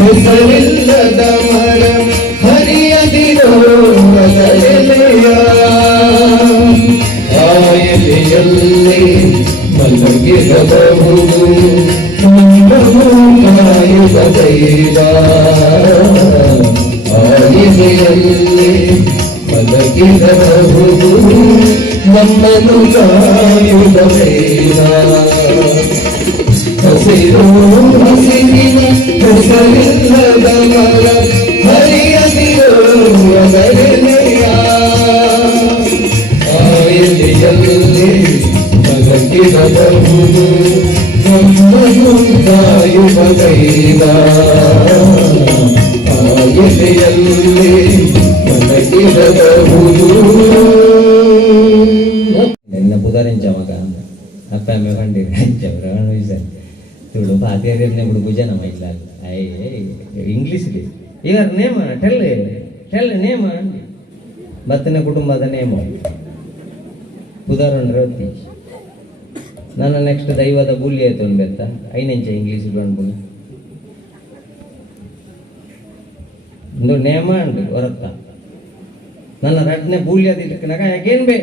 ಹೆಸರಿಲ್ಲದ ಮರ ಹರಿಯದಿರೋ ಮನದೆಲೆಯ. ಆ ಎಲೆಯಲ್ಲೇ ಮಲಗಿರಬಹುದು ನಮ್ಮನ್ನು ಕಾಯುವ ದೈವ. ಆ ಎಲೆಯಲ್ಲೇ ಮಲಗಿರಬಹುದು ನಮ್ಮನ್ನು ಕಾಯುವ ದೈವ. ಹಸಿರು ಹಸಿರಿನ ಹೆಸರಿಲ್ಲದ ಮರ ಹರಿಯದಿರೋ ಮನದೆಲೆಯ. ಆ ಎಲೆಯಲ್ಲೇ ಮಲಗಿರಬಹುದು ನಮ್ಮನ್ನು ಕಾಯುವ ದೈವ. ಆ ಎಲೆಯಲ್ಲೇ ಮಲಗಿರಬಹುದು. ನನ್ನ ಪುದಾರಿಂಚಮಗ ಅಪ್ಪ ಅಮ್ಮ ಕಂಡಿರಿ ಹಂಚವ್ರ ತುಳು ಭಾತಿಯರನ್ನೇ ಬಿಡು ಭುಜನ ಇಲ್ಲ ಇಂಗ್ಲೀಷ್ಲಿ ಇವರ ನೇಮ ಟೆಲ್ ನೇಮ ಬತ್ತನ ಕುಟುಂಬದ ನೇಮ ಉದಾಹರಣೆ ರೊತ್ತಿ ನನ್ನ ನೆಕ್ಸ್ಟ್ ದೈವದ ಬುಲ್ಲಿ ಆಯ್ತು ಬೆತ್ತ ಐನೆಂಚ ಇಂಗ್ಲೀಷ್ ಬಂದ್ಬಿಡು ಒಂದು ನೇಮ ಉಂಟು ಹೊರತ್ತ ನನ್ನ ರಡ್ನೆ ಬೂಲ್ಯದಿಕ್ಕನಾಗ ಅಗೇನ್ ಬೇ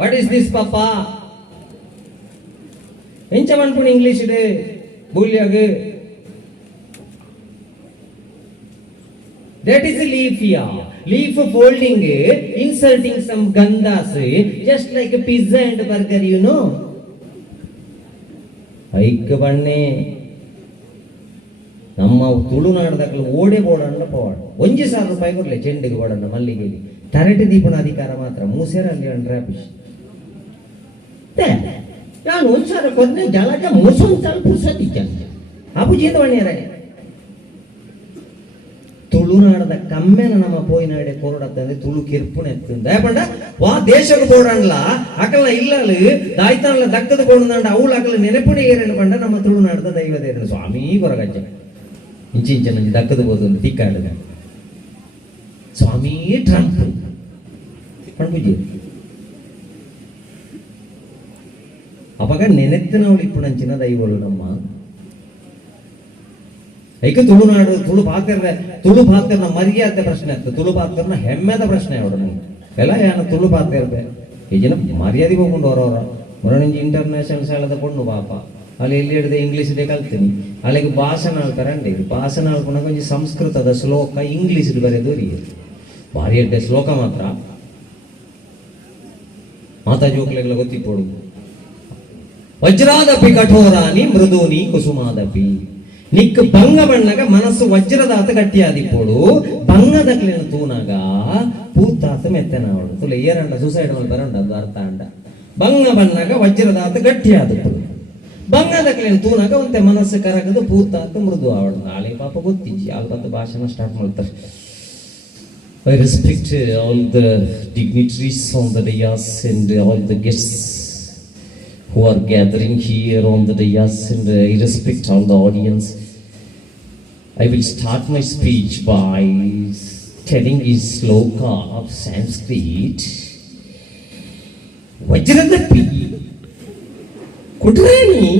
ವಾಟ್ ಇಸ್ ದಿಸ್ ಪಾಪ ಎಂಚ ಮನ್ಪುಣ ಇಂಗ್ಲಿಷ್ ಇದೆ ಬೂಲ್ಯಾಗ that is a leaf here leaf folding inserting some gandas just like a pizza and burger you know ಐಕ ಬಣ್ಣೆ ನಮ್ಮ ತುಳುನಾಡದಾಗಲು ಓಡೆ ಬೋಡಣ್ಣ ಪವಾಡ 1,000 ರೂಪಾಯಿ ಕೊಡ್ಲೆ ಚೆಂಡಿಗೆ ಬೋಡಣ್ಣ ಮಲ್ಲಿಗೆಲಿ ತರಟೆ ದೀಪನ ಅಧಿಕಾರ ಮಾತ್ರ ಮೂಸೇರಲ್ಲಿ ಅಂಡ್ರಾಪಿಶ್ ನಾನು 1,000 ಕೊಡ್ನೆ ಜಲಕ ಮೂಸೊಂದು ಪುರ್ಸತಿ ಅಪ್ಪು ಜೀತವಣ್ಣ ತುಳುನಾಡದ ಕಮ್ಮೆನ ನಮ್ಮ ಪೋಯಿನಾಡೆ ಕೋರಡತ್ತಂದ್ರೆ ತುಳು ಕಿರ್ಪುಣ ಎತ್ತಂದ ಪಂಡ ವಾ ದೇಶಕ್ಕೆ ಬೋಡಣ್ಣ ಅಕಲ್ನ ಇಲ್ಲಲು ದಾಯ್ತಾನಲ್ಲ ದಕ್ಕದ ಕೊಂಡ ಅವಳು ಅಕಲ ನೆನಪುಣೆ ಏರೇನು ಪಂಡ ನಮ್ಮ ತುಳುನಾಡದ ದೈವದೇರನು ಸ್ವಾಮಿ ಕೊರಗಜ್ಜ ಇಂಚಿಂಚ ನಂಜಿ ದಕ್ಕದ ಬೋದು ತಿಕ್ಕಾಡದ ಸ್ವಾಮಿ ಟ್ರಂಪ್ ಪಂಡುಜಿ ಅವಾಗ ನೆನೆತ್ತಿನ ಅವಳು ಇಪ್ಪು ನಂಚಿನ ದೈವಳು ನಮ್ಮ ಐಕ ತುಳುನಾಡು ತುಳು ಭಾಕರ್ನ ಮರ್ಯಾದೆ ಪ್ರಶ್ನೆ ಆಗ್ತದೆ ತುಳು ಭಾಕರ್ನ ಹೆಮ್ಮೆದ ಪ್ರಶ್ನೆ ಅವಡು ನಂಗೆ ಎಲ್ಲ ಏನು ತುಳು ಭಾಕರ್ದೆ ಈ ಜನ ಮರ್ಯಾದೆ ಹೋಗ್ಕೊಂಡು ಹೊರವರ ಮೊರನಿಂಜಿ ಇಂಟರ್ನ್ಯಾಷನಲ್ ಶಾಲೆದ ಕೊಂಡು ಪಾಪ ಅಲ್ಲಿ ಎಲ್ಲಿ ಹಿಡಿದೆ ಇಂಗ್ಲೀಷ್ ಕಲ್ತೀನಿ ಅಲ್ಲಿಗೆ ಭಾಷಣ ಆಳ್ತಾರಂಡಿ ಭಾಷಣ ಆಳ್ಕೊಂಡಾಗ ಒಂಜಿ ಸಂಸ್ಕೃತದ ಶ್ಲೋಕ ಇಂಗ್ಲೀಷ್ ಬರೆದು ರೀ ಭಾರಿ ಎಡ್ಡೆ ಶ್ಲೋಕ ಮಾತ್ರ ಮಾತಾ ಜೋಕ್ಲೆಗಳ ಗೊತ್ತಿಪ್ಪೋಡು ವಜ್ರಾದಪಿ ಕಠೋರಾನಿ ಮೃದೂನಿ ಕುಸುಮಾದಪಿ ನಿಕ್ ಬಂಗ ಬಣ್ಣಗ ಮನಸ್ಸು ವಜ್ರದಾತ ಗಟ್ಟಿಯಾದಿಪ್ಪೋಡು ಬಂಗದಕ್ಲೇನು ತೂನಾಗ ಪೂತಾತ ಮೆತ್ತನಾವಡು ತುಲೆ ಏರಂಡ ಸೂಸೈಡ್ ಮಲ್ ಬರಂಡ ಅದು ಅರ್ಥ ಅಂಡ ಬಂಗ ಬಣ್ಣಗ ವಜ್ರದಾತ ಗಟ್ಟಿಯಾದಿಪ್ಪೋಡು ಬಂಗದಕ್ಲೇನು ತೂನಾಗ ಒಂತೆ ಮನಸ್ಸು ಕರಗದು ಪೂತಾತ ಮೃದು ಆವಡು ನಾಳೆ ಪಾಪ ಗೊತ್ತಿಜ್ಜಿ ಆಲ್ಬತ್ತು ಭಾಷಣ ಸ್ಟಾರ್ಟ್ ಮಾಡ್ತಾರೆ I respect all the dignitaries on the dais and all the guests who are gathering here on the dais and I respect all the audience. I will start my speech by telling a sloka of Sanskrit. Vajradapi, Kutrani,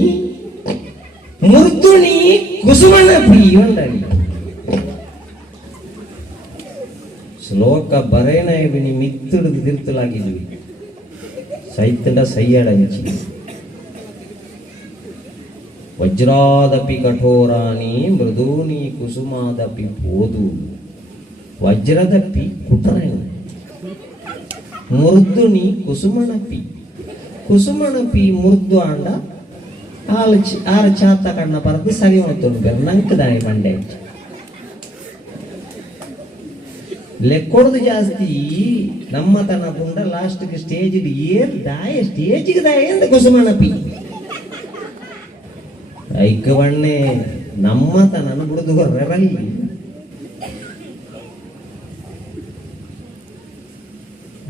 Murduni, Kusumanapi, Yondari. ಶ್ಲೋಕ ಬರೇನ ಇವಿನಿ ಮಿತ್ತುಡು ತಿರ್ತಲಾಗಿದ್ವಿ ಸೈತಂಡ ಸೈಯಡಂಚಿ ವಜ್ರಾದಪಿ ಕಠೋರಾನಿ ಮೃದೂನಿ ಕುಸುಮಾದಪಿ ಪೋದು ವಜ್ರದಪಿ ಕುಟರೇನು ಮೃದುನಿ ಕುಸುಮಣಪಿ ಮುರ್ದು and ಆಲ ಚಾತ ಕಣ್ಣ ಪರದು ಸರಿ ಹೋಗ್ತು ನಂಕದಾಯಿ ಮಂಡೆ ಲೆಕ್ಕೊಡದು ಜಾಸ್ತಿ ನಮ್ಮ ತನ ಪುಂಡ ಲಾಸ್ಟ್ಗೆ stage air ದಾಯ ಸ್ಟೇಜಿಗೆ ದಾಯ ಅಂತ ಕುಸುಮಣಪಿ ಐಕ ಬಣ್ಣೆ ನಮ್ಮ ತನ ಬಿಡುದು ರೆಬಲ್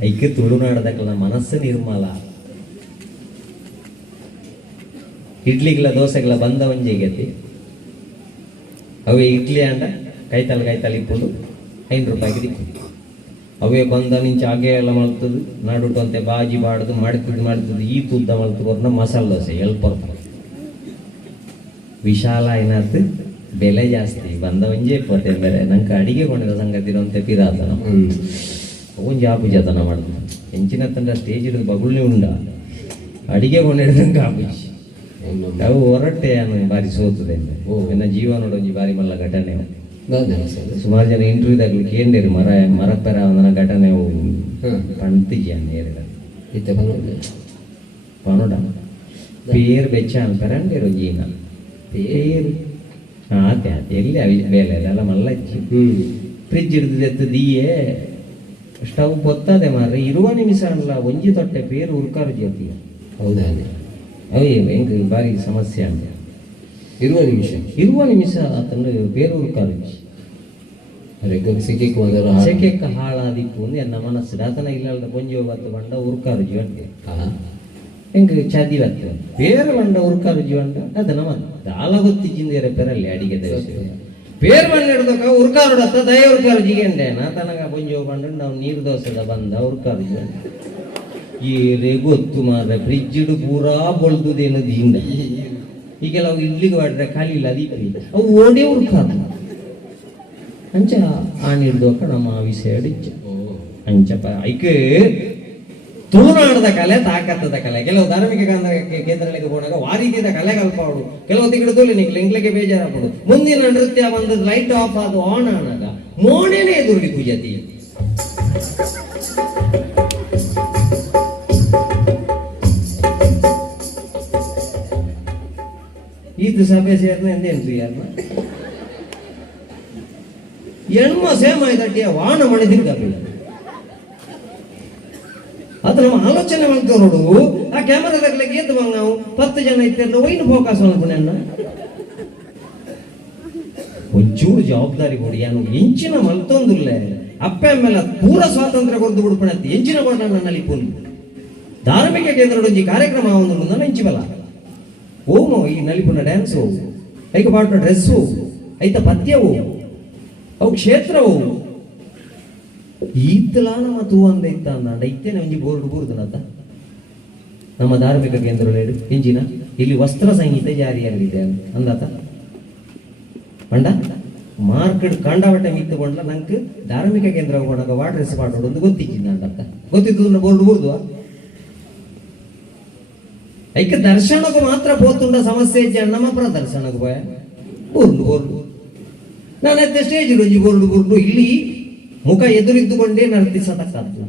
ಐಕ್ಯ ತುಳುನಾಡದಕ್ಕಲ್ಲ ಮನಸ್ಸು ನಿರ್ಮಲ ಇಡ್ಲಿಗಳ ದೋಸೆಗಳ ಬಂದ ಒಂಜೆಗತಿ ಅವೇ ಇಡ್ಲಿ ಅಂಡ ಕೈತಲ್ ಇಪ್ಪುಡು 5 ರೂಪಾಯಿಗೆ ದಿಕ್ಕು ಅವೇ ಬಂದ ನಿಂಚ ಹಾಗೆ ಎಲ್ಲ ಮಲ್ತದು ನಾಡುಟ್ಟು ಅಂತೆ ಬಾಜಿ ಬಾಡ್ದು ಮಾಡ್ತದ್ದು ಈ ತುದ್ದ ಮಲ್ತುಕೊರ್ನ ಮಸಾಲೆ ದೋಸೆ ಎಲ್ಪ ವಿಶಾಲ ಏನಾಯ್ತು ಬೆಲೆ ಜಾಸ್ತಿ ಬಂದ ಒಂಜೆ ಇಪ್ಪತ್ತೆ ಬೇರೆ ನಂಗೆ ಅಡಿಗೆ ಕೊಂಡಿರೋ ಸಂಗತಿ ಅಂತೆ ಪಿರಾತನ ಒಂಜಿ ಆಪುಜತನ ಮಾಡಿದ್ರು ಹೆಂಚಿನ ತಂಡ ಸ್ಟೇಜ್ ಹಿಡಿದು ಬಗುಳ್ನೆ ಉಂಡ ಅಡಿಗೆ ಕೊಂಡಿಡ್ದಂಗೆ ಆಪುಜಿ ಅವು ಹೊರಟೆ ಅನ್ನು ಬಾರಿ ಸೋತದೆ ನನ್ನ ಜೀವ ನೋಡೊಂಜಿ ಬಾರಿ ಮಲ್ಲ ಘಟನೆ ಸುಮಾರು ಜನ ಇಂಟರ್ವ್ಯೂದಾಗ್ಲಿ ಕೇಂದ್ರಿ ಮರಪೆರ ನನ್ನ ಘಟನೆ ಪಣ್ತಿಜ್ಜಿ ಪನೋಡ ಪೇರು ಬೆಚ್ಚ ಅಂತಾರಂಡಿರೋ ಜೀನ ಪೇರು ಆತೆ ಎಲ್ಲಿ ಬೇಲೆ ಎಲ್ಲ ಮಲ್ಲಚ್ಚಿ ಫ್ರಿಜ್ ಹಿಡಿದು ದೀಯೆ ಸ್ಟವ್ ಗೊತ್ತದೆ ಮಾರ್ರೆ ಇರುವ ನಿಮಿಷ ಅಲ್ಲ ಒಂಜಿ ತೊಟ್ಟೆ ಪೇರು ಉರ್ಕಾರು ಜೊತೆ ಹೌದಾ ಅವೇ ಹೆಂಗೆ ಬಾರಿ ಸಮಸ್ಯೆ ಅಂತ ಇರುವ ನಿಮಿಷ ಆತನ ಬೇರೆ ಉರ್ಕಾರು ಸೆಕೆಕ್ಕ ಹಾಳಾದಿಪ್ಪು ಅಂದ್ರೆ ಎನ್ನ ಮನಸ್ಸು ಆತನ ಇಲ್ಲದ ಕೊಂಜಿ ಬತ್ತು ಬಂಡ ಉರ್ಕಾರು ಜೀವಂಡೆ ಹೆಂಗೆ ಚಾದಿ ಬತ್ತು ಬೇರೆ ಬಂಡ ಉರ್ಕಾರು ಜೀವಂಡ ಅದನ್ನ ದಾಲ ಗೊತ್ತಿಜ್ಜಿಂದ ಪೆರಲ್ಲಿ ಅಡಿಗೆ ಬೇರೆ ಬಂಡ ಹಿಡ್ದಕ ಉರ್ಕಾರು ದಯ ಉರ್ಕಾರು ಜಿಗೆಂಡೆ ನಾ ತನಗ ಕೊಂಜಿ ಬಂಡ ನಾವು ನೀರು ದೋಸೆದ ಬಂದ ಉರ್ಕಾರು ಜೀವಂಡ ಏರೇ ಗೊತ್ತು ಮಾರ್ರೆ ಫ್ರಿಜ್ ಪೂರಾ ಬೊಳ್ದುದೇನು ದಿಂದ ಈಗೆಲ್ಲ ಅವು ಇಡ್ಲಿಗೆ ಮಾಡ್ರೆ ಖಾಲಿ ಇಲ್ಲ ಅದೀಪಿ ಅವು ಓಡೇ ಉರ್ಕಾರು ಅಂಚ ಆಣಿಡ್ದೋಕ ನಮ್ಮ ವಿಷಯ ಅಡಿಚ್ಚ ಅಂಚಪ್ಪ ಐಕೆ ತುಳುನಾಡದ ಕಲೆ ತಾಕತ್ತದ ಕಲೆ. ಕೆಲವು ಧಾರ್ಮಿಕ ಕೇಂದ್ರಗಳಿಗೆ ಹೋದಾಗ ಆ ರೀತಿಯ ಕಲೆ ಕಲ್ಪವಡು, ಕೆಲವು ತಿಂಗಳು ತುಳಿ ನಿಕ್ಲೆ ಇಂಗ್ಲಿಗೆ ಬೇಜಾರಾಗ್ಬಿಡು. ಮುಂದಿನ ನೃತ್ಯ ಬಂದು ಲೈಟ್ ಆಫ್ ಅದು ಆನ್ ಆನಾಗ ಮೋಣೆನೇ ಎದುರುಡಿ ಪೂಜತಿ. ಇದು ಸಭೆ ಸೇರ್ನ ಎಂದೇನು ಯಾರನ್ನ ಎಣ್ಮ ಸೇಮಾಯ್ತಟ್ಟಿಯ ವಾಣ ಮಣಿ ತಿರ್ಗಬಿಲ್ಲ. ಅದು ನಮ್ಮ ಆಲೋಚನೆ ಮಾಡ್ತೇವೆ ನೋಡು. ಆ ಕ್ಯಾಮರಾದಾಗಲೇ ಗೆದ್ದು ಬಂಗ ನಾವು 10 ಜನ ಇತ್ತಿರಲ್ಲ ಒಯ್ನು ಫೋಕಸ್ ಮಾಡ್ಕೊಂಡ ಒಂಚೂರು ಜವಾಬ್ದಾರಿ ಕೊಡಿ. ಏನು ಇಂಚಿನ ಮಲ್ತೊಂದಿಲ್ಲ ಅಪ್ಪ ಮೇಲೆ ಪೂರ ಸ್ವಾತಂತ್ರ್ಯ ಕೊಡ್ದು ಬಿಡ್ಪಣತಿ ಎಂಚಿನ ಕೊಡ ನನ್ನಲ್ಲಿ ಪುಲ್ ಧಾರ್ಮಿಕ ಕೇಂದ್ರದೊಂಜಿ ಕಾರ್ಯಕ್ರಮ ಒಂದು ನನ್ನ ಇಂಚಿಬಲ್ಲ ಓಮೋ ಈ ನಲಿಪುನ ಡ್ಯಾನ್ಸು ಐಕ ಪಾಟ್ನ ಡ್ರೆಸ್ಸು ಐತ ಪದ್ಯವು ಅವು ಕ್ಷೇತ್ರವು ಈತಲ ನಮ್ಮ ತೂ ಅಂದ ಇತ್ತ ಅಂದ ಇತ್ತೇನೆ ಒಂಜಿ ಬೋರ್ಡ್ ಬೂರ್ದನತ್ತ ನಮ್ಮ ಧಾರ್ಮಿಕ ಕೇಂದ್ರಗಳು ಇಂಜಿನ ಇಲ್ಲಿ ವಸ್ತ್ರ ಸಂಹಿತೆ ಜಾರಿಯಾಗಿದೆ ಅಂದಾತ ಪಂಡ ಮಾರ್ಕೆಟ್ ಕಾಂಡಾವಟ ಮಿತ್ತುಕೊಂಡ ನಂಗೆ ಧಾರ್ಮಿಕ ಕೇಂದ್ರ ಹೋಗೋಣ ವಾಟ್ ಡ್ರೆಸ್ ಮಾಡೋದು ಒಂದು ಗೊತ್ತಿಕ್ಕಿಲ್ಲ ಅಂದತ್ತ ಗೊತ್ತಿದ್ದು ಬೋರ್ಡ್ ಬೂರ್ದು ಐಕೆ ದರ್ಶನಕ್ಕೂ ಮಾತ್ರ ಪೋತುಂಡ ಸಮಸ್ಯೆ ಇಜ್ಜ ನಮ್ಮ ಪ್ರದರ್ಶನಕ್ಕೆ ಪೋಯ ಬೋರ್ಡು ಬೋರ್ಡು ನಾನತ್ತೆ ಸ್ಟೇಜ್ ಒಂಜಿ ಬೋರ್ಡು ಬೋರ್ಡು ಇಲ್ಲಿ ಮುಖ ಎದುರಿದ್ದುಕೊಂಡೇ ನರ್ತಿಸತಕ್ಕದ್ದು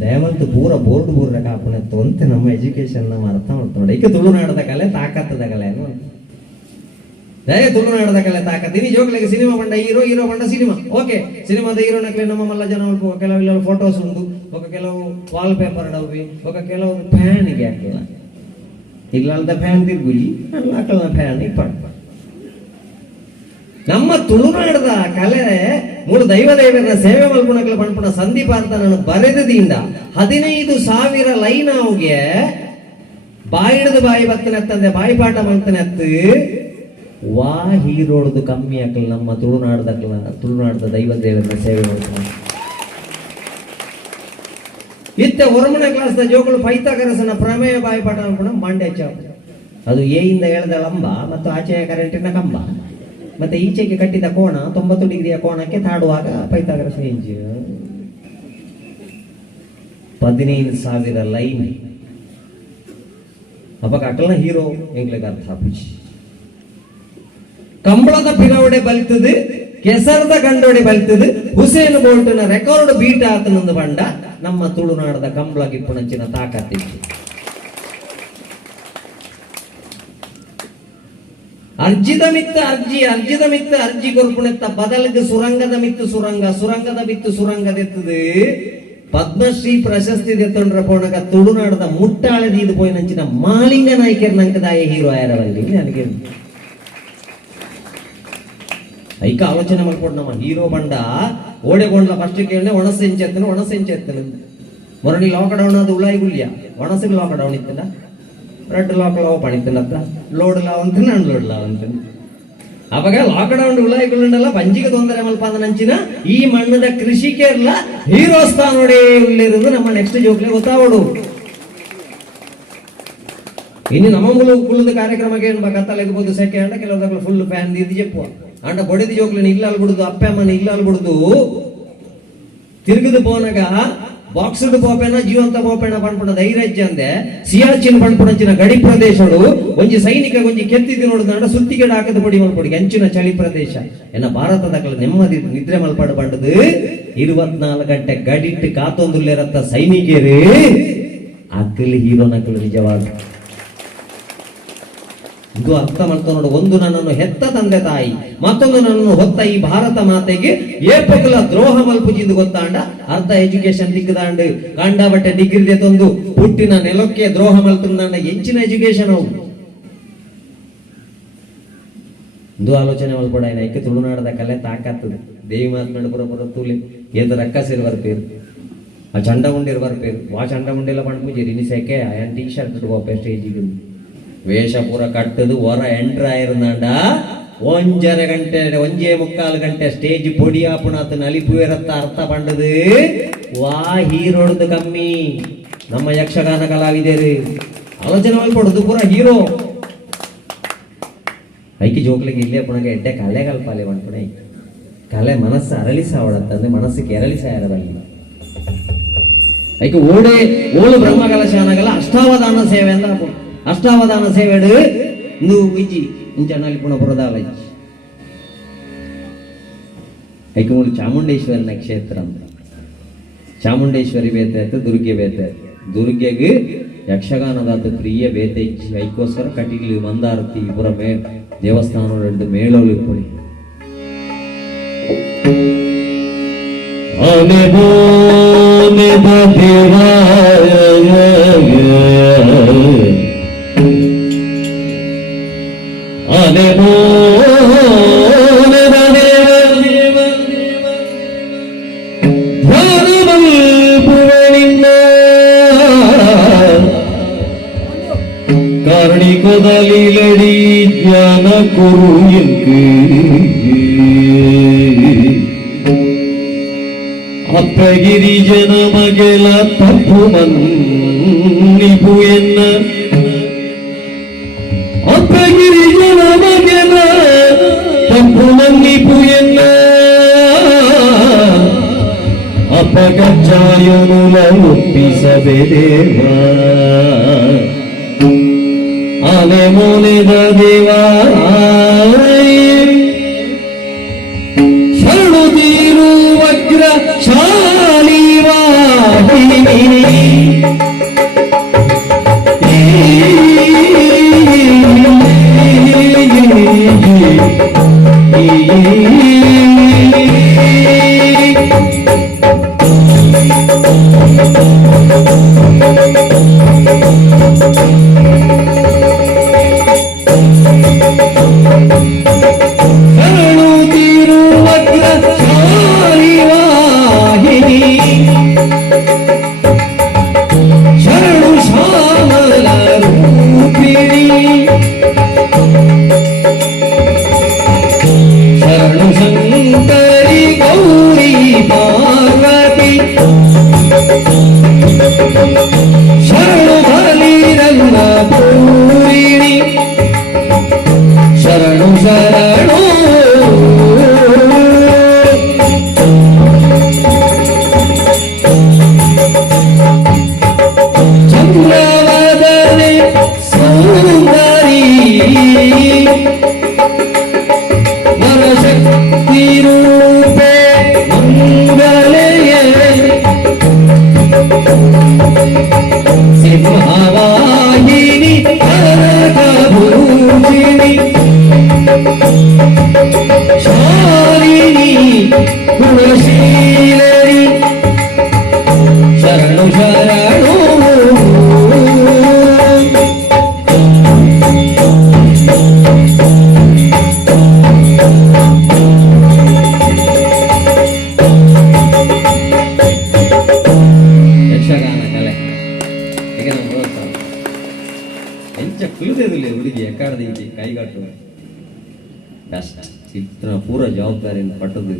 ದಯವಂತ ಪೂರ ಬೋರ್ಡು ಬೋರ್ಡ ಕಾಪುಣತ್ತು ಅಂತ ನಮ್ಮ ಎಜುಕೇಶನ್ ನಮ್ಮ ಅರ್ಥ ಮಾಡ್ಕೊಂಡು ಐಕೆ ತುಳುನಾಡದ ಕಲೆ ತಾಕತ್ತದ ಕಲೆ ದಯ ತುಳುನಾಡದ ಕಲೆ ತಾಕತ್ತೀನಿ ಜೋಗ್ಲಿಗೆ ಸಿನಿಮಾ ಬಂಡ ಹೀರೋ ಹೀರೋ ಬಂಡ ಸಿನಿಮಾ ಓಕೆ ಸಿನಿಮಾದ ಹೀರೋನಕ್ಲೆ ನಮ್ಮ ಮಲ್ಲ ಜನ ಕೆಲವು ಫೋಟೋಸ್ ಉಂಟು ఒక ಕೆಲವು ವಾಲ್ ಪೇಪರ್ ಡೌವಿ ఒక ಕೆಲವು ಫ್ಯಾನ್ಗೆ ಹಾಕಿಲ್ಲ ಇಲ್ಲದ ಫ್ಯಾನ್ ತಿರ್ಗುಲಿ ಅಕ್ಕಳ ಫ್ಯಾನ್ ಇಪ್ಪ ನಮ್ಮ ತುಳುನಾಡದ ಕಲೆ ಮೂರು ದೈವದೇವರ ಸೇವೆ ಮಲ್ಪುಣಕ್ಲ ಪಣ್ಪುಣ ಸಂದೀಪ ಅಂತ ನಾನು ಬರೆದದಿಂದ 15,000 ಲೈನ್ ಅವ್ಗೆ ಬಾಯಿಡದು ಬಾಯಿ ಬತ್ತನತ್ತಂದೆ ಬಾಯಿ ಪಾಠ ಮಾಡ್ತಾನತ್ತು ವಾ ಹೀರೋಡ್ದು ಕಮ್ಮಿ ಹಾಕಲ್ಲ ನಮ್ಮ ತುಳುನಾಡದ ದೈವದೇವರ ಸೇವೆ ಮಾಡ್ತಾನೆ ಇತ್ತ ಹೊರಮನೆ ಕ್ಲಾಸ್ ಜೋಗಳು ಪೈಥಾಗರಸನ ಪ್ರಮೇಯ ಬಾಯಿಪಾಠ ಮಾಡ್ಕೊಂಡು ಮಂಡ್ಯ ಅದು ಎಯಿಂದ ಎಳೆದ ಲಂಬ ಮತ್ತು ಆಚೆಯ ಕರೆಂಟಿನ ಕಂಬ ಮತ್ತೆ ಈಚೆಗೆ ಕಟ್ಟಿದ ಕೋಣ 90 ಡಿಗ್ರಿಯ ಕೋಣಕ್ಕೆ ತಾಡುವಾಗ ಪೈಥಾಗರಸ ಇಂಜ್ 15,000 ಲೈನ್ ಅವಾಗ ಅಕ್ಕಲ್ನ ಹೀರೋ ಎಂಗ್ಲಿಗೆ ಅರ್ಥ ಹಾಪಿಸಿ ಕಂಬಳದ ಪಿರವಡೆ ಬಲ್ತದು ಕೆಸರದ ಗಂಡೊಡೆ ಬಲ್ತದು ಹುಸೇನ್ ಬೋಲ್ಟ್ನ ರೆಕಾರ್ಡ್ ಬೀಟ್ ಆತನೊಂದು ಬಂಡ ನಮ್ಮ ತುಳುನಾಡದ ಕಂಬಳ ಗಿಪ್ಪುಣಂಚಿನ ತಾಕತ್ತಿತ್ತು. ಅರ್ಜಿದ ಮಿತ್ತ ಅರ್ಜಿ ಕೊರ್ಪುಣೆತ್ತ ಬದಲಿದ ಸುರಂಗದ ಮಿತ್ತು ಸುರಂಗದ ಮಿತ್ತು ಸುರಂಗದೆತ್ತದು ಪದ್ಮಶ್ರೀ ಪ್ರಶಸ್ತಿ ದೆತ್ತೊಂಡ್ರ ಪೋಣಗ ತುಳುನಾಡದ ಮುಟ್ಟಾಳದಿ ಇದು ಪೋಯಿನಂಚಿನ ಮಾಲಿಂಗ ನಾಯ್ಕರ್ ನಂಕದಾಯ ಹೀರೋ ಆಯರವಲ್ಲಿ ನನಗೆ ಐಕ ಆಲೋಚನೆ ಮಾಡ್ಕೊಂಡು ನಮ್ಮ ಹೀರೋ ಬಂಡ ಓಡೆಗೊಂಡ್ಲ ಫಸ್ಟ್ ಕೇಳಿ ಒಣಸೆಂಚೆತ್ತನು ಮೊರಡಿ ಲಾಕ್ಡೌನ್ ಅದು ಉಳಾಯಿ ಗುಳ್ಯ ಒಣಸಿಗೆ ಲಾಕ್ಡೌನ್ ಇತ್ತಲ್ಲ ರೆಡ್ ಲಾಕ್ ಲಾವ್ ಪಣಿತ್ತಲ್ಲ ಲೋಡ್ ಲಾವ್ ಅಂತ ಅನ್ಲೋಡ್ ಲಾವ್ ಅಂತ ಅವಾಗ ಲಾಕ್ಡೌನ್ ಉಳಾಯಿಗಳುಂಡಲ್ಲ ಪಂಜಿಗೆ ತೊಂದರೆ ಮಲ್ಪಾದನಂಚಿನ ಈ ಮಣ್ಣದ ಕೃಷಿಕೇರ್ಲ ಹೀರೋ ಸ್ಥಾನೋಡೆ ಉಳ್ಳಿರುವುದು ನಮ್ಮ ನೆಕ್ಸ್ಟ್ ಜೋಕ್ಲೆ ಗೊತ್ತಾವಡು. ಇನ್ನು ನಮ್ಮ ಕುಲದ ಕಾರ್ಯಕ್ರಮಕ್ಕೆ ಏನ್ ಕತ್ತಲೆಗಬಹುದು ಸೆಕೆ ಅಂಡ ಕೆಲವು ಫುಲ್ ಫ್ಯಾನ್ ಇದು ಚೆಪ್ಪುವ ಅಂಡ ಬೊಡೆದಿ ಜೋಕ್ಲಿನ ಇಲ್ಲ ಅಲ್ಬಿಡುದು ಅಪ್ಪಮ್ಮನ ಇಲ್ಲ ಅಲ್ಬಿಡುದು ತಿರುಗಿದು ಪೋನಾಗ ಬಾಕ್ಸ್ಡ್ ಪೋಪೆನ ಜೀವಂತ ಪೋಪೆನ ಪಣ್ಪುಣ ಧೈರ್ಯ ಅಂದೆ ಸಿಯಾಚಿನ್ ಪಣ್ಪುಣಂಚಿನ ಗಡಿ ಪ್ರದೇಶಗಳು ಒಂಜಿ ಸೈನಿಕ ಒಂಜಿ ಕೆತ್ತಿದ್ದು ನೋಡಿದ ಸುತ್ತಿಗೆಡ ಹಾಕದ ಪಡಿ ಮಲ್ಪಡಿ ಅಂಚಿನ ಚಳಿ ಪ್ರದೇಶ ಎನ್ನ ಭಾರತದ ನೆಮ್ಮದಿ ನಿದ್ರೆ ಮಲ್ಪಾಡು ಪಂಡದು 24 ಗಂಟೆ ಗಡಿಟ್ಟು ಕಾತೊಂದುಲ್ಲೇರತ್ತ ಸೈನಿಕರು ಅಕ್ಕಲಿ ಹೀರೋ ನಕಲು ನಿಜವಾದ ಇದು ಅರ್ಥ ಮಾಡ್ತಾ ನೋಡು. ಒಂದು ನನ್ನನ್ನು ಹೆತ್ತ ತಂದೆ ತಾಯಿ, ಮತ್ತೊಂದು ನನ್ನನ್ನು ಹೊತ್ತ ಈ ಭಾರತ ಮಾತೆಗೆ ಏಪಕಲ ದ್ರೋಹ ಮಲ್ಪುಜಿಂದು ಗೊತ್ತಾಂಡ ಅರ್ಧ ಎಜುಕೇಶನ್ ದಿಕ್ಕದಾಂಡ್ ಕಾಂಡ ಬಟ್ಟೆ ಡಿಗ್ರಿ ತಂದು ಹುಟ್ಟಿನ ನೆಲಕ್ಕೆ ದ್ರೋಹ ಮಲ್ತುಂಡ ಹೆಚ್ಚಿನ ಎಜುಕೇಶನ್ ಅವು ಇದು ಆಲೋಚನೆ ಮಲ್ಪಡ ಐಕೆ ತುಳುನಾಡದ ಕಲೆ ತಾಕತ್ತದು ದೇವಿ ಮಾತನಾಡು ಪುರ ತೂಲಿ ಏದ ರಕ್ಕಸಿರ್ ಬರ್ಪೇರು ಆ ಚಂಡ ಉಂಡಿರ್ ಬರ್ಪೇರು ವಾ ಚಂಡ ಉಂಡೆಲ್ಲ ಪಣ್ಪೂಜಿ ಇನಿ ಸೆಕೆ ಆಯನ್ ಟೀ ಶರ್ಟ್ ಇಟ್ಕೋಪ ಸ್ಟೇಜಿಗೆ ವೇಷ ಪೂರ ಕಟ್ಟದು ಹೊರ ಎಂಟ್ರ್ ಆயிருಂದಾಂಡ 1.5 ಗಂಟೆ 1.25 ಗಂಟೆ ಸ್ಟೇಜ್ ಪೊಡಿಯಾ ಪುಣಾತ್ ನಲಿಪುವೆರತ್ತ ಅರ್ಥ ಪಂಡದು ವಾ ಹೀರೋಡ್ದು ಕಮ್ಮಿ ನಮ್ಮ ಯಕ್ಷಗಾನ ಕಲಾವಿದರು ಆಲೋಚನೆ ಮಲ್ಪಡುದು ಪೂರ ಹೀರೋ ಐಕಿ ಜೋಕ್ಲಿಗೆ ಇಲ್ಲೇ ಪುಣಗೆ ಎಡ್ಡೆ ಕಲೆ ಕಲ್ಪಾಲೆ ಮಾಡ್ಪುಣೆ ಕಲೆ ಮನಸ್ಸು ಅರಳಿಸಾವಡತ್ತಂದ್ರೆ ಮನಸ್ಸು ಕೆರಳಿಸಾಯರದಲ್ಲಿ ಐಕೆ ಓಳು ಬ್ರಹ್ಮ ಕಲಶಾನಗಲ ಅಷ್ಟಾವಧಾನ ಸೇವೆ ಅಂತ ಅಷ್ಟಾವಧಾನ ಸೇವೆ ನೀವು ವಿಜಿ ಇಂಚನಲ್ಲಿ ಪುನಃ ಬುರದಾಲ ಐಕೆ ಮೂಲ ಚಾಮುಂಡೇಶ್ವರಿನ ಕ್ಷೇತ್ರ ಅಂತ ಚಾಮುಂಡೇಶ್ವರಿ ಬೇತೆ ಆಯ್ತು ದುರ್ಗೆ ಬೇತೆ ಆಯ್ತು ದುರ್ಗೆಗೆ ಯಕ್ಷಗಾನದ ಪ್ರಿಯ ಬೇತೆ ಇಚ್ಚಿ ಐಕೋಸ್ಕರ ಕಟೀಲು ಮಂದಾರತಿ ಪುರ ದೇವಸ್ಥಾನ ಎರಡು ಮೇಳೋಳು ಇಟ್ಕೊಳ್ಳಿ காரணிகொதலிலடி ஞான குருயிற்கு ಅಪ್ಪಗಿರಿ ಜನ ಮಗೆಲ ತಪ್ಪು ಮನ್ನಿಪು ಎನ್ನ ಅಪ್ಪಗಿರಿ ಜನ ಮಗೆಲ ತಪ್ಪು ಮನ್ನಿಪು ಎನ್ನ ಅಪಗಚ್ಚಾಯನುಲ ಒಪ್ಪಿಸಬೇದೇವ ಆನೆ ಮೋನಿದ ದೇವ ಶರಣು ತೀರು ವಜ್ರ ಶಾಲಿವಾಹಿನಿ ಪೂರ ಜವಾಬ್ದಾರಿಯನ್ನು ಪಟ್ಟದು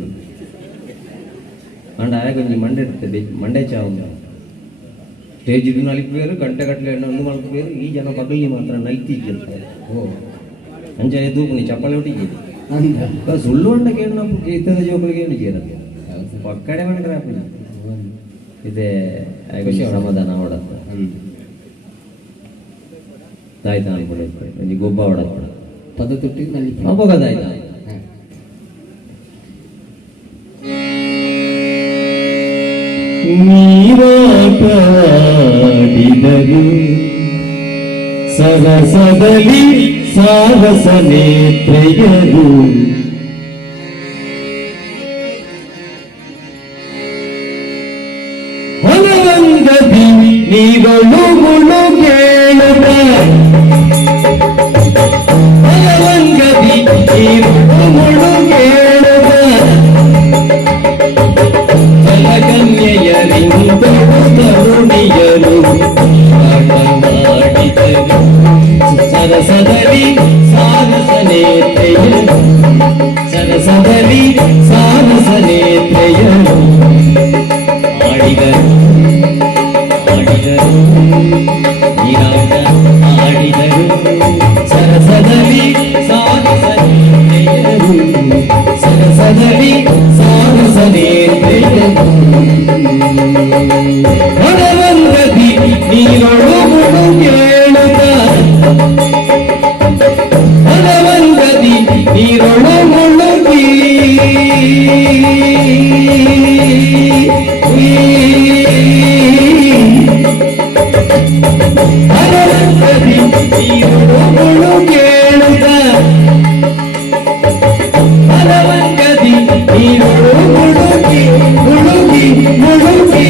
ಅಂಡ್ ಆಗ ಕೊಂಚ ಮಂಡೆ ಇರ್ತದೆ ಮಂಡೆ ಚಾವು ಸ್ಟೇಜ್ ಇದು ನಲಿಪೇರು ಗಂಟೆ ಗಟ್ಟಲೆ ಒಂದು ಮಲ್ಪೇರು ಈ ಜನ ಬಗಲಿ ಮಾತ್ರ ನಲ್ತಿದ್ದೆ ಓ ಅಂಚನೆ ದೂಪನಿ ಚಪ್ಪಲಿ ಒಟ್ಟಿಗೆ ಸುಳ್ಳು ಅಂಡ ಕೇಳಿ ನಾವು ಇತರ ಜೋಗಳಿಗೆ ಏನು ಸೇರದು ಪಕ್ಕಡೆ ಮಾಡಿದ್ರೆ ಹಾಕಿ ಇದೇ ಸಮಾಧಾನ ಹೊಡತ್ತ ಆಯ್ತಾ ಅನ್ಬಿಡ ಗೊಬ್ಬ ಹೊಡತ್ತ ಪದ ತುಟ್ಟಿ ನಲ್ಲಿ ಹೋಗೋದಾಯ್ತಾ ನೀರಾಟವಾಡಿದರು ಸರಸದಲ್ಲಿ ಸಾರಸ ನೇತ್ರೆಯರು ಹೊಲವಂಗದಿ ನೀಗಳು ಮುಳುಗೇಳುವ ಹೊಲವಂಗದಿ ನೀಗಳು ಮುಳುಗೇಳುವ ಜಲಗನ್ಯೆಯರಿಂದಳು ತರುಣಿಯರು ಆಟ ಮಾಡಿದರು ಸರಸದಲ್ಲಿ ಸಾರಸ ನೇತ್ರೆಯರು ಸರಸದಲ್ಲಿ ಸಾರಸ ನೇತ್ರೆಯರು ಆಡಿದರು ಆಡಿದರು ನೀರಾಟ ಆಡಿದರು ಸರಸದಲ್ಲಿ ಸಾರಸ ನೇತ್ರೆಯರು ಸರಸದಲ್ಲಿ ಮನವಂಗದಿ ನೀರೊಳು ಮುಳುಗಿ ಮನವಂಗದಿ ನೀರೊಳು ಮುಳುಗೇಳುತ್ತ ಮನವಂಗದಿ ನೀರೊಳು ಮುಳುಗಿ ಮುಳುಗಿ ಮುಳುಗಿ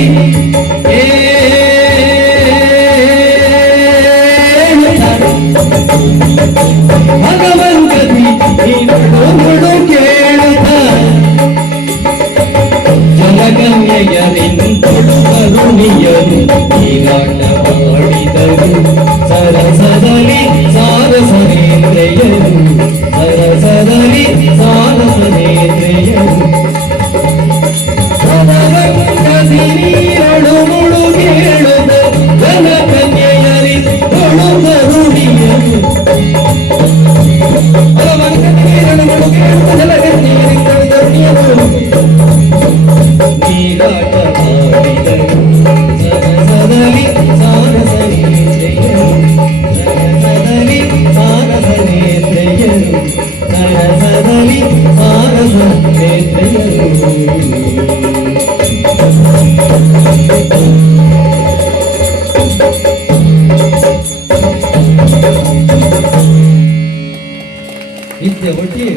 ಭಗವಂತದಿ ನೀನು ಕೇಳುತ್ತ ಜಲಗಮ್ಯಯರಿಂದೊಳು ಕರುಣಿಯರು ನೀರಾಟ ಮಾಡಿದರು ಸರಸದಲ್ಲಿ ಸಾರಸನೇಂದ್ರಿಯರು ಸರಸದಲ್ಲಿ ಸಾರಸನೇಂದ್ರಿಯರು ಭಗವಂತದಿ ನೀರಳು ಮುಳುಗೇಳುತ್ತ ಜನಕನ್ಯಯರಿಂದೊಳು ಕರುಣಿಯರು ನೀರಾಟ ಮಾಡಿದರು ಸರಸದಲ್ಲಿ ಸಾರಸನೇಂದ್ರಿಯರು ಸರಸದಲ್ಲಿ ಸಾರಸನೇಂದ್ರಿಯರು ಸರಸದಲ್ಲಿ ಸಾರಸನೇಂದ್ರಿಯರು ನಿತ್ಯ ಒಟ್ಟಿಗೆ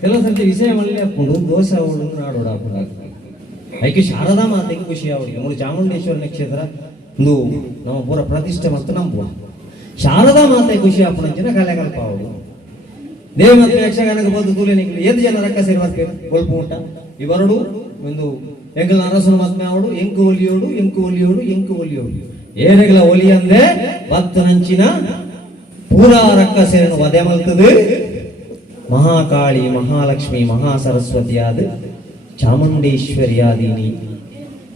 ಕೆಲವು ಸರ್ತಿ ವಿಷಯ ಮళ్ళీ ಹಾಕೊಂಡು ದೋಸೆ ಅವಳು ನಾಡೋಡ ಅದಕ್ಕೆ ಶಾರದಾ ಮಾತೆಗೆ ಖುಷಿ ಅವಳಿಗೆ ಮೂರು ಚಾಮುಂಡೇಶ್ವರ ನಕ್ಷತ್ರ ಒಂದು ನಮ್ಮ ಪೂರ ಪ್ರತಿಷ್ಠೆ ಮತ್ತು ನಂಬುವ ಶಾರದಾ ಮಾತೆ ಖುಷಿ ಹಾಕೊಂಡ ಕಲೆಕಲ್ಪ ಅವಳು ದೇವ ಮತ್ತು ಯಕ್ಷಗಾನಕ್ಕೆ ಬಂದು ತೂಲೆನಿಗೆ ಎದ್ದು ಜನ ರಕ್ಕ ಸೇರಿ ಗೊಲ್ಪು ಉಂಟ ಇವೆರಡು ಒಂದು ಎಂಕಲ್ ಅರಸನ ಮತ್ಮೆ ಅವಳು ಎಂಕು ಒಲಿಯೋಡು ಎಂಕು ಒಲಿಯೋಡು ಎಂಕು ಒಲಿಯೋಡು ಏನೆಗಳ ಒಲಿ ಅಂದ್ರೆ 10 ನಂಚಿನ ಪೂರಾ ರಕ್ಕ ಸೇರನ್ನು ವಧೆ ಮಲ್ತದು ಮಹಾಕಾಳಿ ಮಹಾಲಕ್ಷ್ಮಿ ಮಹಾ ಸರಸ್ವತಿಯಾದ ಚಾಮುಂಡೇಶ್ವರಿಯಾದೀನಿ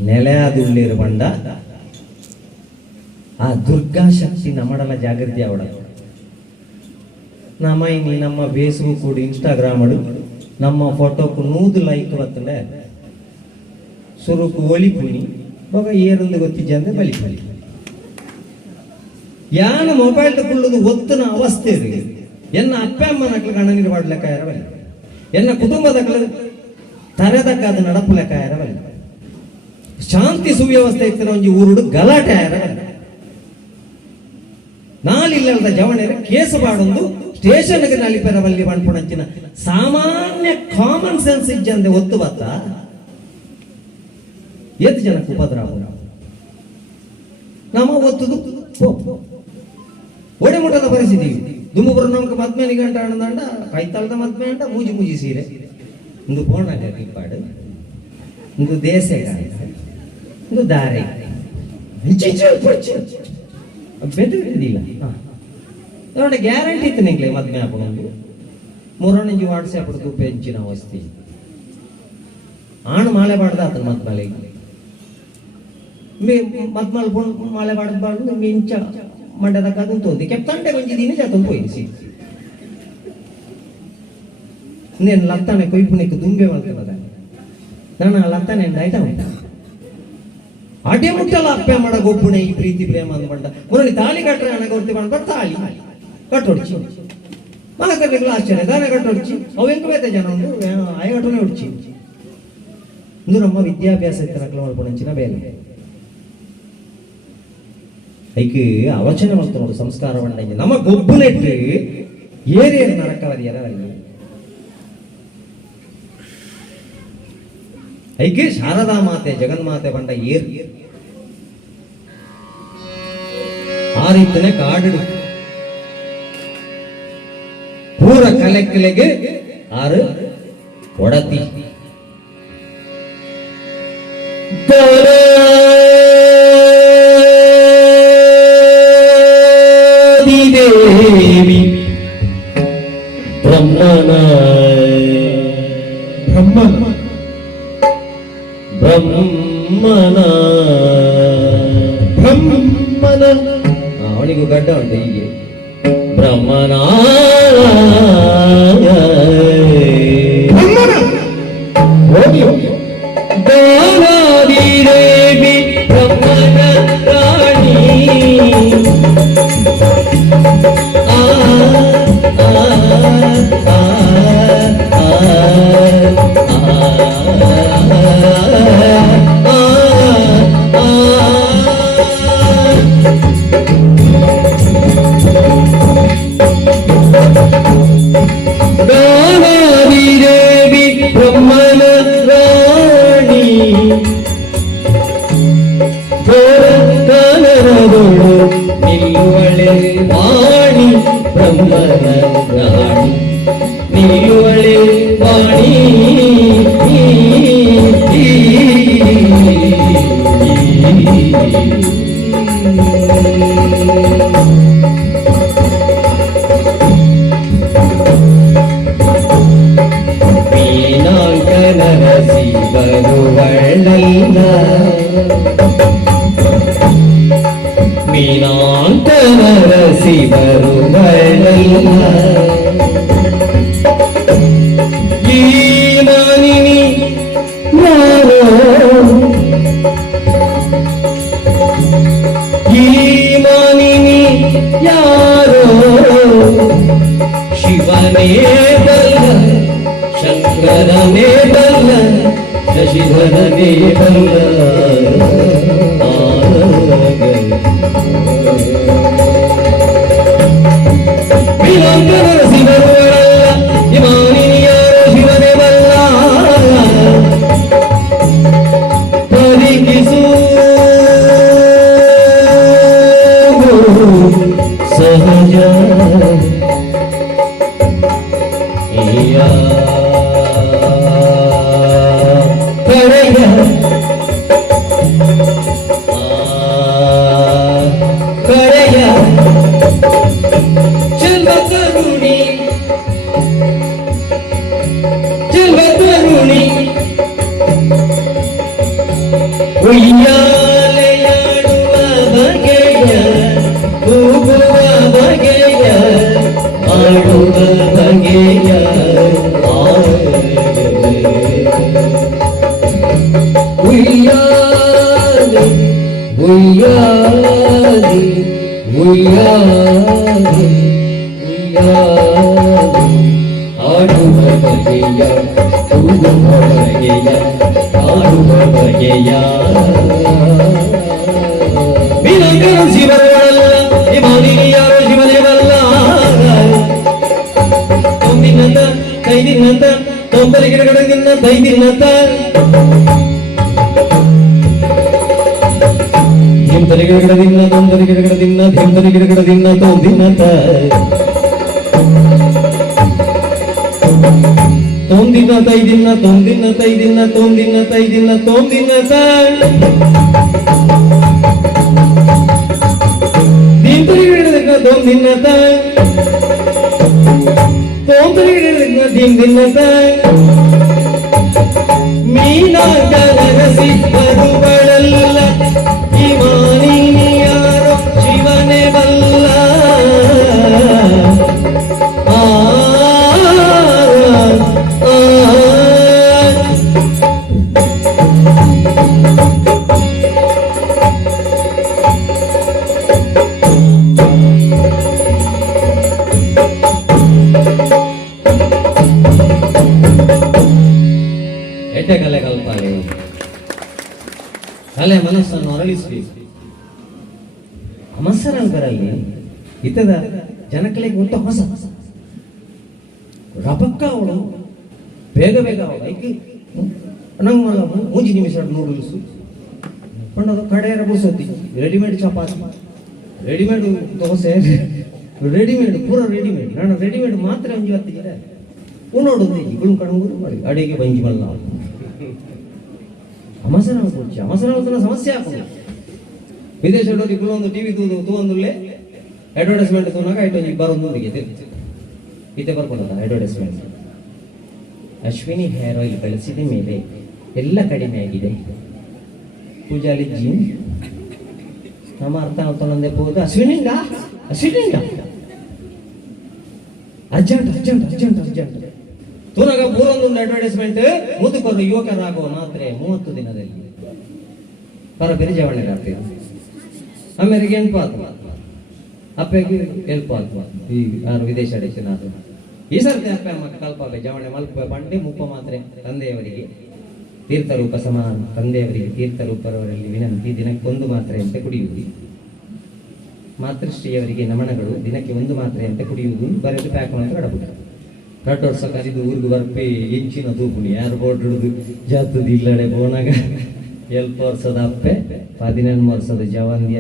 ನೆಲೆಯಾದುಳ್ಳೇರು ಬಂಡ ಆ ದುರ್ಗಾ ಶಕ್ತಿ ನಮ್ಮಡಲ ಜಾಗೃತಿ ಅವಡ ನಮ್ಮ ಇನಿ ನಮ್ಮ ಫೇಸ್ಬುಕ್ ಇನ್ಸ್ಟಾಗ್ರಾಮ್ ನಮ್ಮ ಫೋಟೋಕು 100 ಲೈಕ್ ಬರ್ತದೆ ಸುರುಕು ಒಲಿಪುನಿ ಬೊಗ ಏರಂದು ಗೊತ್ತಿಜ್ಜಂದ್ರೆ ಬಲಿ ಬಲಿ ಯಾನ ಮೊಬೈಲ್ ತಗೊಳ್ಳೋದು ಒತ್ತನ ಅವಸ್ಥೆ ಇದೆ ಎನ್ನ ಅಪ್ಪ ಅಮ್ಮ ನಕ್ಲು ಕಣ್ಣನೀರು ಮಾಡ್ಲೆಕ್ಕ ಇರವಲ್ಲ ಎನ್ನ ಕುಟುಂಬದ ತರೆದಕ್ಕಾದ ನಡಪು ಲೆಕ್ಕ ಇರವಲ್ಲ ಶಾಂತಿ ಸುವ್ಯವಸ್ಥೆ ಇತ್ತಿನ ಒಂಜಿ ಊರುಡು ಗಲಾಟೆ ಇರವಲ್ಲ ನಾಲಿಲ್ಲದ ಜವಣೆರೆ ಕೇಸು ಬಾಡೊಂದು ಸ್ಟೇಷನ್ಗೆ ನಲಿಪೆರವಲ್ಲಿ ಬಂಡ್ಪುಣಂಚಿನ ಸಾಮಾನ್ಯ ಕಾಮನ್ ಸೆನ್ಸ್ ಇಜ್ಜಂದೆ ಒತ್ತು ಬತ್ತ ಎದ್ದು ಜನಕ್ಕೆ ಉಪದ್ರವ ನಮ್ಮ ಒತ್ತುದು ಒಡೆಮುಟ್ಟದ ಪರಿಸ್ಥಿತಿ ದುಮ್ಮುಬರು ನಮ್ಗೆ ಮದ್ಮೆ ನಿಗಂಟ ಆಡಂದ ಕೈತಾಳದ ಮದ್ಮೆ ಅಂಟ ಮೂಜಿ ಮೂಜಿ ಸೀರೆ ಒಂದು ಬೋಣ ಪಾಡು ಒಂದು ದೇಸೆ ಒಂದು ದಾರೆ ಬೆದರಿದಿಲ್ಲ ನೋಡಿ ಗ್ಯಾರಂಟಿ ಇತ್ತು ನಿಂಗ್ಲೆ ಮದ್ಮೆ ಹಾಕೊಂಡು 3 ವಾಟ್ಸಾಪ್ ಪೆಂಚಿನ ಅವಸ್ಥೆ ಆಣು ಮಾಲೆ ಬಾಡ್ದ ಆತನ ಮದ್ಮಲೆ ಮದ್ಮಲ್ ಮಾಲೆ ಬಾಡ್ದು ಮಿಂಚ ಮಂಡ್ಯದ ಕದು ತೋದಿ ಕೆಪ್ತಂಡೆ ಒಂಜಿದೀನಿ ಜಾತೊಂದು ಪೋಯಿಸಿ నేను లత్తానే కొయ్పు నీకు దుంబే వెళ్తున్నదా ನಾನು ಲತ್ತಾನೆ ಆಯ್ತಾ ಅಡೆ ಮುಟ್ಟಲ್ಲ ಅಪ್ಪೆ ಮಾಡ ಗೊಬ್ಬುಣೆ ಈ ಪ್ರೀತಿ ಪ್ರೇಮ ಅಂದ್ಕೊಂಡ ಮುರಳಿ ತಾಳಿ ಕಟ್ರೆ ಹಣ ಕೊಡ್ತಿ ಮಾಡ್ಬಾರ್ದು ತಾಳಿ ಕಟ್ಟೊಡ್ಚಿ ಮಾಕರ್ಲಿಗಳು ಆಶ್ಚರ್ಯ ದಾನೆ ಕಟ್ಟೊಡ್ಚಿ ಅವು ಹೆಂಗ ಬೇತೆ ಜನ ಒಂದು ಆಯಗಟ್ಟನೆ ಹೊಡ್ಚಿ ಇದು ನಮ್ಮ ವಿದ್ಯಾಭ್ಯಾಸ ಇತ್ತನಕ್ಲ ಮಾಡ್ಕೊಂಡಂಚಿನ ಬೇರೆ ಐಕೆ ಅವಚನ ಮಾಡ್ತು ನೋಡು ಸಂಸ್ಕಾರ ಬಂದಂಗೆ ನಮ್ಮ ಗೊಬ್ಬುನೆಟ್ಟು ಏರಿಯರು ನರಕವರಿಯರ ಐಕೆ ಶಾರದಾ ಮಾತೆ ಜಗನ್ಮಾತೆ ಬಂಡ ಏರ್ ಆ ರೀತಿಯ ಕಾಡು ಪೂರ ಕಲೆಗೆ ಆರು ಒಡತಿ ದೇವಿ ಬ್ರಹ್ಮನ ಅವನಿಗೂ ಗಡ್ಡ ಉಂಟು ಹೀಗೆ ಬ್ರಹ್ಮನ ದೇವಿ ಬ್ರಹ್ಮನ ರಾಣಿ ನಾಡು ನಿಲ್ಲುವಳೆ ವಾಣಿ ಮೀನಾಂಕನರಸಿ ಬರುವಳಲ್ಲ ಮೀನಾಂಕನರಸಿ ಬರುವಳಲ್ಲ ಈ ಮಾನಿನಿ ಯಾರೋ ಈ ಮಾನಿನಿ ಯಾರೋ ಶಿವನೇ ಬಲ್ಲ ಶಂಕರನೇ ಬಲ್ಲ ಶಶಿಧರನೇ ಬಲ್ಲ ಮೀನಾಂಕನರ ಶಿವರುಗಳಲ್ಲ ಇಮಾನಿನಿ ಯಾರೋ ಶಿವನೇ ಬಲ್ಲ ಪರಿಗಿಸು ಸಹಜ ಕರೆಯ ಕರೆಯ ಚೆಲ್ವತರುಣಿ ಚೆಲ್ವತರುಣಿ ಉಯ್ಯಾಲೆಯಾಡುವ ಬಗೆಯ ಕೂಗುವ ಬಗೆಯ ಆಡುವ ಬಗೆಯ ಉಯ್ಯಾಲೆ ಉಯ್ಯಾಲೆ ಉಯ್ಯಾಲೆ ಉಯ್ಯಾಲೆ ಆಡುವ ಬಗೆಯ ಕೂಗುವ ಬಗೆಯ ಆಡುವ ಬಗೆಯ ಮೀನಾಂಕನ ಶಿವರುಗಳಲ್ಲ ಇಮಾನಿನಿ ಯಾರೋ ಶಿವನೇ ಬಲ್ಲ ತೊಂದಿನಂತ ಕೈದಿನಂತ ತೊಂಬರಿಗಿಡಗಡಗಿನ್ನ ಕೈದಿನಂತ ಧಿಂತರಿಗಿಡಗಡದಿನ್ನ ತೊಂದರಿಗಿಡಗಡದಿನ್ನ ಧಿಂತರಿಗಿಡಗಡದಿನ್ನ ತೊಂದಿನಂತ ತೊಂದಿನ ತೈದಿನ್ನ ತೊಂದಿನ ತೈದಿನ್ನ ತೊಂದಿನ ತೈದಿನ್ನ ತೊಂದಿನ ದಿಂತರಿಗಿಡದಿನ್ನ ತೊಂದಿನ ತೊಂದರಿಗಿಡದಿನ್ನ ದಿಂದಿನ ಮೀನಾಂಕನರಸಿ ಬರುವಳಲ್ಲ ಇಮಾನಿನಿ ಯಾರೋ ಶಿವನೇ ಬಲ್ಲ ಎಡ್ಡೆ ಕಲೆ ಕಲ್ಪಾಲೆ ಕಲೆ ಮನಸ್ಸನ್ನು ಅರಳಿಸಬೇಕು ಅಮಸರಂಗರಲ್ಲಿ ಇತದ ಜನಕಲೆಗೆ ಉಂಟು ಹೊಸ ರಬಕ್ಕ ಅವಳು ಬೇಗ ಬೇಗ ಅವಳು ಐಕಿ ನಂಗೆ ಮಲ್ಲ 3 ನಿಮಿಷ ನೂಡಲ್ಸು ಪಂಡದು ಕಡೆಯರ ಬುಸತಿ ರೆಡಿಮೇಡ್ ಚಪಾತಿ ರೆಡಿಮೇಡ್ ದೋಸೆ ರೆಡಿಮೇಡ್ ಪೂರ ರೆಡಿಮೇಡ್ ನಾನು ರೆಡಿಮೇಡ್ ಮಾತ್ರ ಅಂಜಿ ಹೊತ್ತಿಗೆ ಉನ್ನೋಡು ಇಗಳು ಕಣಂಗೂರು ಮಾಡಿ ಅಡಿಗೆ ಬಂಜಿ ಮಲ್ಲ ಅಮಸರ ಕೊಡ್ಚಿ ಅಮಸರ ಸಮಸ್ಯೆ ಹಾಕೊಂಡು ವಿದೇಶದವರು ಇಗಳೊಂದು ಟಿವಿ ತೂಂದುಲ್ಲೇ ಅಡ್ವರ್ಟೈಸ್ಮೆಂಟ್ ತೂನಾಗ ಐಟೊಂದು ಬರೋದೊಂದಿಗೆ ಇತ್ತೆ ಬರ್ಕೊಂಡ ಅಡ್ವರ್ಟೈಸ್ಮೆಂಟ್ ಅಶ್ವಿನಿ ಹೇರ್ ಆಯಿಲ್ ಬಳಸಿದ ಮೇಲೆ ಎಲ್ಲ ಕಡಿಮೆ ಆಗಿದೆ ಪೂಜಾಲಿ ಜೀ ನಮ್ಮ ಅರ್ಥ ಆಗ್ತಾನಂದೆ ಹೋದ ಅಶ್ವಿನಿಂದ ಅಶ್ವಿನಿಂದ ಅರ್ಜೆಂಟ್ ಅರ್ಜೆಂಟ್ ಅರ್ಜೆಂಟ್ ಅರ್ಜೆಂಟ್ ತೂನಾಗ ಪೂರೊಂದೊಂದು ಅಡ್ವರ್ಟೈಸ್ಮೆಂಟ್ ಮುದುಕರು ಯುವಕರಾಗುವ ಮಾತ್ರ 30 ದಿನದಲ್ಲಿ ಪರ ಬೆರಿಜಾವಣೆ ಆಗ್ತದೆ ಆಮೇಲೆ ಹೆಣ್ಪು ಆತ್ಮ ಅಪ್ಪಗೆ ಹೆಲ್ಪ್ ಆತ್ಮ ಈ ಯಾರು ವಿದೇಶ ದೇಶನ ಈ ಸರ್ತಿ ಅಪ್ಪ ಅಮ್ಮ ಕಲ್ಪ ಜಾವಣೆ ಮಲ್ಪ ಬಂಡೆ ಮುಪ್ಪ ಮಾತ್ರೆ ತಂದೆಯವರಿಗೆ ತೀರ್ಥರೂಪ ಸಮಾನ ತಂದೆಯವರಿಗೆ ತೀರ್ಥರೂಪರವರಲ್ಲಿ ವಿನಂತಿ ದಿನಕ್ಕೆ 1 ಮಾತ್ರೆ ಅಂತ ಕುಡಿಯುವುದು ಮಾತೃಶ್ರೀಯವರಿಗೆ ನಮನಗಳು ದಿನಕ್ಕೆ 1 ಮಾತ್ರೆ ಅಂತ ಕುಡಿಯುವುದು ಬರೆದು ಪ್ಯಾಕ್ ಮಾಡಿ ಅಡಬಹುದು 2 ವರ್ಷ ಕರೆದು ಊರಿಗೆ ಬರ್ಪೆ ಇಂಚಿನ ತೂಪುಣಿ ಯಾರು ಬೋರ್ಡ್ ಹಿಡಿದು ಜಾತದ ಇಲ್ಲಡೆ ಬೋನಾಗ 7 ವರ್ಷದ ಅಪ್ಪೆ 11 ವರ್ಷದ ಜವಂದಿ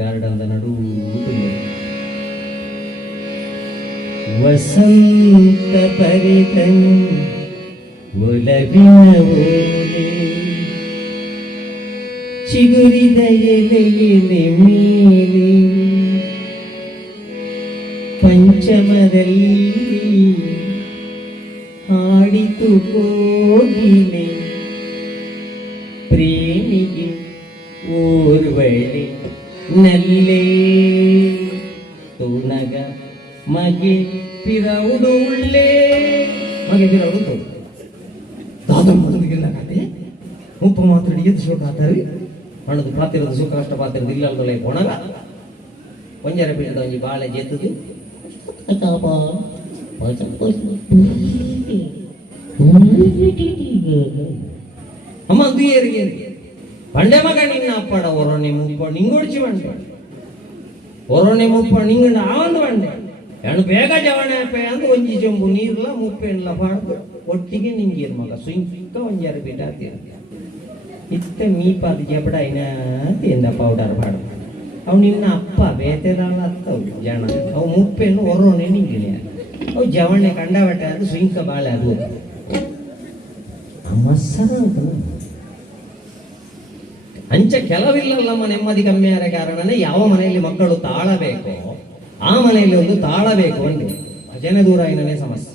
ಗಾರ್ಡನ್ದ ನಡು ವಸಂತ ಪರಿತನ್ ಒಲವಿನ ಓಲೆ ಚಿಗುರಿದ ಎಲೆಯೆಲೆ ಮೇಲೆ ಪಂಚಮದಲ್ಲಿ ಹಾಡಿತು ಕೋಗಿಲೆ ಪ್ರೇಮಿಗೆ ಓರ್ವಳೆ ನಲ್ಲೇ ತುಣಗ ಮಗೆ ಪಿರೌಡು ಉಳ್ಳೇ ಮಗೆ ಪಿರೌಡು ದಾದ ಮಾಡೋದಿಲ್ಲ ಕತೆ ಉಪ್ಪ ಮಾತ್ರ ಎದ್ದು ಶೋಕ ಆತಾರೆ ಹಣದು ಪಾತಿರದ ಸುಖ ಕಷ್ಟ ಪಾತಿರದ ಇಲ್ಲದೊಳೆ ಒಣಗ ಒಂಜರ ಬಿಟ್ಟದ ಒಂಜಿ ಬಾಳೆ ಜೆತ್ತದು ಅಮ್ಮ ದುಯ್ಯರಿಗೆ ಪಂಡೆ ಮಗ ನಿನ್ನ ಅಪ್ಪಡ ಒರೊನೆ ಮುಪ್ಪ ನಿಂಗೊಡ್ಚಿ ಬಂಡೆ ಒರೊನೆ ಮುಪ್ಪ ನಿಂಗಂಡ ಆವಂದು ಬಂಡೆ ಹೆಣ್ಣು ಬೇಗ ಜವಣೆ ಅಂತ ಒಂಜಿ ಜಂಬು ನೀರ್ಲ ಮುಪ್ಪೆಣ್ಲ ಪಾಡ್ದು ಒಟ್ಟಿಗೆ ನಿಂಗೇರ್ ಮಗ ಸುಂಕ ಒಂಜರ ಬಿಟ್ಟ ಇತ್ತ ಮೀಪಾದ ಜಬಡ ಏನ ಪೌಡರ್ ಪಾಡು ಅವು ನಿನ್ನ ಅಪ್ಪ ಬೇತೆದಾಳ ಅತ್ತವು ಜನ ಅವು ಮುಪ್ಪೆನ್ನು ಒರೊನೆ ನಿಂಗಿನ ಅವು ಜವಣೆ ಕಂಡಬಟ್ಟ ಅದು ಸುಂಕ ಬಾಳೆ ಅದು ಮಸ್ಸರ ಅಂತ ಅಂಚ ಕೆಲವಿಲ್ಲ ನಮ್ಮ ನೆಮ್ಮದಿ ಕಮ್ಮಿಯಾದ ಕಾರಣನೇ ಯಾವ ಮನೆಯಲ್ಲಿ ಮಕ್ಕಳು ತಾಳಬೇಕೋ ಆ ಮನೆಯಲ್ಲಿ ಒಂದು ತಾಳಬೇಕು ಅಂದೆ ಭಜನೆ ದೂರ ಏನನೇ ಸಮಸ್ಯೆ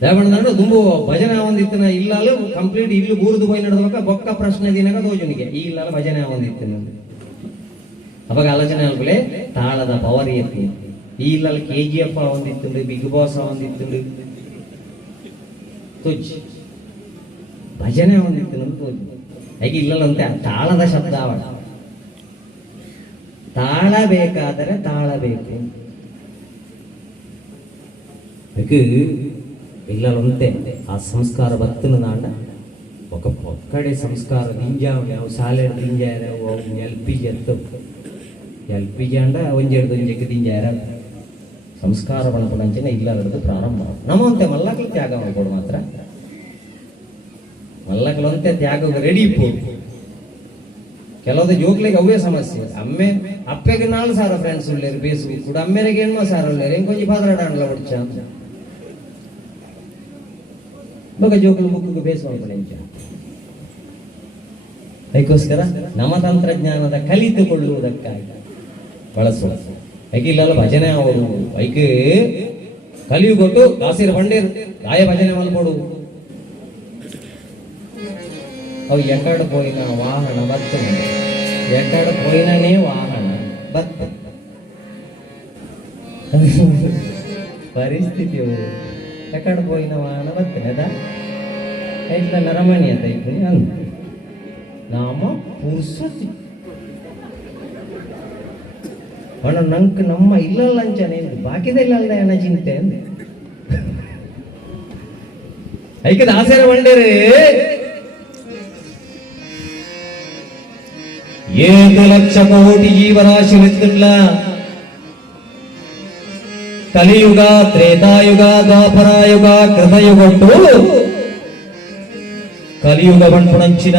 ದೇವಣ್ಣನಡು ತುಂಬು ಭಜನೆ ಒಂದಿತ್ತಿನ ಇಲ್ಲಲು ಕಂಪ್ಲೀಟ್ ಇಲ್ಲು ಬೂರ್ದು ಹೋಗಿ ನಡೆದವಾಗ ಬೊಕ್ಕ ಪ್ರಶ್ನೆ ದಿನಗ ದೋಜುನಿಗೆ ಈ ಇಲ್ಲಲ್ಲ ಭಜನೆ ಒಂದಿತ್ತಿನ ಅವಾಗ ಆಲೋಚನೆ ಅಲ್ಬಲೆ ತಾಳದ ಪವರ್ ಎತ್ತಿ ಈ ಇಲ್ಲಲ್ಲ KGF ಒಂದಿತ್ತುಂಡು ಬಿಗ್ ಬಾಸ್ ಒಂದಿತ್ತುಂಡು ತುಜ್ ಭಜನೆ ಒಂದಿತ್ತು ತುಜ್ ಹೇಗೆ ಇಲ್ಲಲ್ಲಂತೆ ತಾಳದ ಶಬ್ದ ಅವಳ ತಾಳಬೇಕಾದರೆ ತಾಳಬೇಕು ಇಲ್ಲಂತೆ ಆ ಸಂಸ್ಕಾರ ಬರ್ತನ ನಾಡ ಒಕ್ಕಡೆ ಸಂಸ್ಕಾರ ದಿಂಜಾವಣೆ ಅವು ಶಾಲೆ ದಿಂಜಾರ LPG ಎತ್ತು LPG ಅಂಡ ಒಂಜೆಡ್ದು ದಿಂಜಾರ ಸಂಸ್ಕಾರ ಬಣಪಣಂಚಿನ ಇಲ್ಲರದ್ದು ಪ್ರಾರಂಭ ನಮ್ಮಂತೆ ಮಲ್ಲಕ್ಲು ತ್ಯಾಗ ಮಾಡ್ಕೊಡು ಮಾತ್ರ ಮಲ್ಲಕ್ಲಂತೆ ತ್ಯಾಗ ರೆಡಿ ಇಪ್ಪು ಕೆಲವೊಂದು ಜೋಕ್ಲಿಗೆ ಅವೇ ಸಮಸ್ಯೆ ಅಮ್ಮೆ ಅಪ್ಪೆಗೆ 4 ಸಾವಿರ ಫ್ರೆಂಡ್ಸ್ ಉಳ್ಳೇರು ಬೇಸು ಕೂಡ ಅಮ್ಮೆರಿಗೆ 8 ಸಾವಿರ ಉಳ್ಳೇರು ಹೆಂಗ್ ಕೊಂಚ ಪಾದರಾಡಲ್ಲ ಹೊಡ್ಚ ಬಗ ಜೋಕ್ಲು ಮುಕ್ಕಿಗೆ ಬೇಸು ಮಾಡ್ಕೊಂಡ ಅದಕ್ಕೋಸ್ಕರ ನಮ್ಮ ತಂತ್ರಜ್ಞಾನದ ಕಲಿತುಕೊಳ್ಳುವುದಕ್ಕಾಗಿ ಬಳಸುವ ಐಕಿಲ್ಲಲ್ಲ ಭಜನೆ ಅವರು ಐಕೆ ಕಲಿಯು ಕೊಟ್ಟು ಕಾಸಿರ ಬಂಡೇರು ಗಾಯ ಭಜನೆ ಮಲ್ಕೊಡು ಅವು ಎಕಡೆ ಪೋಯಿನ ವಾಹನ ಬತ್ತ ಎಕಡೆ ಪೋಯಿನೇ ವಾಹನ ಬತ್ತ ಪರಿಸ್ಥಿತಿ ಎಕಡೆ ಪೋಯಿನ ವಾಹನ ಬರ್ತೇನೆ ಅದ ಐಟ್ಲ ನರಮಣಿ ಅಂತ ಇದ್ದೀನಿ ಅಂದ ನಾಮ ಪುರ್ಸತಿ ಅಣ್ಣ ನಂಗೆ ನಮ್ಮ ಇಲ್ಲಲ್ಲ ಅಂಚನೆ ಬಾಕಿದೆಲ್ಲ ಅಲ್ದ ಅಣ್ಣ ಚಿಂತೆ ಅಂದೆ ಐಕದ ಆಸೆರ ಬಂಡೇರೆ ಏಳು ಲಕ್ಷ ಕೋಟಿ ಜೀವರಾಶಿ ಇದ್ದಿಲ್ಲ ಕಲಿಯುಗ ತ್ರೇತಾಯುಗ ದ್ವಾಪರಾಯುಗ ಕೃತಯುಗಟ್ಟು ಕಲಿಯುಗ ಬಂಟುಣಂಚಿನ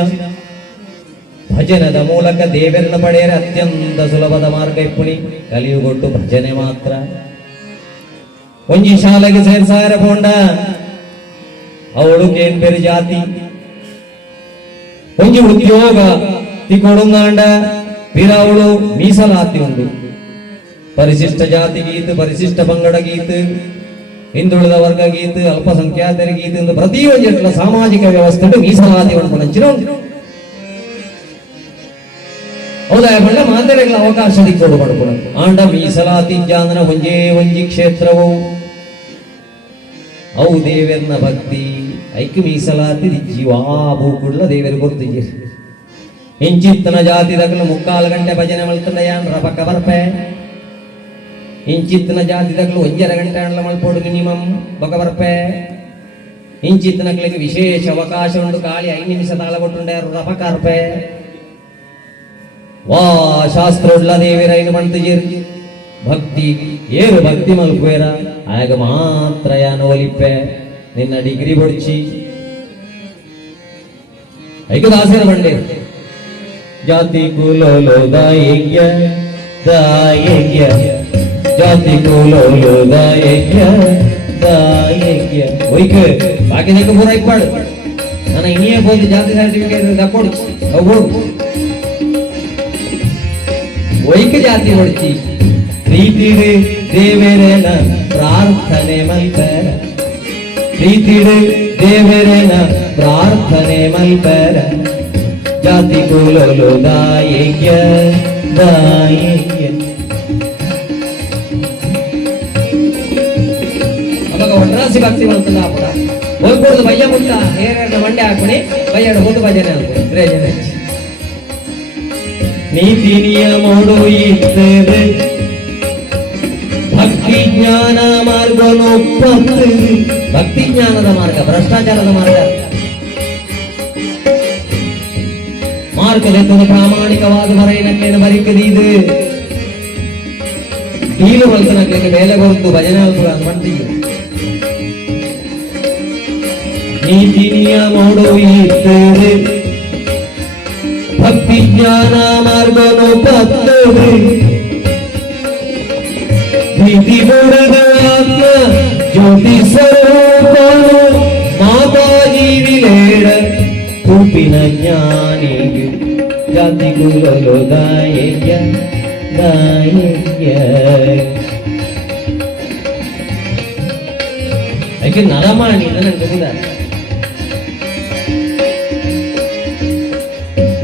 ಭಜನದ ಮೂಲಕ ದೇವರನ್ನ ಪಡೆಯರೆ ಅತ್ಯಂತ ಸುಲಭದ ಮಾರ್ಗ ಇಪ್ಪುಣಿ ಕಲಿಯುಗೊಟ್ಟು ಭಜನೆ ಮಾತ್ರ ಒಂಜಿ ಶಾಲೆಗೆ ಸೇರ್ಸಾರ ಪೋಂಡ ಅವಳು ಕೇನ್ ಬೇರೆ ಜಾತಿ ಒಂಜಿ ಉದ್ಯೋಗ ತಿಕೊಡುಂಗಾಂಡ ಪಿರವಳು ಮೀಸಲಾತಿ ಉಂಡು ಪರಿಶಿಷ್ಟ ಜಾತಿ ಗೀತು ಪರಿಶಿಷ್ಟ ಪಂಗಡ ಗೀತು ಹಿಂದುಳಿದ ವರ್ಗ ಗೀತು ಅಲ್ಪಸಂಖ್ಯಾತರ ಗೀತು ಎಂದು ಪ್ರತಿಯೊಂದು ಸಾಮಾಜಿಕ ವ್ಯವಸ್ಥೆ ಮೀಸಲಾತಿ ಉಂಟು ಹೌದಾ ಬಣ್ಣ ಮಾತರೆಗಳ ಅವಕಾಶ ದಿಕ್ಕೋಡು ಪಡ್ಕೊಡ ಆಂಡ ಮೀಸಲಾತಿ ಜಾಂದನ ಒಂಜಿ ಕ್ಷೇತ್ರವು ಅವು ದೇವರನ ಭಕ್ತಿ ಐಕ್ಯ ಮೀಸಲಾತಿ ಜೀವಾ ಭೂಕುಡ್ಲ ದೇವರು ಗೊತ್ತಿಗೆ ಇಂಚಿತ್ತನ ಜಾತಿ ದಗಲು 3/4 ಗಂಟೆ ಭಜನೆ ಮಲ್ತಂಡಯಾನ್ ಪಕ್ಕ ಬರ್ಪೆ ಇಂಚಿತ್ತನ ಜಾತಿ ದಗಲು 1.5 ಗಂಟೆ ಅಣ್ಣ ಮಲ್ಪೋಡು ಮಿನಿಮಮ್ ಬಕ ಬರ್ಪೆ ಇಂಚಿತ್ತನಗಳಿಗೆ ವಿಶೇಷ ಅವಕಾಶ ಉಂಟು ಕಾಳಿ 5 ನಿಮಿಷ ತಾಳ ಕೊಟ್ಟುಂಡ್ಯಾರು ರಪಕ ಅರ್ಪೆ ವಾ ಶಾಸ್ತ್ರ ಉಳ್ಳ ದೇವಿರೈನು ಮಂತಿಜಿರ್ ಭಕ್ತಿ ಏರು ಭಕ್ತಿ ಮಲ್ಪುವೇರ ಆಗ ಮಾತ್ರ ಯಾನು ಒಲಿಪ್ಪೆ ನಿನ್ನ ಡಿಗ್ರಿ ಬೊಡ್ಚಿ ಐಕ ದಾಸರ ಬಂಡೆ ಜಾತಿ ಕುಲೋಲೋ ದಾಯಂಗ್ಯ ದಾಯಂಗ್ಯ ಜಾತಿ ಕೂಲೋಲು ದಾಯಜ್ಞ ದಾಯಜ್ಞ ಒಯ್ಕ ಬಾಕಿ ನೆಕ್ಕ ಪೂರ ಇಪ್ಪಾಡು ನಾನು ಇನ್ನೇ ಹೋಗಿ ಜಾತಿ ಸರ್ಟಿಫಿಕೇಟ್ ತಕ್ಕೊಡು ಅವು ಒಯ್ಕ ಜಾತಿ ಹೊಡ್ತಿ ಪ್ರೀತಿಡು ದೇವರನ ಪ್ರಾರ್ಥನೆ ಮಲ್ಪರ ಪ್ರೀತಿಡು ದೇವರನ ಪ್ರಾರ್ಥನೆ ಮಲ್ಪರ ಜಾತಿ ಕೂಲೋಲು ದಾಯಜ್ಞ ದಾಯಜ್ಞ ಅವಾಗ ಒಟ್ರಾಸಿ ಭಕ್ತಿ ಬಂತಲ್ಲ ಅಪ್ಪಡ ಹೋಗ್ಬಿಡುದು ಬಯ್ಯ ಮುಟ್ಟ ಏರೆರಡು ಮಂಡೆ ಹಾಕ್ಬಿಡಿ ಬಯ್ಯಡು ಹೋದು ಭಜನೆ ಹಾಕ್ಬಿಡಿ ರೇಜನೆ ನೀತಿ ನಿಯಮೋಡು ಇರ್ತದೆ ಭಕ್ತಿ ಜ್ಞಾನ ಮಾರ್ಗನೊಪ್ಪತ್ತು ಭಕ್ತಿ ಜ್ಞಾನದ ಮಾರ್ಗ ಭ್ರಷ್ಟಾಚಾರದ ಮಾರ್ಗ ಮಾರ್ಗದೆತ್ತದು ಪ್ರಾಮಾಣಿಕವಾದ ಬರೆಯನಕ್ಕೇನು ಬರೀಕದೀದು ಕೀಲು ಮಲ್ತನಕ್ಕೆ ಬೇಲೆ ಕೊರತು ಭಜನೆ ಮಾಡ್ತೀವಿ ನೀತಿ ನಿಯಮೋಡು ಇರ್ತದೆ ಭಕ್ತಿ ಜ್ಞಾನ ಮಾರ್ಗನೊಪ್ಪತ್ತು ಪ್ರೀತಿ ಬುಡದ ಆತ್ಮ ಜ್ಯೋತಿ ಸ್ವರೂಪ ಮಾತಾಜಿ ವಿಲೇಡ ಕೂಪಿನ ಜ್ಞಾನಿಗೆ ಜಾತಿ ಕೂಲಲು ದಾಯಜ್ಞ ದಾಯಜ್ಞ ಯಾಕೆ ನರಮಾಣಿ ನನಗೆ ಗೊತ್ತಿಲ್ಲ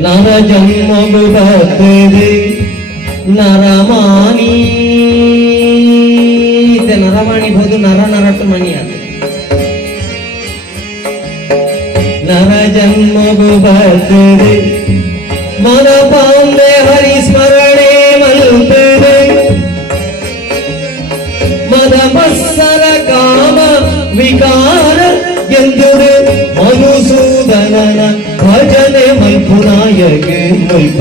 ನರ ಜನ್ಮವು ಬರ್ತದೆ ನರಮಾಣಿ ನರಮಾಣಿ ಬೋದು ನರ ನರಟ್ಟು ಮಣಿ ಅದು ನರ ಜನ್ಮವು ಬರ್ತದೆ ಮನ ಪಾಂದೆ ಹರಿಸ್ಮರಣೆ ಮಲ್ಪದೆ ಮದ ಮತ್ಸರ ಕಾಮ ವಿಕಾರ ಎಂದುರೆ ಮಧುಸೂದನನ ಭಜನೆ ಮಲ್ಪುನಾಯಗೆ ಮಲ್ಪ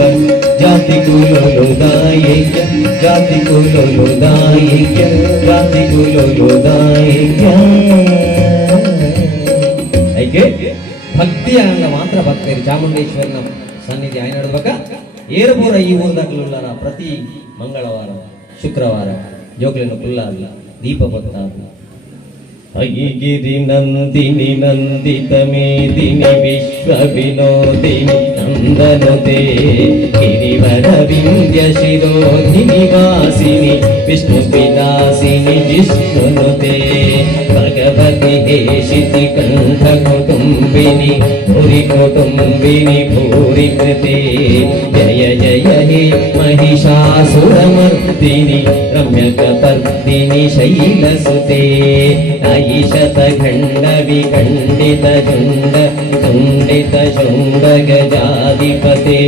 ಜಾತಿ ಕೂಲಲು ದಾಯಜ್ಞ ಜಾತಿ ಕೂಲಲು ದಾಯಜ್ಞ ಜಾತಿ ಕೂಲಲು ದಾಯಜ್ಞ ಐಕೆ ಭಕ್ತಿಯನ್ನ ಮಾತ್ರ ಭಕ್ತರು ಚಾಮುಂಡೇಶ್ವರನ ಸನ್ನಿಧಿ ಆಯ್ನ ನಡ್ಬೇಕ ಏರ್ಪೂರ ಈ ಊರ್ದಾಗಲುಳ್ಳರ ಪ್ರತಿ ಮಂಗಳವಾರ ಶುಕ್ರವಾರ ಜೋಗ್ಲಿನ ಕುಲ್ಲಾರ್ಲ ದೀಪ ಬತ್ತಾರ್ಲ ಐಗಿರಿ ನಂದಿನಿ ನಂದಿತ ಮೇದಿನಿ ವಿಶ್ವ ವಿನೋದಿನಿ ನಂದನುತೆ ಗಿರಿವರ ವಿಂಧ್ಯ ಶಿರೋಧಿನಿ ವಾಸಿನಿ ವಿಷ್ಣು ವಿಲಾಸಿನಿ ಜಿಷ್ಣುನುತೆ ಭಗವತಿ ಹೇಷಿತಿ ಕಂಠ ಕುಟುಂಬಿನಿ ಭೂರಿ ಕುಟುಂಬಿನಿ ಭೂರಿ ಕೃತೆ ಜಯ ಜಯ ಹೇ ಮಹಿಷಾಸುರಮರ್ದಿನಿ ರಮ್ಯಕಪರ್ದಿನಿ ಶೈಲಸುತೆ ಐಶತ ಖಂಡ ವಿಖಂಡಿತ ಜುಂಡ ಖಂಡಿತ ಶುಂಡ ಗಜಾಧಿಪತೆ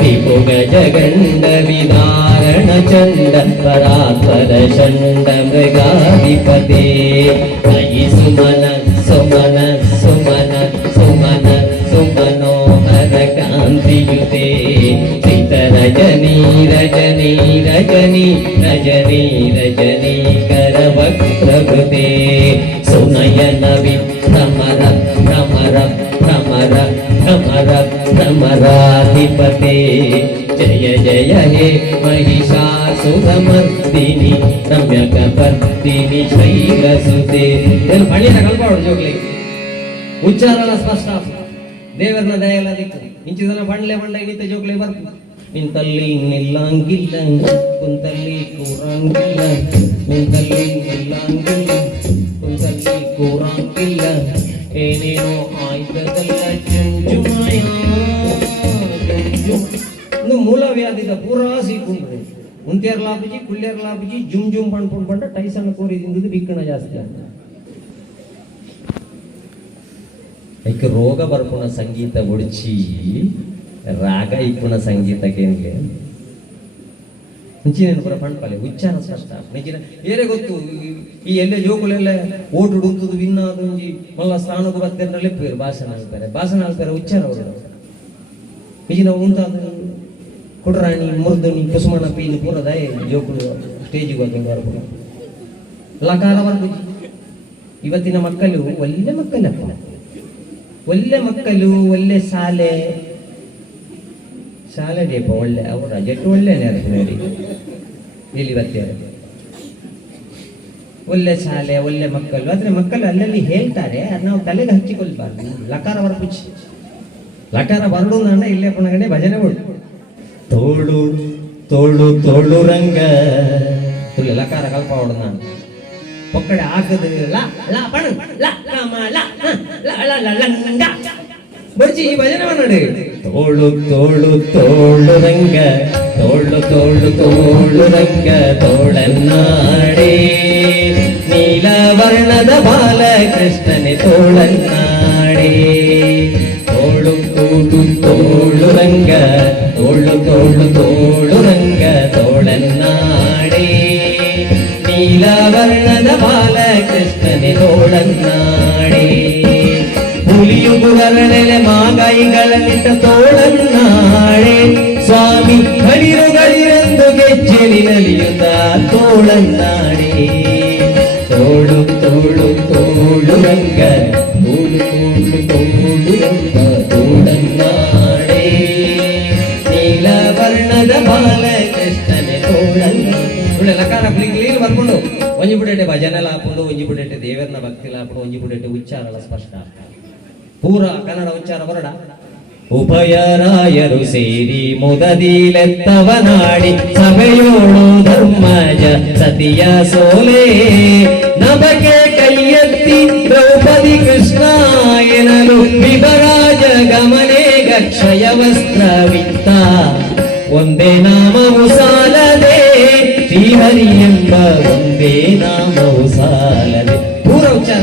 ವಿಪು ಗಜ ಗಂಡ ವಿದಾರಣ ಚಂಡ ಪರಾತ್ಪರ ಷಂಡ ಮೃಗಾಧಿಪತೆ ಐ ಸುಮನ ಸುಮನ ಸುಮನ ಸುಮನ ಸುಮನೋಹರ ಕಾಂತಿಯುತೆ ಚಿತ ರಜನಿ ರಜನಿ ರಜನಿ ರಜನಿ ರಜನಿ ಕರವಕ್ರಕೃತೆ ಸುನಯನ ವಿಭ್ರಮರ ಭ್ರಮರ ಭ್ರಮರ ಭ್ರಮರ ಭ್ರಮರಾಧಿಪತೆ ಜಯ ಜಯ ಹೇ ಮಹಿಷಾಸುರಮರ್ದಿನಿ ರಮ್ಯಕಪರ್ದಿನಿ ಶೈಲಸುತೆ ಇದನ್ನು ಪಳ್ಳಿನ ಕಲ್ಪಾಡು ಜೋಗ್ಲಿ ಉಚ್ಚಾರಣ ಸ್ಪಷ್ಟ ದೇವರನ ದಯೆಲ್ಲ ದಿಕ್ಕು ಇಂಚಿದನ ಬಂಡ್ಲೆ ಬಂಡ ಇಳಿತ ಜೋಗ್ಲಿ ಬರ್ತು ನಿಂತಲ್ಲಿ ನಿಲ್ಲಂಗಿಲ್ಲ ಕುಂತಲ್ಲಿ ಕೂರಂಗಿಲ್ಲ ನಿಂತಲ್ಲಿ ನಿಲ್ಲಂಗಿಲ್ಲ ಕುಂತಲ್ಲಿ ಕೂರಂಗಿಲ್ಲ ಏನೇನೋ ಆಯ್ತದಲ್ಲ ಜುಂಜುಮಯ ಒಂದು ಮೂಲ ವ್ಯಾಧಿದ ಪೂರಾ ಸೀಕೊಂಡ್ರೆ ಉಂತೇರ್ಲಾಪಜಿ ಕುಳ್ಳೆರ್ಲಾಪಜಿ ಜುಮ್ ಜುಮ್ ಪಂಡ್ಕೊಂಡು ಬಂಡ ಟೈಸನ್ ಕೋರಿದಿಂದು ಬಿಕ್ಕಣ ಜಾಸ್ತಿ ಅಂತ ಐಕ ರೋಗ ಬರ್ಪುಣ ಸಂಗೀತ ಒಡಿಚಿ ರಾಗ ಇಪ್ಪುಣ ಸಂಗೀತಕ್ಕೆ ಮುಂಚಿನ ಪುರ ಪಂಡ್ಪಲೆ ಉಚ್ಚಾರ ಸ್ಪಷ್ಟ ನಿಜ ಏನೇ ಗೊತ್ತು ಈ ಎಲ್ಲೇ ಜೋಕುಲೆಲ್ಲ ಓಟು ಹುಡುಕುದು ವಿನ್ನಾದು ಮಲ್ಲ ಸ್ನಾನಕ್ಕೆ ಬರ್ತೇನೆ ಪೇರು ಭಾಷಣ ಆಳ್ತಾರೆ ಉಚ್ಚಾರ ಅವರು ನಿಜಿನ ಉಂಟಾದ ಕುಡ್ರಾಣಿ ಮುರ್ದನಿ ಕುಸುಮನ ಪೀನು ಪೂರ ದಯ ಜೋಕುಳು ಸ್ಟೇಜಿಗೆ ಬಂದು ಬರ್ಬೋದು ಲಕಾರ ಬರ್ಬೋದು ಇವತ್ತಿನ ಮಕ್ಕಳು ಒಳ್ಳೆ ಮಕ್ಕಳಪ್ಪ ಒಳ್ಳೆ ಮಕ್ಕಳು ಒಳ್ಳೆ ಶಾಲೆ ಡೇಪ ಒಳ್ಳೆ ಅವರ ಜಟ್ಟು ಒಳ್ಳೆ ನೋಡಿ ಇಲ್ಲಿ ಬರ್ತಾರೆ ಒಳ್ಳೆ ಶಾಲೆ ಒಳ್ಳೆ ಮಕ್ಕಳು, ಆದ್ರೆ ಮಕ್ಕಳು ಅಲ್ಲಲ್ಲಿ ಹೇಳ್ತಾರೆ, ಅದು ನಾವು ತಲೆಗೆ ಹಚ್ಚಿಕೊಳ್ಬಾರ್ದು. ಲಕಾರ ಬರ್ಪುಚ್ಚಿ ಲಕಾರ ಬರಡು ಅಂಡ ಇಲ್ಲೇ ಪುನಗಡೆ ಭಜನೆ ಕೊಡು. ತೋಳು ತೋಳು ತೋಳು ರಂಗ ತುಳ್ಳೆ ಲಕಾರ ಕಲ್ಪ ಹೊಡು ನಾನು ಪಕ್ಕಡೆ ಆಗದು ಬರ್ಜಿ ಈ ಭಜನೆ ಮಾಡಿ. ತೋಳು ತೋಳು ತೋಳು ರಂಗ ತೋಳು ತೋಳು ತೋಳು ರಂಗ ತೋಳನ್ನಾಡಿ ನೀಲವರ್ಣದ ಬಾಲ ಕೃಷ್ಣನೆ ತೋಳನ್ನಾಡಿ. ತೋಳು ತೋಳು ತೋಳು ರಂಗ ತೋಳು ತೋಳು ತೋಳು ರಂಗ ತೋಳನ್ನಾಡಿ ನೀಲವರ್ಣದ ಬಾಲ ಕೃಷ್ಣನೆ ತೋಳನ್ನಾಡಿ. ಹುಲಿಯು ಗುರನೆಲೆ ಮಾಗಾಯಿಗಳನ್ನಿಟ್ಟ ತೋಳನ್ನಾಡೆ ಸ್ವಾಮಿ ಗಳಿರುಗಳಿರೆಂದು ಗೆಜ್ಜೆಲಿ ನಲಿಯುತ್ತ ತೋಳನ್ನಾಡೆ. ತೋಳು ತೋಳು ತೋಳು ರಂಗ ತೋಳು ತೋಳು ತೋಳು ರಂಗ ತೋಳನ್ನಾಡೆ ನೀಲವರ್ಣದ ಬಾಲ ಕೃಷ್ಣನೆ ತೋಳನ್ನಾಡೆ. ಲಕಾರ ಕ್ಲೀನ್ ಬರ್ಕೊಂಡು ಒಂಜಿ ಬುಡಟೆ ಭಜನೆಲ್ಲ ಹಾಕೊಂಡು ಒಂಜಿ ಬುಡಟೆ ದೇವರನ್ನ ಭಕ್ತಿಲ ಹಾಕೊಂಡು ಒಂಜಿ ಬುಡಟೆ ಉಚ್ಚಾರಗಳ ಸ್ಪಷ್ಟ ಪೂರ ಕನ್ನಡ ಉಚ್ಚಾರ ಬರಡ. ಉಭಯರಾಯರು ಸೇರಿ ಮುದದಿಲೆತ್ತವನಾಡಿ ಸಭೆಯೋಳು ಧರ್ಮಜ ಸತಿಯ ಸೋಲೆ ನಮಗೆ ಕೈಯೆತ್ತಿ ದ್ರೌಪದಿ ಕೃಷ್ಣ ಎನ್ನಲು ವಿಭರಾಜ ಗಮನೆ ಗಕ್ಷಯ ವಸ್ತ್ರವಿತ್ತ ಒಂದೇ ನಾಮವು ಸಾಲದೆ ಶ್ರೀಹರಿ ಎಂಬ ಒಂದೇ ನಾಮವು ಸಾಲದೆ. ಪೂರ ಉಚ್ಚಾರ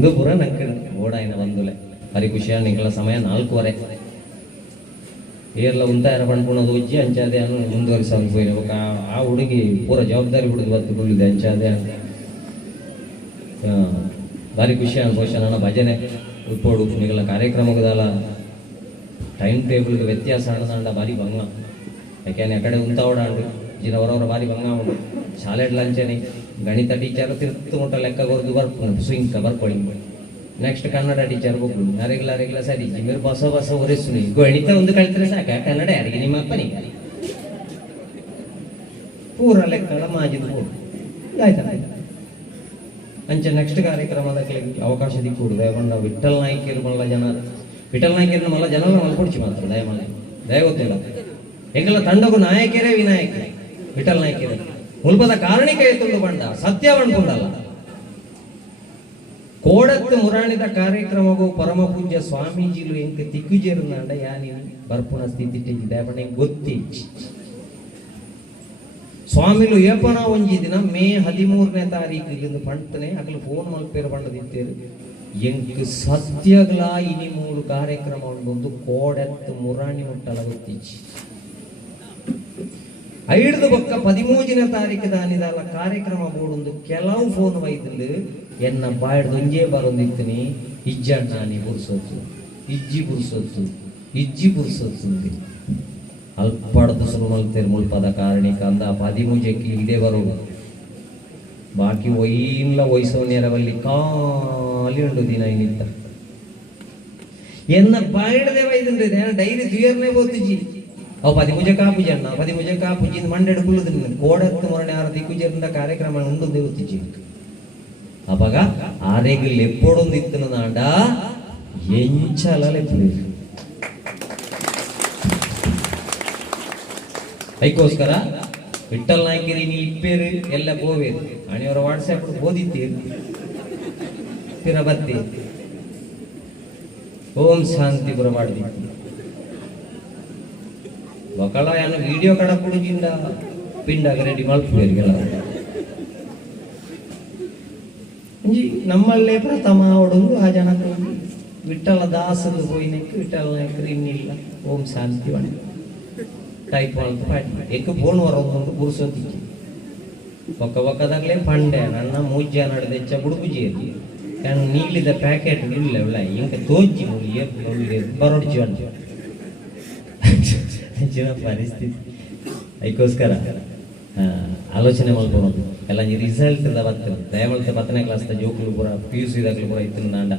ಇದು ಪೂರ ನಂಗೆ ಓಡಾಯಿನ ಬಂದುಲೆ ಹರಿ ಖುಷಿಯ ನಿಂಗಳ ಸಮಯ 4:15 ಏರ್ಲ ಉಂತಾಯರ ಪಣ್ಪುಣದು ಉಜ್ಜಿ ಅಂಚಾದೆ ಅನ್ನು ಮುಂದುವರಿಸ ಹೋಗ್ಬೇಕು. ಆ ಹುಡುಗಿ ಪೂರ ಜವಾಬ್ದಾರಿ ಹುಡುಗಿ ಬತ್ತು ಬಿಡುದೆ ಅಂಚಾದೆ ಭಾರಿ ಖುಷಿ ಬಹುಶಃ ನನ್ನ ಭಜನೆ ಉಟ್ಪೋಡು ನಿಗಳ ಕಾರ್ಯಕ್ರಮಗದಲ್ಲ ಟೈಮ್ ಟೇಬಲ್ಗೆ ವ್ಯತ್ಯಾಸ ಅಣ್ಣ ಭಾರಿ ಭಂಗ. ಯಾಕೆಂದ್ರೆ ಆ ಕಡೆ ಉಂತ ಓಡಾಡು ಜಿನ ಹೊರವರ ಭಾರಿ ಭಂಗ ಉಂಟು. ಶಾಲೆ ಲಂಚನೆ ಗಣಿತ ಟೀಚರ್ ತಿರ್ತು ಮುಟ್ಟ ಲೆಕ್ಕ ಕೊರದು ಬರ್ಕೊಂಡು ಸ್ವಿಂಕ ಬರ್ಕೊಳ್ಳಿ. ನೆಕ್ಸ್ಟ್ ಕನ್ನಡ ಟೀಚರ್ ಹೋಗ್ಲು ರೆಗ್ಯುಲರ್ ಸರಿ మీరు ಬಸ ಬಸ ಒರೆಸುನಿ ಗಣಿತ ಒಂದು ಕಲಿತರೆ ಸಾಕ, ಕನ್ನಡ ಯಾರಿಗೆ ನಿಮ್ಮ ಅಪ್ಪನಿಗೆ ಪೂರ ಲೆಕ್ಕಗಳ ಮಾಜಿದು ಆಯ್ತಾ. ಅಂಚೆ ನೆಕ್ಸ್ಟ್ ಕಾರ್ಯಕ್ರಮದ ಅವಕಾಶ ದಿಕ್ಕೂಡು ದಯಗೊಂಡ ವಿಠಲ್ ನಾಯ್ಕರು ಮಲ್ಲ ಜನ ವಿಠಲ್ ನಾಯ್ಕರನ್ನ ಮಲ್ಲ ಜನರ ಮಲ್ಕೊಡ್ಚಿ ಮಾತ್ರ ದಯಮಲ್ಲ ದಯ ಗೊತ್ತಿಲ್ಲ ಎಂಗೆಲ್ಲ ತಂಡಗೂ ನಾಯಕರೇ ವಿನಾಯಕರೇ ವಿಠಲ್ ನಾಯ್ಕರೇ ಮುಲ್ಪದ ಕಾರಣಿಕ ಎತ್ತುಂಡು ಬಂಡ ಸತ್ಯ ಬಂಡ್ಕೊಂಡಲ್ಲ. ಕೋಡತ್ತು ಮುರಾಣಿದ ಕಾರ್ಯಕ್ರಮಗೂ ಪರಮ ಪೂಜ್ಯ ಸ್ವಾಮೀಜಿಲು ಎಂಕ ದಿಗ್ಗುಜೇರುನಾಡ ಯಾನಿ ಬರ್ಪುನ ಸ್ಥಿತಿ ದಯಪಣ ಗೊತ್ತಿ ಸ್ವಾಮಿಲು ಏಪನ ಒಂಜಿ ದಿನ ಮೇ 13ನೇ ತಾರೀಕು ಇಲ್ಲಿಂದ ಪಂಟನೆ ಅಕಲು ಫೋನ್ ಮಲ್ಪೇರು ಬಂಡದಿತ್ತೇರು ಎಂಕ್ ಸದ್ಯಗಳ ಇನಿ 3 ಕಾರ್ಯಕ್ರಮ ಉಂಟು ಕೋಡತ್ತು ಮುರಾಣಿ ಮುಟ್ಟಲ ಗೊತ್ತಿಚ್ಚಿ ಐಡ್ದು ಬೊಕ್ಕ 13ನೇ ತಾರೀಕು ದಾನಿದಾಲ ಕಾರ್ಯಕ್ರಮ ಬೋಡೊಂದು ಕೆಲವು ಫೋನ್ ಒಯ್ದು ಎನ್ನ ಬಾಯ್ದು ಒಂಜೇ ಬರೊಂದಿತ್ತನಿ ಇಜ್ಜಣ್ಣಾನಿ ಬುರ್ಸೊತ್ತು ಇಜ್ಜಿ ಬುರ್ಸೊತ್ತು ಅಲ್ಪಡ್ದು ಸುರು ಮಲ್ತೇರು ಮುಲ್ಪದ ಕಾರಣಿಕ ಅಂದ 13ಕ್ಕೆ ಇದೇ ಬರೋದು ಬಾಕಿ ಒಯ್ಯಿಲ್ಲ ವಯಸ್ಸೋ ನೇರವಲ್ಲಿ ಖಾಲಿ ಉಂಡು ದಿನ ಏನಿತ್ತ ಎನ್ನ ಬಾಯ್ಡದೆ ವೈದಂದ್ರೆ ಡೈರಿ ದ್ವಿಯರ್ನೇ ಬೋತಿಜಿ ಅವು 13 ಕಾಪುಜಿ ಅಣ್ಣ 13 ಕಾಪುಜಿ ಮಂಡೆಡು ಕುಲ್ಲದ ಕೋಡತ್ತು ಮೊರಣೆ ಆರ ದಿಕ್ಕುಜೇರಿನ ಕಾರ್ಯಕ್ರಮ ಉಂಡು ದೇವತಿಜಿ ಅವಾಗ ಆರೆಗೆ ಲೆಪ್ಪೊಡೊಂದು ಇತ್ತನ ನಾಂಡ ಎಂಚಲ ಲೆಪ್ಪು ಅದಕ್ಕೋಸ್ಕರ ವಿಠಲ್ ನಾಯ್ಕರಿ ನೀ ಇಪ್ಪೇರು ಎಲ್ಲ ಗೋವೇರು ಅಣಿಯವರ ವಾಟ್ಸ್ಆಪ್ ಓದಿತ್ತೇರು ತಿರ ಬತ್ತಿ ಓಂ ಶಾಂತಿ ಪುರ ಮಾಡಿದ್ವಿ ಮಕ್ಕಳ ಏನು ವಿಡಿಯೋ ಕಡ ಕುಡುಗಿಂದ ಪಿಂಡಾಗ ರೆಡಿ ಮಲ್ಪೇರಿಗೆಲ್ಲ ನಮ್ಮಲ್ಲೇ ಪ್ರಥಮ ಅವಡೊಂದು ಆ ಜನ ವಿಠಲ ದಾಸದು ಹೋಯ್ನಕ್ಕೆ ವಿಠಲ ನಾಯ್ಕರು ಇನ್ನಿಲ್ಲ ಓಂ ಶಾಂತಿ ಒಣ ಟೈಪ್ ಎಕ್ಕು ಫೋನ್ ಹೊರಗೊಂಡು ಬುರ್ಸೋತಿ ಒಕ್ಕದಾಗಲೇ ಪಂಡೆ ನನ್ನ ಮೂಜ್ಜ ನಡೆದೆಚ್ಚ ಬುಡುಗುಜಿಯಲ್ಲಿ ನಾನು ನೀಲಿದ ಪ್ಯಾಕೆಟ್ ಇಲ್ಲ ಇಲ್ಲ ಇಂಕ ತೋಜಿ ಬರೋಡ್ಜಿ ಅಂಚಿನ ಪರಿಸ್ಥಿತಿ ಅದಕ್ಕೋಸ್ಕರ ಆಲೋಚನೆ ಮಾಡ್ಕೊಳೋದು ಎಲ್ಲ ರಿಸಲ್ಟ್ ಬರ್ತದೆ ದಯಮಲ್ತೆ 10ನೇ ಕ್ಲಾಸ್ ಜೋಕುಲು ಪೂರ PUC ದಾಗಲು ಪೂರ ಇತ್ತು ನಾಂಡ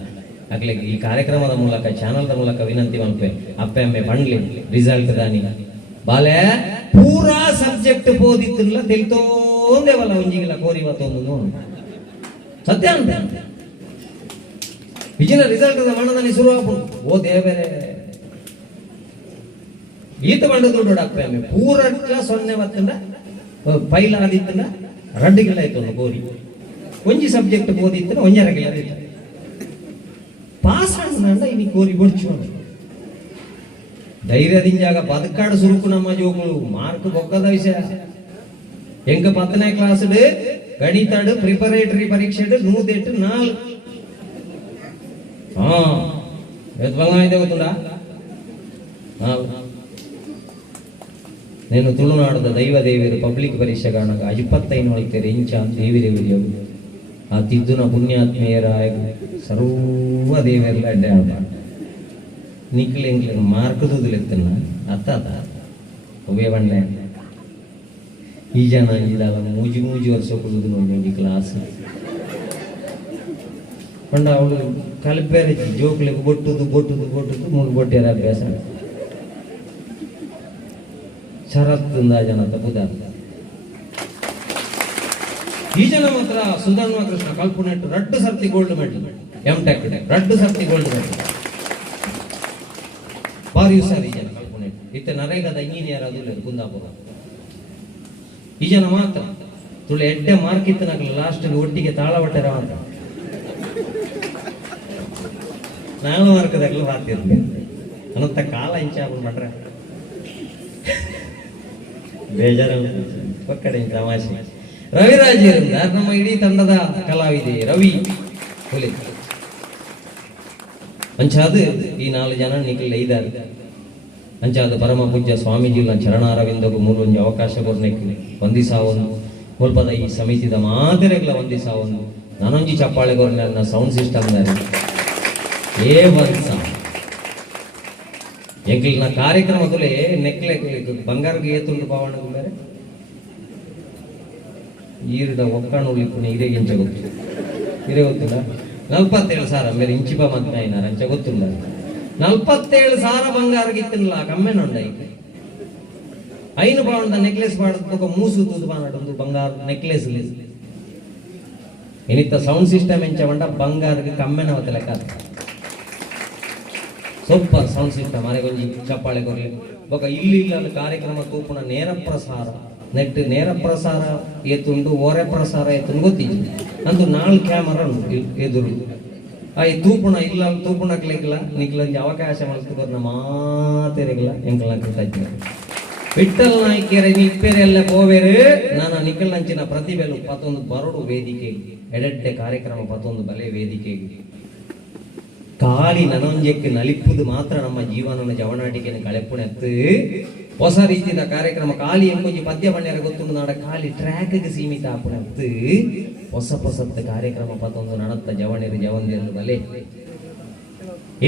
ಆಗ್ಲೇ ಈ ಕಾರ್ಯಕ್ರಮದ ಮೂಲಕ ಚಾನಲ್ದ ಮೂಲಕ ವಿನಂತಿ ಮಾಡ್ತೇವೆ ಅಪ್ಪೆ ಅಮ್ಮೆ ಬಂಡ್ಲಿ ರಿಸಲ್ಟ್ ದಾನಿ ಬಾಲೆ ಪೂರ ಪೂರಾ ಸಬ್ಜೆಕ್ಟ್ ಬೋದಿತ್ತಿಲ್ಲ ತಿಳಿತೋಂದೇವಲ್ಲ ಒಂಜಿಗಿಲ್ಲ ಕೋರಿ ಇವತ್ತೊಂದು ಸತ್ಯ ಅಂತ ವಿಜಿನ ರಿಸಲ್ಟ್ ಮಣ್ಣದಲ್ಲಿ ಶುರು ಓ ದೇವರೇ ಈತ ಬಂಡ ದುಡ್ಡು ಡಾಕ್ಟರ್ ಪೂರಟ್ಲ ಸೊನ್ನೆ ಬತ್ತಂಡ ಪೈಲ ಆದಿತ್ತಂಡ ರಡ್ಡಿಗಿಲ್ಲ ಆಯ್ತು ಕೋರಿ ಒಂಜಿ ಸಬ್ಜೆಕ್ಟ್ ಬೋದಿತ್ತಂಡ ಒಂಜರಗಿಲ್ಲ ಆದಿತ್ತ ಪಾಸ್ ಆಡ್ಸಂಡ ಇನಿ ಕೋರಿ ಬೊಡ್ಚು ಧೈರ್ಯದಿಂಜಾಗ ಬದುಕಾಡು ಸುರುಕು ನಮ್ಮ ಜೋಗಳು ಮಾರ್ಕ್ ಬೊಕ್ಕದ ವಿಷಯ ಎಂಕ 10ನೇ ಕ್ಲಾಸ್ ಗಣಿತಾಡು ಪ್ರಿಪರೇಟರಿ ಪರೀಕ್ಷೆ ನೂದೆಟ್ಟು 4 ಬಂಗಾಯಿದೆ ಗೊತ್ತುಂಡ నేను ತುಳುನಾಡದ ದೈವ ದೇವಿಯರು ಪಬ್ಲಿಕ್ ಪರೀಕ್ಷೆ ಕಾರಣಕ್ಕೆ 25 ಒಳಗೆ ಇಂಚ ದೇವಿರೇವಿರಿ ಆ ತಿದ್ದುನ ಪುಣ್ಯಾತ್ಮೀಯರ ಸರ್ವ ದೇವಿಯರೆಲ್ಲ ಅಡ್ಡೆ ಆಡ ನಿಕ್ಲೆಂಗ್ಲ ಮಾರ್ಕದುಲೆತ್ತನ್ನ ಅತ್ತಾತ ಅವೇ ಬಂಡೆ ಈ ಜನ ಇಲ್ಲಲ್ಲ ಮೂಜಿ ವರ್ಷ ಕೊಡುದು ನೋಡಿ ಕ್ಲಾಸ್ ಪಂಡ ಅವಳು ಕಲ್ಪೇರೆ ಜೋಕ್ಲಿಗೆ ಬೊಟ್ಟುದು ಮೂರು ಬೊಟ್ಟೆರ ಅಭ್ಯಾಸ ಶರತ್ತಿಂದ ಜನ ತಪ್ಪುದಾರ ಈ ಜನ ಮಾತ್ರ ಸುಧರ್ಮ ಕೃಷ್ಣ ಕಲ್ಪನೆಟ್ಟು 2 ಸರ್ತಿ ಗೋಲ್ಡ್ ಮೆಡಲ್ ಎಂಟೆಕ್ 2 ಸರ್ತಿ ಗೋಲ್ಡ್ ಮೆಡಲ್ ಭಾರಿ ಹುಷಾರು ಈ ಜನ ಕಲ್ಪನೆಟ್ಟು ಇತ್ತೆ ನರೇಗಾದ ಇಂಜಿನಿಯರ್ ಅದು ಕುಂದಾಪುರ ಈ ಜನ ಮಾತ್ರ ತುಳು ಎಡ್ಡೆ ಮಾರ್ಕ್ ಇತ್ತು ನಗಲ ಲಾಸ್ಟ್ಗೆ ಒಟ್ಟಿಗೆ ತಾಳ ಹೊಟ್ಟೆರ ಮಾತ್ರ 4 ಮಾರ್ಕದಾಗಲೂ ಹಾಕ್ತಿರ್ಲಿ ಅನ್ನಂತ ಕಾಲ ಇಂಚ ಮಾಡ್ರೆ ಬೇಜಾರ ಪಕ್ಕಡೆ ತಮಾಷೆ ರವಿರಾಜ್ ನಮ್ಮ ಇಡೀ ತಂಡದ ಕಲಾವಿದೆ ರವಿ ಹುಲಿ ಅಂಚಾದ ಈ 4 ಜನ ನಿಖಿಲ್ ಐದಾರು ಅಂಚಾದ ಪರಮ ಪೂಜ್ಯ ಸ್ವಾಮೀಜಿಗಳ ಚರಣಾರವಿಂದಗೂ ಮೂರೊಂದು ಅವಕಾಶ ಕೊಡ್ಲಿಕ್ಕೆ ವಂದಿಸಾವನು ಮುಲ್ಪದ ಈ ಸಮಿತಿದ ಮಾದರಿಗಳ ವಂದಿಸಾವನು ನಾನೊಂಜಿ ಚಪ್ಪಾಳೆ ಕೊರ್ನ ಸೌಂಡ್ ಸಿಸ್ಟಮ್ ಏ ವಂಸ ಎಂಕ್ಲಿನ ಕಾರ್ಯಕ್ರಮದಲ್ಲೇ ನೆಕ್ಲೆ ಬಂಗಾರಗೆ ಏತುಂಡು ಪಾವಣಗೂ ಬೇರೆ ಈರುಡ ಒಕ್ಕಣುಳಿಪುಣ ಇದೇ ಇಂಚ ಗೊತ್ತು ಇದೇ ಗೊತ್ತಿಲ್ಲ 47,000 ಮೇರೆ ಇಂಚಿಪ ಮತ್ತ ಏನಾರ ಅಂಚ ಗೊತ್ತಿಲ್ಲ 47,000 ಬಂಗಾರಗಿತ್ತಲ್ಲ ಕಮ್ಮೆನುಂಡ ಈಗ 5 ಪೌಂಡ್ ನೆಕ್ಲೆಸ್ ಮಾಡದ ಮೂಸು ತೂದು ಬಾನಡೊಂದು ಬಂಗಾರ ನೆಕ್ಲೆಸ್ ಏನಿತ್ತ ಸೌಂಡ್ ಸಿಸ್ಟಮ್ ಎಂಚ ಬಂಡ ಬಂಗಾರಕ್ಕೆ ಕಮ್ಮೆನವತ್ತ ಲೆಕ್ಕ ಸೂಪರ್ ಸೌಂಡ್ ಸಿಸ್ಟಮ್ ಮನೆಗೊಂಜಿ ಚಪ್ಪಾಳೆ ಕೊರ್ಲಿ ಬೊಕ ಇಲ್ಲಿ ಇಲ್ಲ ಕಾರ್ಯಕ್ರಮ ತೂಪುನ ನೇರ ಪ್ರಸಾರ ನೆಟ್ ನೇರ ಪ್ರಸಾರ ಏತುಂಡು ಓರೆ ಪ್ರಸಾರ ಏತುಂಡು ಗೊತ್ತಿಲ್ಲ ನಂದು 4 ಕ್ಯಾಮರಾ ಉಂಟು ಎದುರು ಈ ತೂಪುಣ ಇಲ್ಲ ತೂಪುಣಕ್ಲಿಕ್ಕಿಲ್ಲ ನಿಕ್ಲಂಜಿ ಅವಕಾಶ ಮಲ್ತುಕೋರ್ನ ಮಾತೆರೆಗಿಲ್ಲ ಎಂಕಲ ಕೃತಜ್ಞ ವಿಠಲ್ ನಾಯ್ಕೆರೆ ಇಪ್ಪೆರೆಲ್ಲ ಪೋವೆರು ನಾನು ನಿಖಲ್ ನಂಚಿನ ಪ್ರತಿಭೆಲು 11 ಬರಡು ವೇದಿಕೆ ಎಡೆಡ್ಡೆ ಕಾರ್ಯಕ್ರಮ 11 ಬಲೆ ವೇದಿಕೆಗೆ ಕಾಲಿ ನನೊಂಜಕ್ಕೆ ನಲಿಪ್ಪುದು ಮಾತ್ರ ನಮ್ಮ ಜೀವನನ ಜವನಾಟಿಕೆಯನ್ನು ಕಳೆಪುಣೆತ್ತು ಹೊಸ ರೀತಿಯ ಕಾರ್ಯಕ್ರಮ ಖಾಲಿ ಎಂಬುಜಿ ಪದ್ಯ ಬಣ್ಣ ಗೊತ್ತುಂಡು ನಾಡ ಖಾಲಿ ಟ್ರ್ಯಾಕ್ಗೆ ಸೀಮಿತ ಆಪುಣೆತ್ತು ಹೊಸತ್ತ ಕಾರ್ಯಕ್ರಮ 11 ನಡತ್ತ ಜವಣಿರು ಜವಂದಿರಲು ಬಲೆ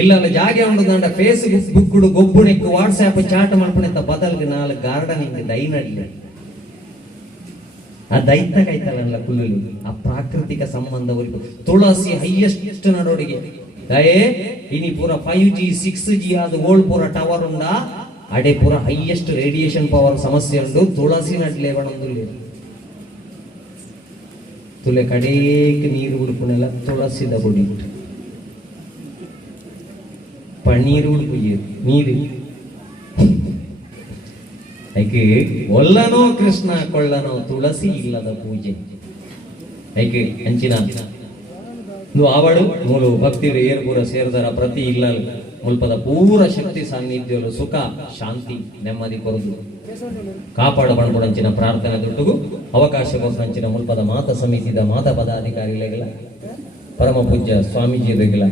ಇಲ್ಲ ಜಾಗೆ ಉಂಡು ನಾಡ ಫೇಸ್ಬುಕ್ ಗೊಬ್ಬುಣೆಕ್ಕು ವಾಟ್ಸ್ಆಪ್ ಚಾಟ್ ಮಾಡ್ಪುಣೆತ್ತ ಬದಲ್ಗೆ 4 ಗಾರ್ಡನಿಂಗ್ ದೈನಡ್ಲಿ ಆ ದೈತ ಕೈತಲ್ಲ ಕುಲ್ಲು ಆ ಪ್ರಾಕೃತಿಕ ಸಂಬಂಧವರಿಗೂ ತುಳಸಿ ಹೈಯೆಸ್ಟ್ ನಡೋಡಿಗೆ ದಯೇ ಇನಿ ಪೂರ 5G 6G ಆದ ಓಲ್ಡ್ ಪೂರ ಟವರ್ ಉಂಡ ಅಡೆ ಪೂರ ಹೈಯೆಸ್ಟ್ ರೇಡಿಯೇಷನ್ ಪವರ್ ಸಮಸ್ಯೆ ಉಂಡು ತುಳಸಿ ನಡ್ಲೆ ಬಣಂದು ತುಲೆ ಕಡೇಕ್ ನೀರು ಉಡುಪುನೆಲ್ಲ ತುಳಸಿದ ಬುಡಿ ಪನ್ನೀರು ಉಡುಪು ನೀರು ಐಕೆ ಒಲ್ಲನೋ ಕೃಷ್ಣ ಕೊಳ್ಳನೋ ತುಳಸಿ ಇಲ್ಲದ ಪೂಜೆ ಐಕೆ ಅಂಚಿನ ಆವಡು ಮೂಲು ಭಕ್ತಿರು ಏರ್ಪುರ ಸೇರಿದರ ಪ್ರತಿ ಇಲ್ಲ ಮುಲ್ಪದ ಪೂರ ಶಕ್ತಿ ಸಾನ್ನಿಧ್ಯಲು ಸುಖ ಶಾಂತಿ ನೆಮ್ಮದಿ ಕೊರದು ಕಾಪಾಡು ಬಣ್ಬುಡಂಚಿನ ಪ್ರಾರ್ಥನೆ ದುಡ್ಡುಗು ಅವಕಾಶ ಕೊಟ್ಟಂಚಿನ ಮುಲ್ಪದ ಮಾತ ಸಮಿತಿದ ಮಾತ ಪದಾಧಿಕಾರಿಗಳ ಪರಮ ಪೂಜ್ಯ ಸ್ವಾಮೀಜಿಗಳ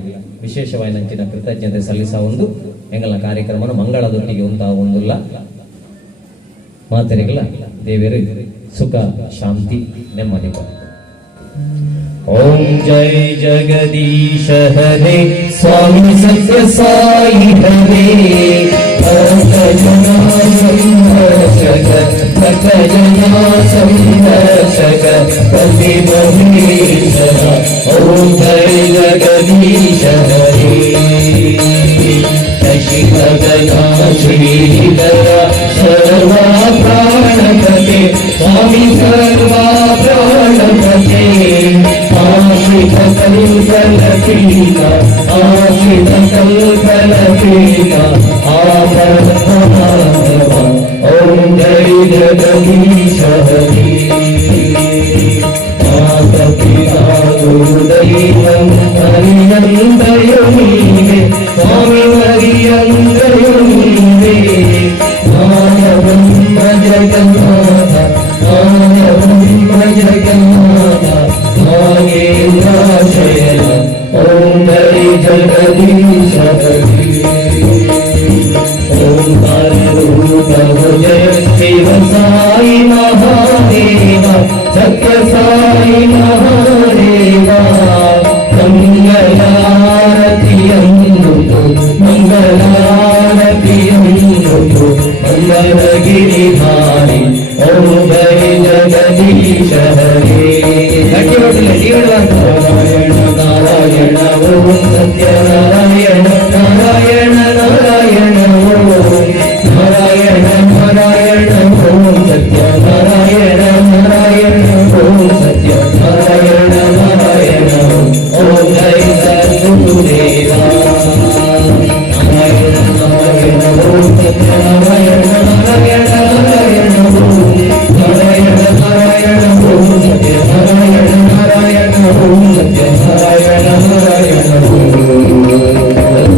ವಿಶೇಷವಾದಂಚಿನ ಕೃತಜ್ಞತೆ ಸಲ್ಲಿಸ ಒಂದು ಎಂಗಳ ಕಾರ್ಯಕ್ರಮ ಮಂಗಳದೊಟ್ಟಿಗೆ ಉಂಟಾಗೊಂದಿಲ್ಲ ಮಾತರಿಗಳ ದೇವರು ಸುಖ ಶಾಂತಿ ನೆಮ್ಮದಿ ಓಂ ಜೈ ಜಗದೀಶ ಹರೇ ಸ್ವಾಮಿ ಸತ್ಯ ಸಾಯಿ ಹರೇ ಸಂರಕ್ಷಕ ಪ್ರತಿ ಮಹೇಶ್ವರ ಓಂ ಜೈ ಜಗದೀಶ ಹರೇ ಶಶಿ ಗಗನ श्रीधर सर्वा प्राणपते स्वामी सर्वा प्राणपते आश्रित कल्पलतीका आश्रित कल्पलतीका आपद्माधव ओम जय जगदीश हरि माता पिता गुरुदैवं हरियन्तयो नीवे स्वामी हरियन्तयो नीवे ब्रह्म जगन्नाथ ब्रह्म जगन्नाथ नागेन्द्राशयन ओम जय जगदीश हरि ओंकार रूप जय शिव साई महादेव सत्य साई महादेवा मंगलारति अमृतो मंगलारति अमृतो मंगलगिरिधारी ओम जय जगदीश हरे नारायण नारायण ओम सत्य नारायण नारायण नारायण ओम नारायण नारायण ओम सत्य नारायण नारायण ओम सत्य नारायण नारायण ओम जय सद्गुरुदेवा नारायण नारायण ओम सत्य नारायण नारायण नारायण ओम नारायण नारायण ओम सत्य नारायण नारायण ओम सत्य नारायण नारायण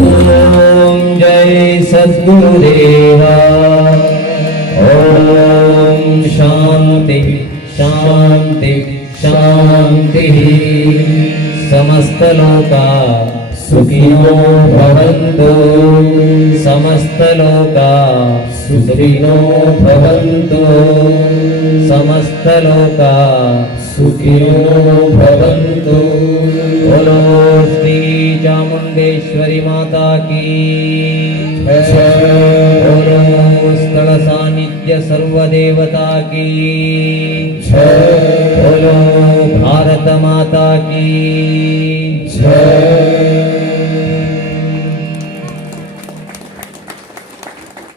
ओम जय सद्गुरुदेवा ओम शांति शांति शांति समस्त लोका सुखिनो भवन्तु समस्त लोका सुखिनो भवन्तु समस्त लोका सुखिनो भवन्तु बोलो श्री चामुंडेश्वरी माता की बोलो स्थल सानिध्य सर्वदेवता की बोलो भारत माता की